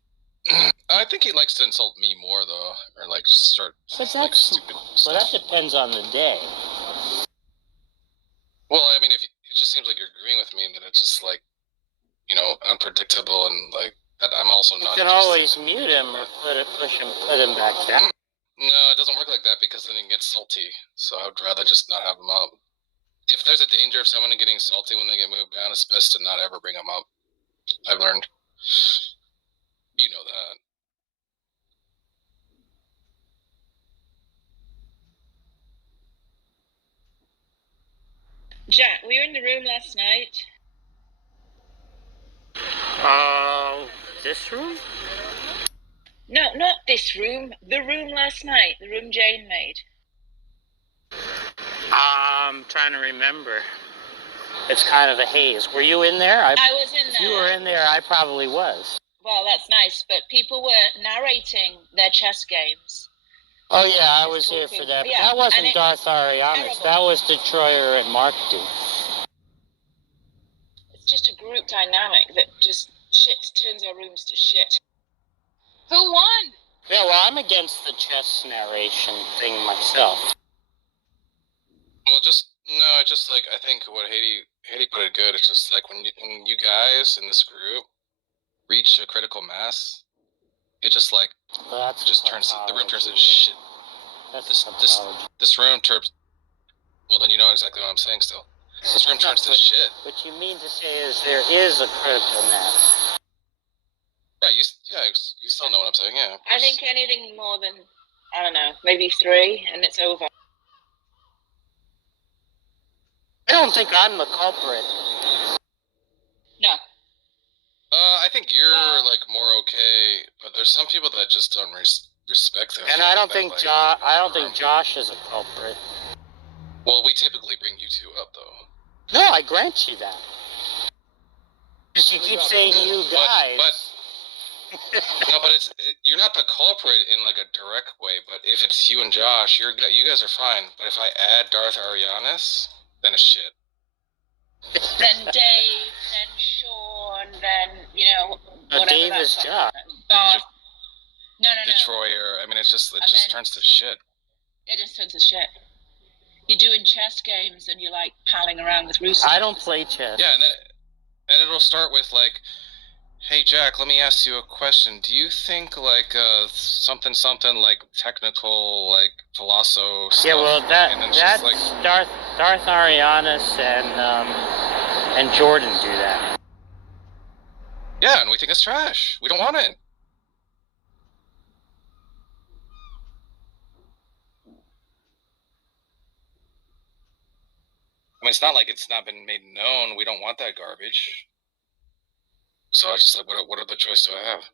I think he likes to insult me more though, or like start like stupid. Well, that depends on the day. Well, I mean, it just seems like you're agreeing with me that it's just like, unpredictable and like that I'm also not. You can always mute him or put him back down. No, it doesn't work like that because then he gets salty. So I'd rather just not have him up. If there's a danger of someone getting salty when they get moved down, it's best to not ever bring them up. I've learned. You know that. Jack, were you in the room last night? This room? No, not this room. The room last night. The room Jane made. I'm trying to remember. It's kind of a haze. Were you in there? I was in If you there. were in there, I probably was. Well, that's nice, but people were narrating their chess games. Oh yeah, I was here for that. But Yeah, that wasn't and Darth Arianis. terrible. That was Detroyer and Mark D. It's just a group dynamic that just turns our rooms to shit. Who won? Yeah, well, I'm against the chess narration thing myself. Well, just like I think what Haiti put it good. It's just like when you guys in this group reach a critical mass, it just like the room turns to shit. This room turns. Well, then you know exactly what I'm saying. Still, this room turns to shit. What you mean to say is there is a critical mass. Right? You still know what I'm saying, yeah. I think anything more than, I don't know, maybe 3, and it's over. I don't think I'm the culprit. No. I think you're like more okay, but there's some people that just don't respect that. And I don't think Josh is a culprit. Well, we typically bring you two up, though. No, I grant you that. Just you keep saying you guys. No, but you're not the culprit in like a direct way. But if it's you and Josh, you guys are fine. But if I add Darth Arianis, then it's shit. Then Dave, then Sean, then, whatever. Dave is Josh. No. Detroyer. I mean, it just turns to shit. It just turns to shit. You're doing chess games and you're like palling around with Russo. I don't play chess. Yeah, and it'll start with like, hey Jack, let me ask you a question. Do you think like something like technical like philosophy stuff? Yeah, well that's like, Darth Arianis and Jordan do that. Yeah, and we think it's trash. We don't want it. I mean, it's not like it's not been made known. We don't want that garbage. So I was just like, what other choice do I have?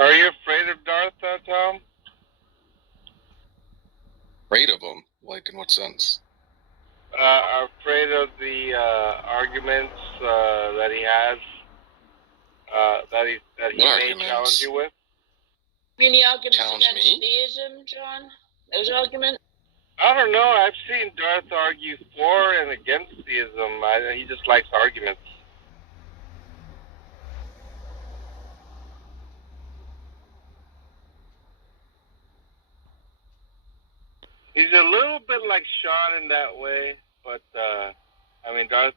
Are you afraid of Darth, Tom? Afraid of him? Like, in what sense? Afraid of the arguments that he has, that he may challenge you with? You mean the arguments Challenge against me? theism, John? Those arguments? I don't know. I've seen Darth argue for and against theism. He just likes arguments. He's a little bit like Sean in that way, but I mean, Darth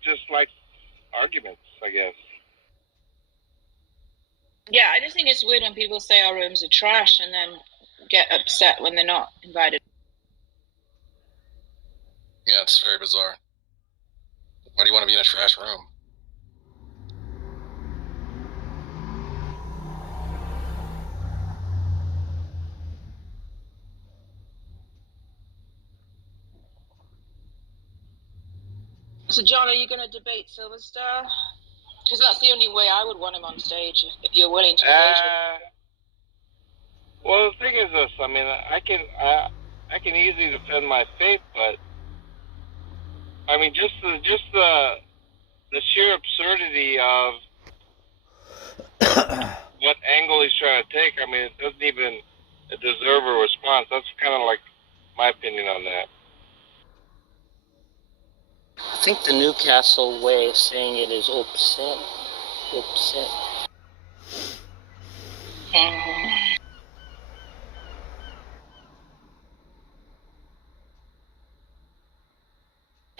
just likes arguments, I guess. Yeah, I just think it's weird when people say our rooms are trash and then get upset when they're not invited. Yeah, it's very bizarre. Why do you want to be in a trash room? So, John, are you going to debate Silver Star? Because that's the only way I would want him on stage, if you're willing to engage with him. Well, the thing is this. I mean, I can easily defend my faith, but I mean, just the sheer absurdity of what angle he's trying to take. I mean, it doesn't even deserve a response. That's kind of like my opinion on that. I think the Newcastle way of saying it is upset. Upset.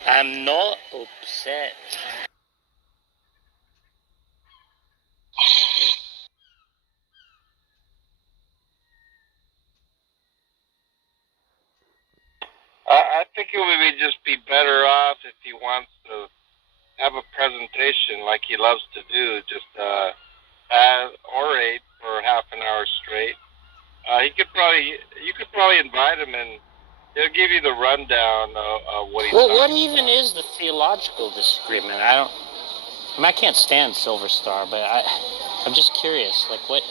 I'm not upset. I think it would just be better off if he wants to have a presentation like he loves to do, just orate for half an hour straight. You could probably invite him and he'll give you the rundown of what he's Well, talking what even is the theological disagreement? I can't stand Silver Star, but I'm just curious. Like, what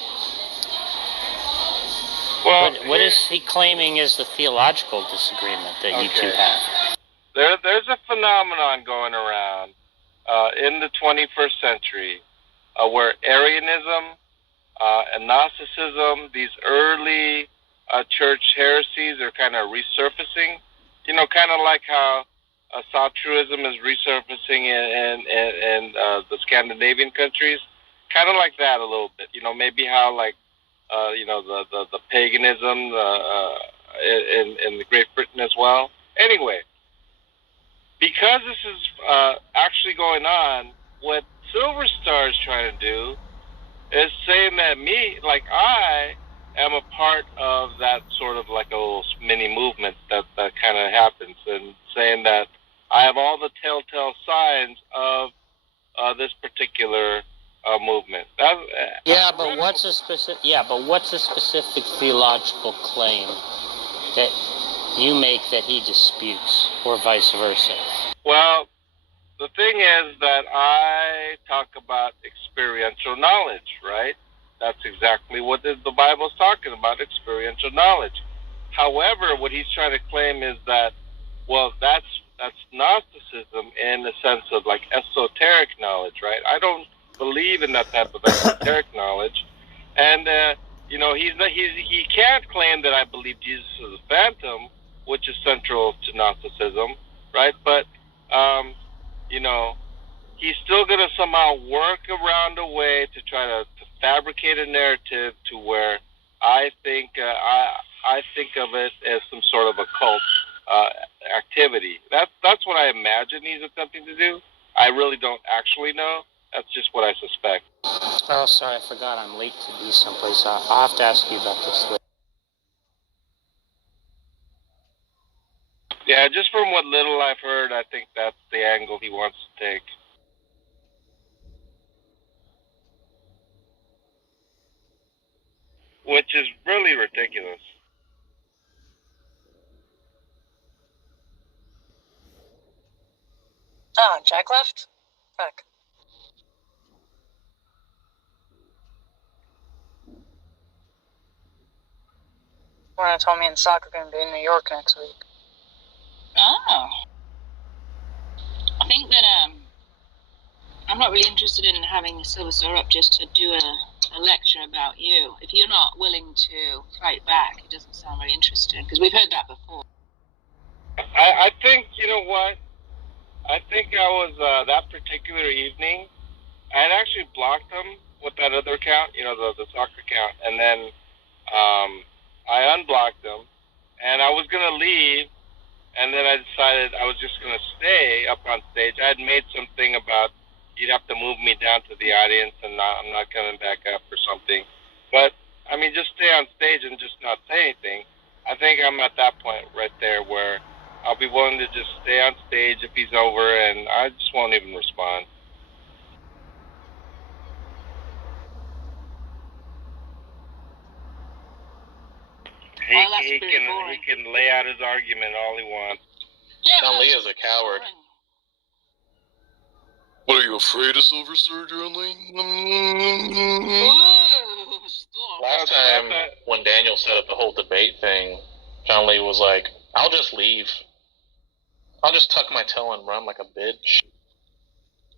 is he claiming is the theological disagreement that you two have? There's a phenomenon going around in the 21st century where Arianism and Gnosticism, these early church heresies, are kind of resurfacing. You know, kind of like how Soltruism is resurfacing in the Scandinavian countries. Kind of like that a little bit. You know, maybe how like the paganism in the Great Britain as well. Anyway, because this is actually going on, what Silver Star is trying to do is saying that I am a part of that sort of like a little mini movement that kind of happens, and saying that I have all the telltale signs of this particular movement. But what's a specific theological claim that you make that he disputes, or vice versa? Well, the thing is that I talk about experiential knowledge, right? That's exactly what the Bible is talking about, experiential knowledge. However, what he's trying to claim is that, well, that's Gnosticism in the sense of like esoteric knowledge, right? I don't believe in that type of esoteric knowledge, and he can't claim that I believe Jesus is a phantom, which is central to Gnosticism, right? But he's still going to somehow work around a way to try to fabricate a narrative to where I think of it as some sort of a cult activity. That's what I imagine he's attempting to do. I really don't actually know. That's just what I suspect. Oh, sorry, I forgot I'm late to be someplace. I'll have to ask you about this later. Yeah, just from what little I've heard, I think that's the angle he wants to take. Which is really ridiculous. Oh, Jack left? Fuck. Lorna told me and Sock are going to be in New York next week. Oh. I think that I'm not really interested in having Silver Star up just to do a lecture about you. If you're not willing to fight back, it doesn't sound very interesting, because we've heard that before. I think, you know what? I think I was, that particular evening, I had actually blocked him with that other account, the soccer account, and then I unblocked him, and I was going to leave, and then I decided I was just going to stay up on stage. I had made something about you'd have to move me down to the audience, and I'm not coming back up or something. But, I mean, just stay on stage and just not say anything. I think I'm at that point right there where I'll be willing to just stay on stage if he's over, and I just won't even respond. He can lay out his argument all he wants. John Lee is a coward. What, are you afraid of Silver Star, John Lee? Last time when Daniel set up the whole debate thing, John Lee was like, I'll just leave. I'll just tuck my tail and run like a bitch.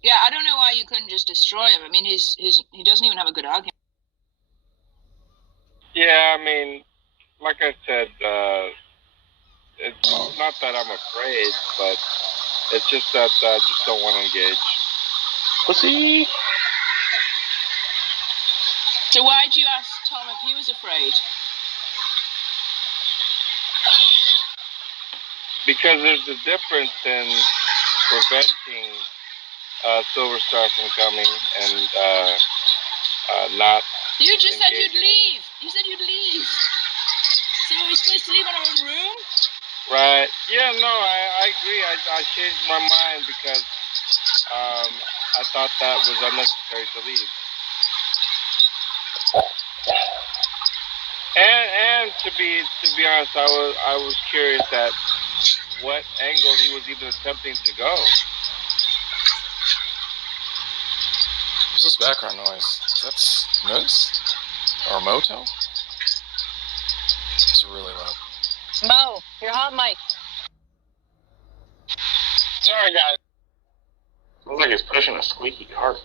Yeah, I don't know why you couldn't just destroy him. I mean, he doesn't even have a good argument. Yeah, I mean, like I said, it's not that I'm afraid, but it's just that I just don't want to engage. Pussy. So why'd you ask Tom if he was afraid? Because there's a difference in preventing Silver Star from coming and not. You just said engaging. you'd leave. You said you'd leave. So are we supposed to leave in our own room? Right. Yeah, no, I agree. I changed my mind because I thought that was unnecessary to leave. And to be honest, I was curious at what angle he was even attempting to go. What's this background noise? That's Moose? Or Moto? It's really loud. Mo, your hot mic. Sorry, guys. Sounds like he's pushing a squeaky cart.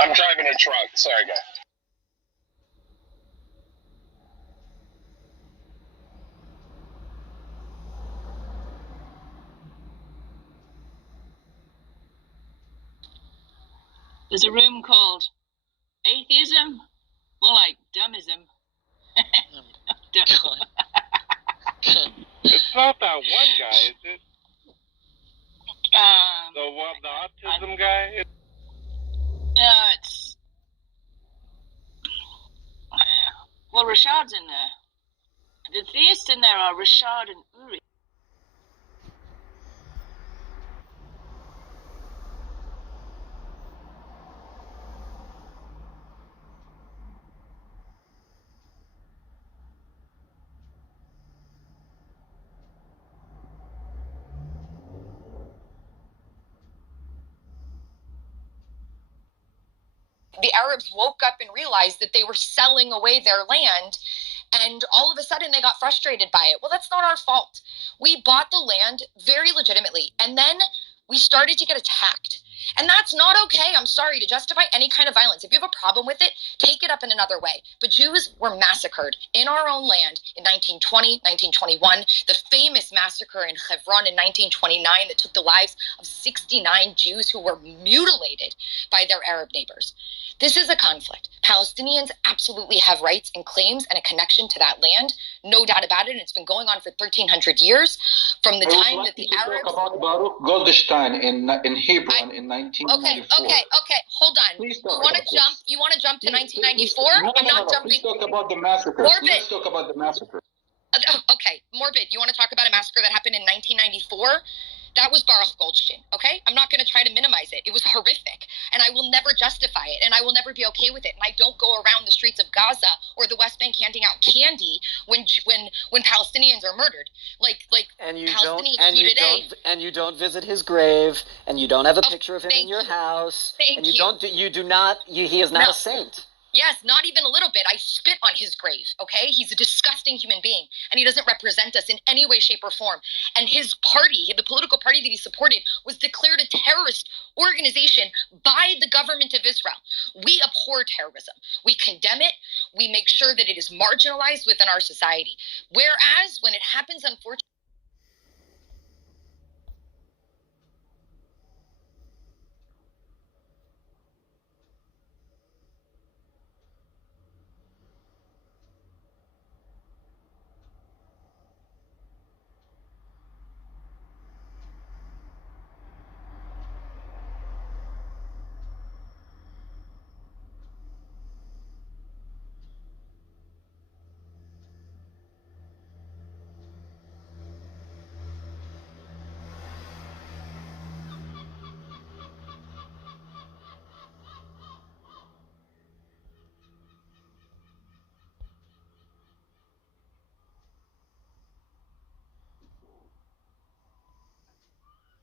I'm driving a truck. Sorry, guys. There's a room called Atheism, more like Dummism. It's not that one guy, is it? The autism guy? No, it's... Well, Rashad's in there. The theists in there are Rashad and Uri. The Arabs woke up and realized that they were selling away their land, and all of a sudden they got frustrated by it. Well, that's not our fault. We bought the land very legitimately, and then we started to get attacked. And that's not okay. I'm sorry, to justify any kind of violence. If you have a problem with it, take it up in another way. But Jews were massacred in our own land in 1920, 1921, the famous massacre in Hebron in 1929 that took the lives of 69 Jews who were mutilated by their Arab neighbors. This is a conflict. Palestinians absolutely have rights and claims and a connection to that land. No doubt about it. And it's been going on for 1,300 years from the time that the Arabs... Talk about Baruch Goldstein in Hebron in 1994. Okay. Hold on. You want to jump to 1994? No, I'm not jumping. Please talk about the massacre. Morbid. Let's talk about the massacre. Okay, Morbid, you want to talk about a massacre that happened in 1994? That was Baruch Goldstein, okay? I'm not going to try to minimize it. It was horrific, and I will never justify it, and I will never be okay with it. And I don't go around the streets of Gaza or the West Bank handing out candy when Palestinians are murdered. And you Palestinians don't visit his grave, and you don't have a picture of him in your house. Thank you. He is not a saint. Yes, not even a little bit. I spit on his grave, okay? He's a disgusting human being, and he doesn't represent us in any way, shape, or form. And his party, the political party that he supported, was declared a terrorist organization by the government of Israel. We abhor terrorism. We condemn it. We make sure that it is marginalized within our society. Whereas, when it happens, unfortunately,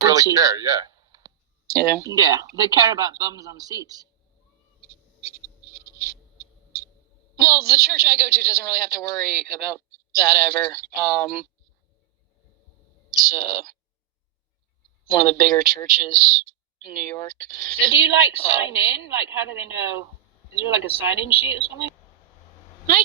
Really care, yeah. Yeah, they care about bums on seats. Well, the church I go to doesn't really have to worry about that ever. It's one of the bigger churches in New York. So do you like sign in? Like, how do they know? Is there like a sign-in sheet or something?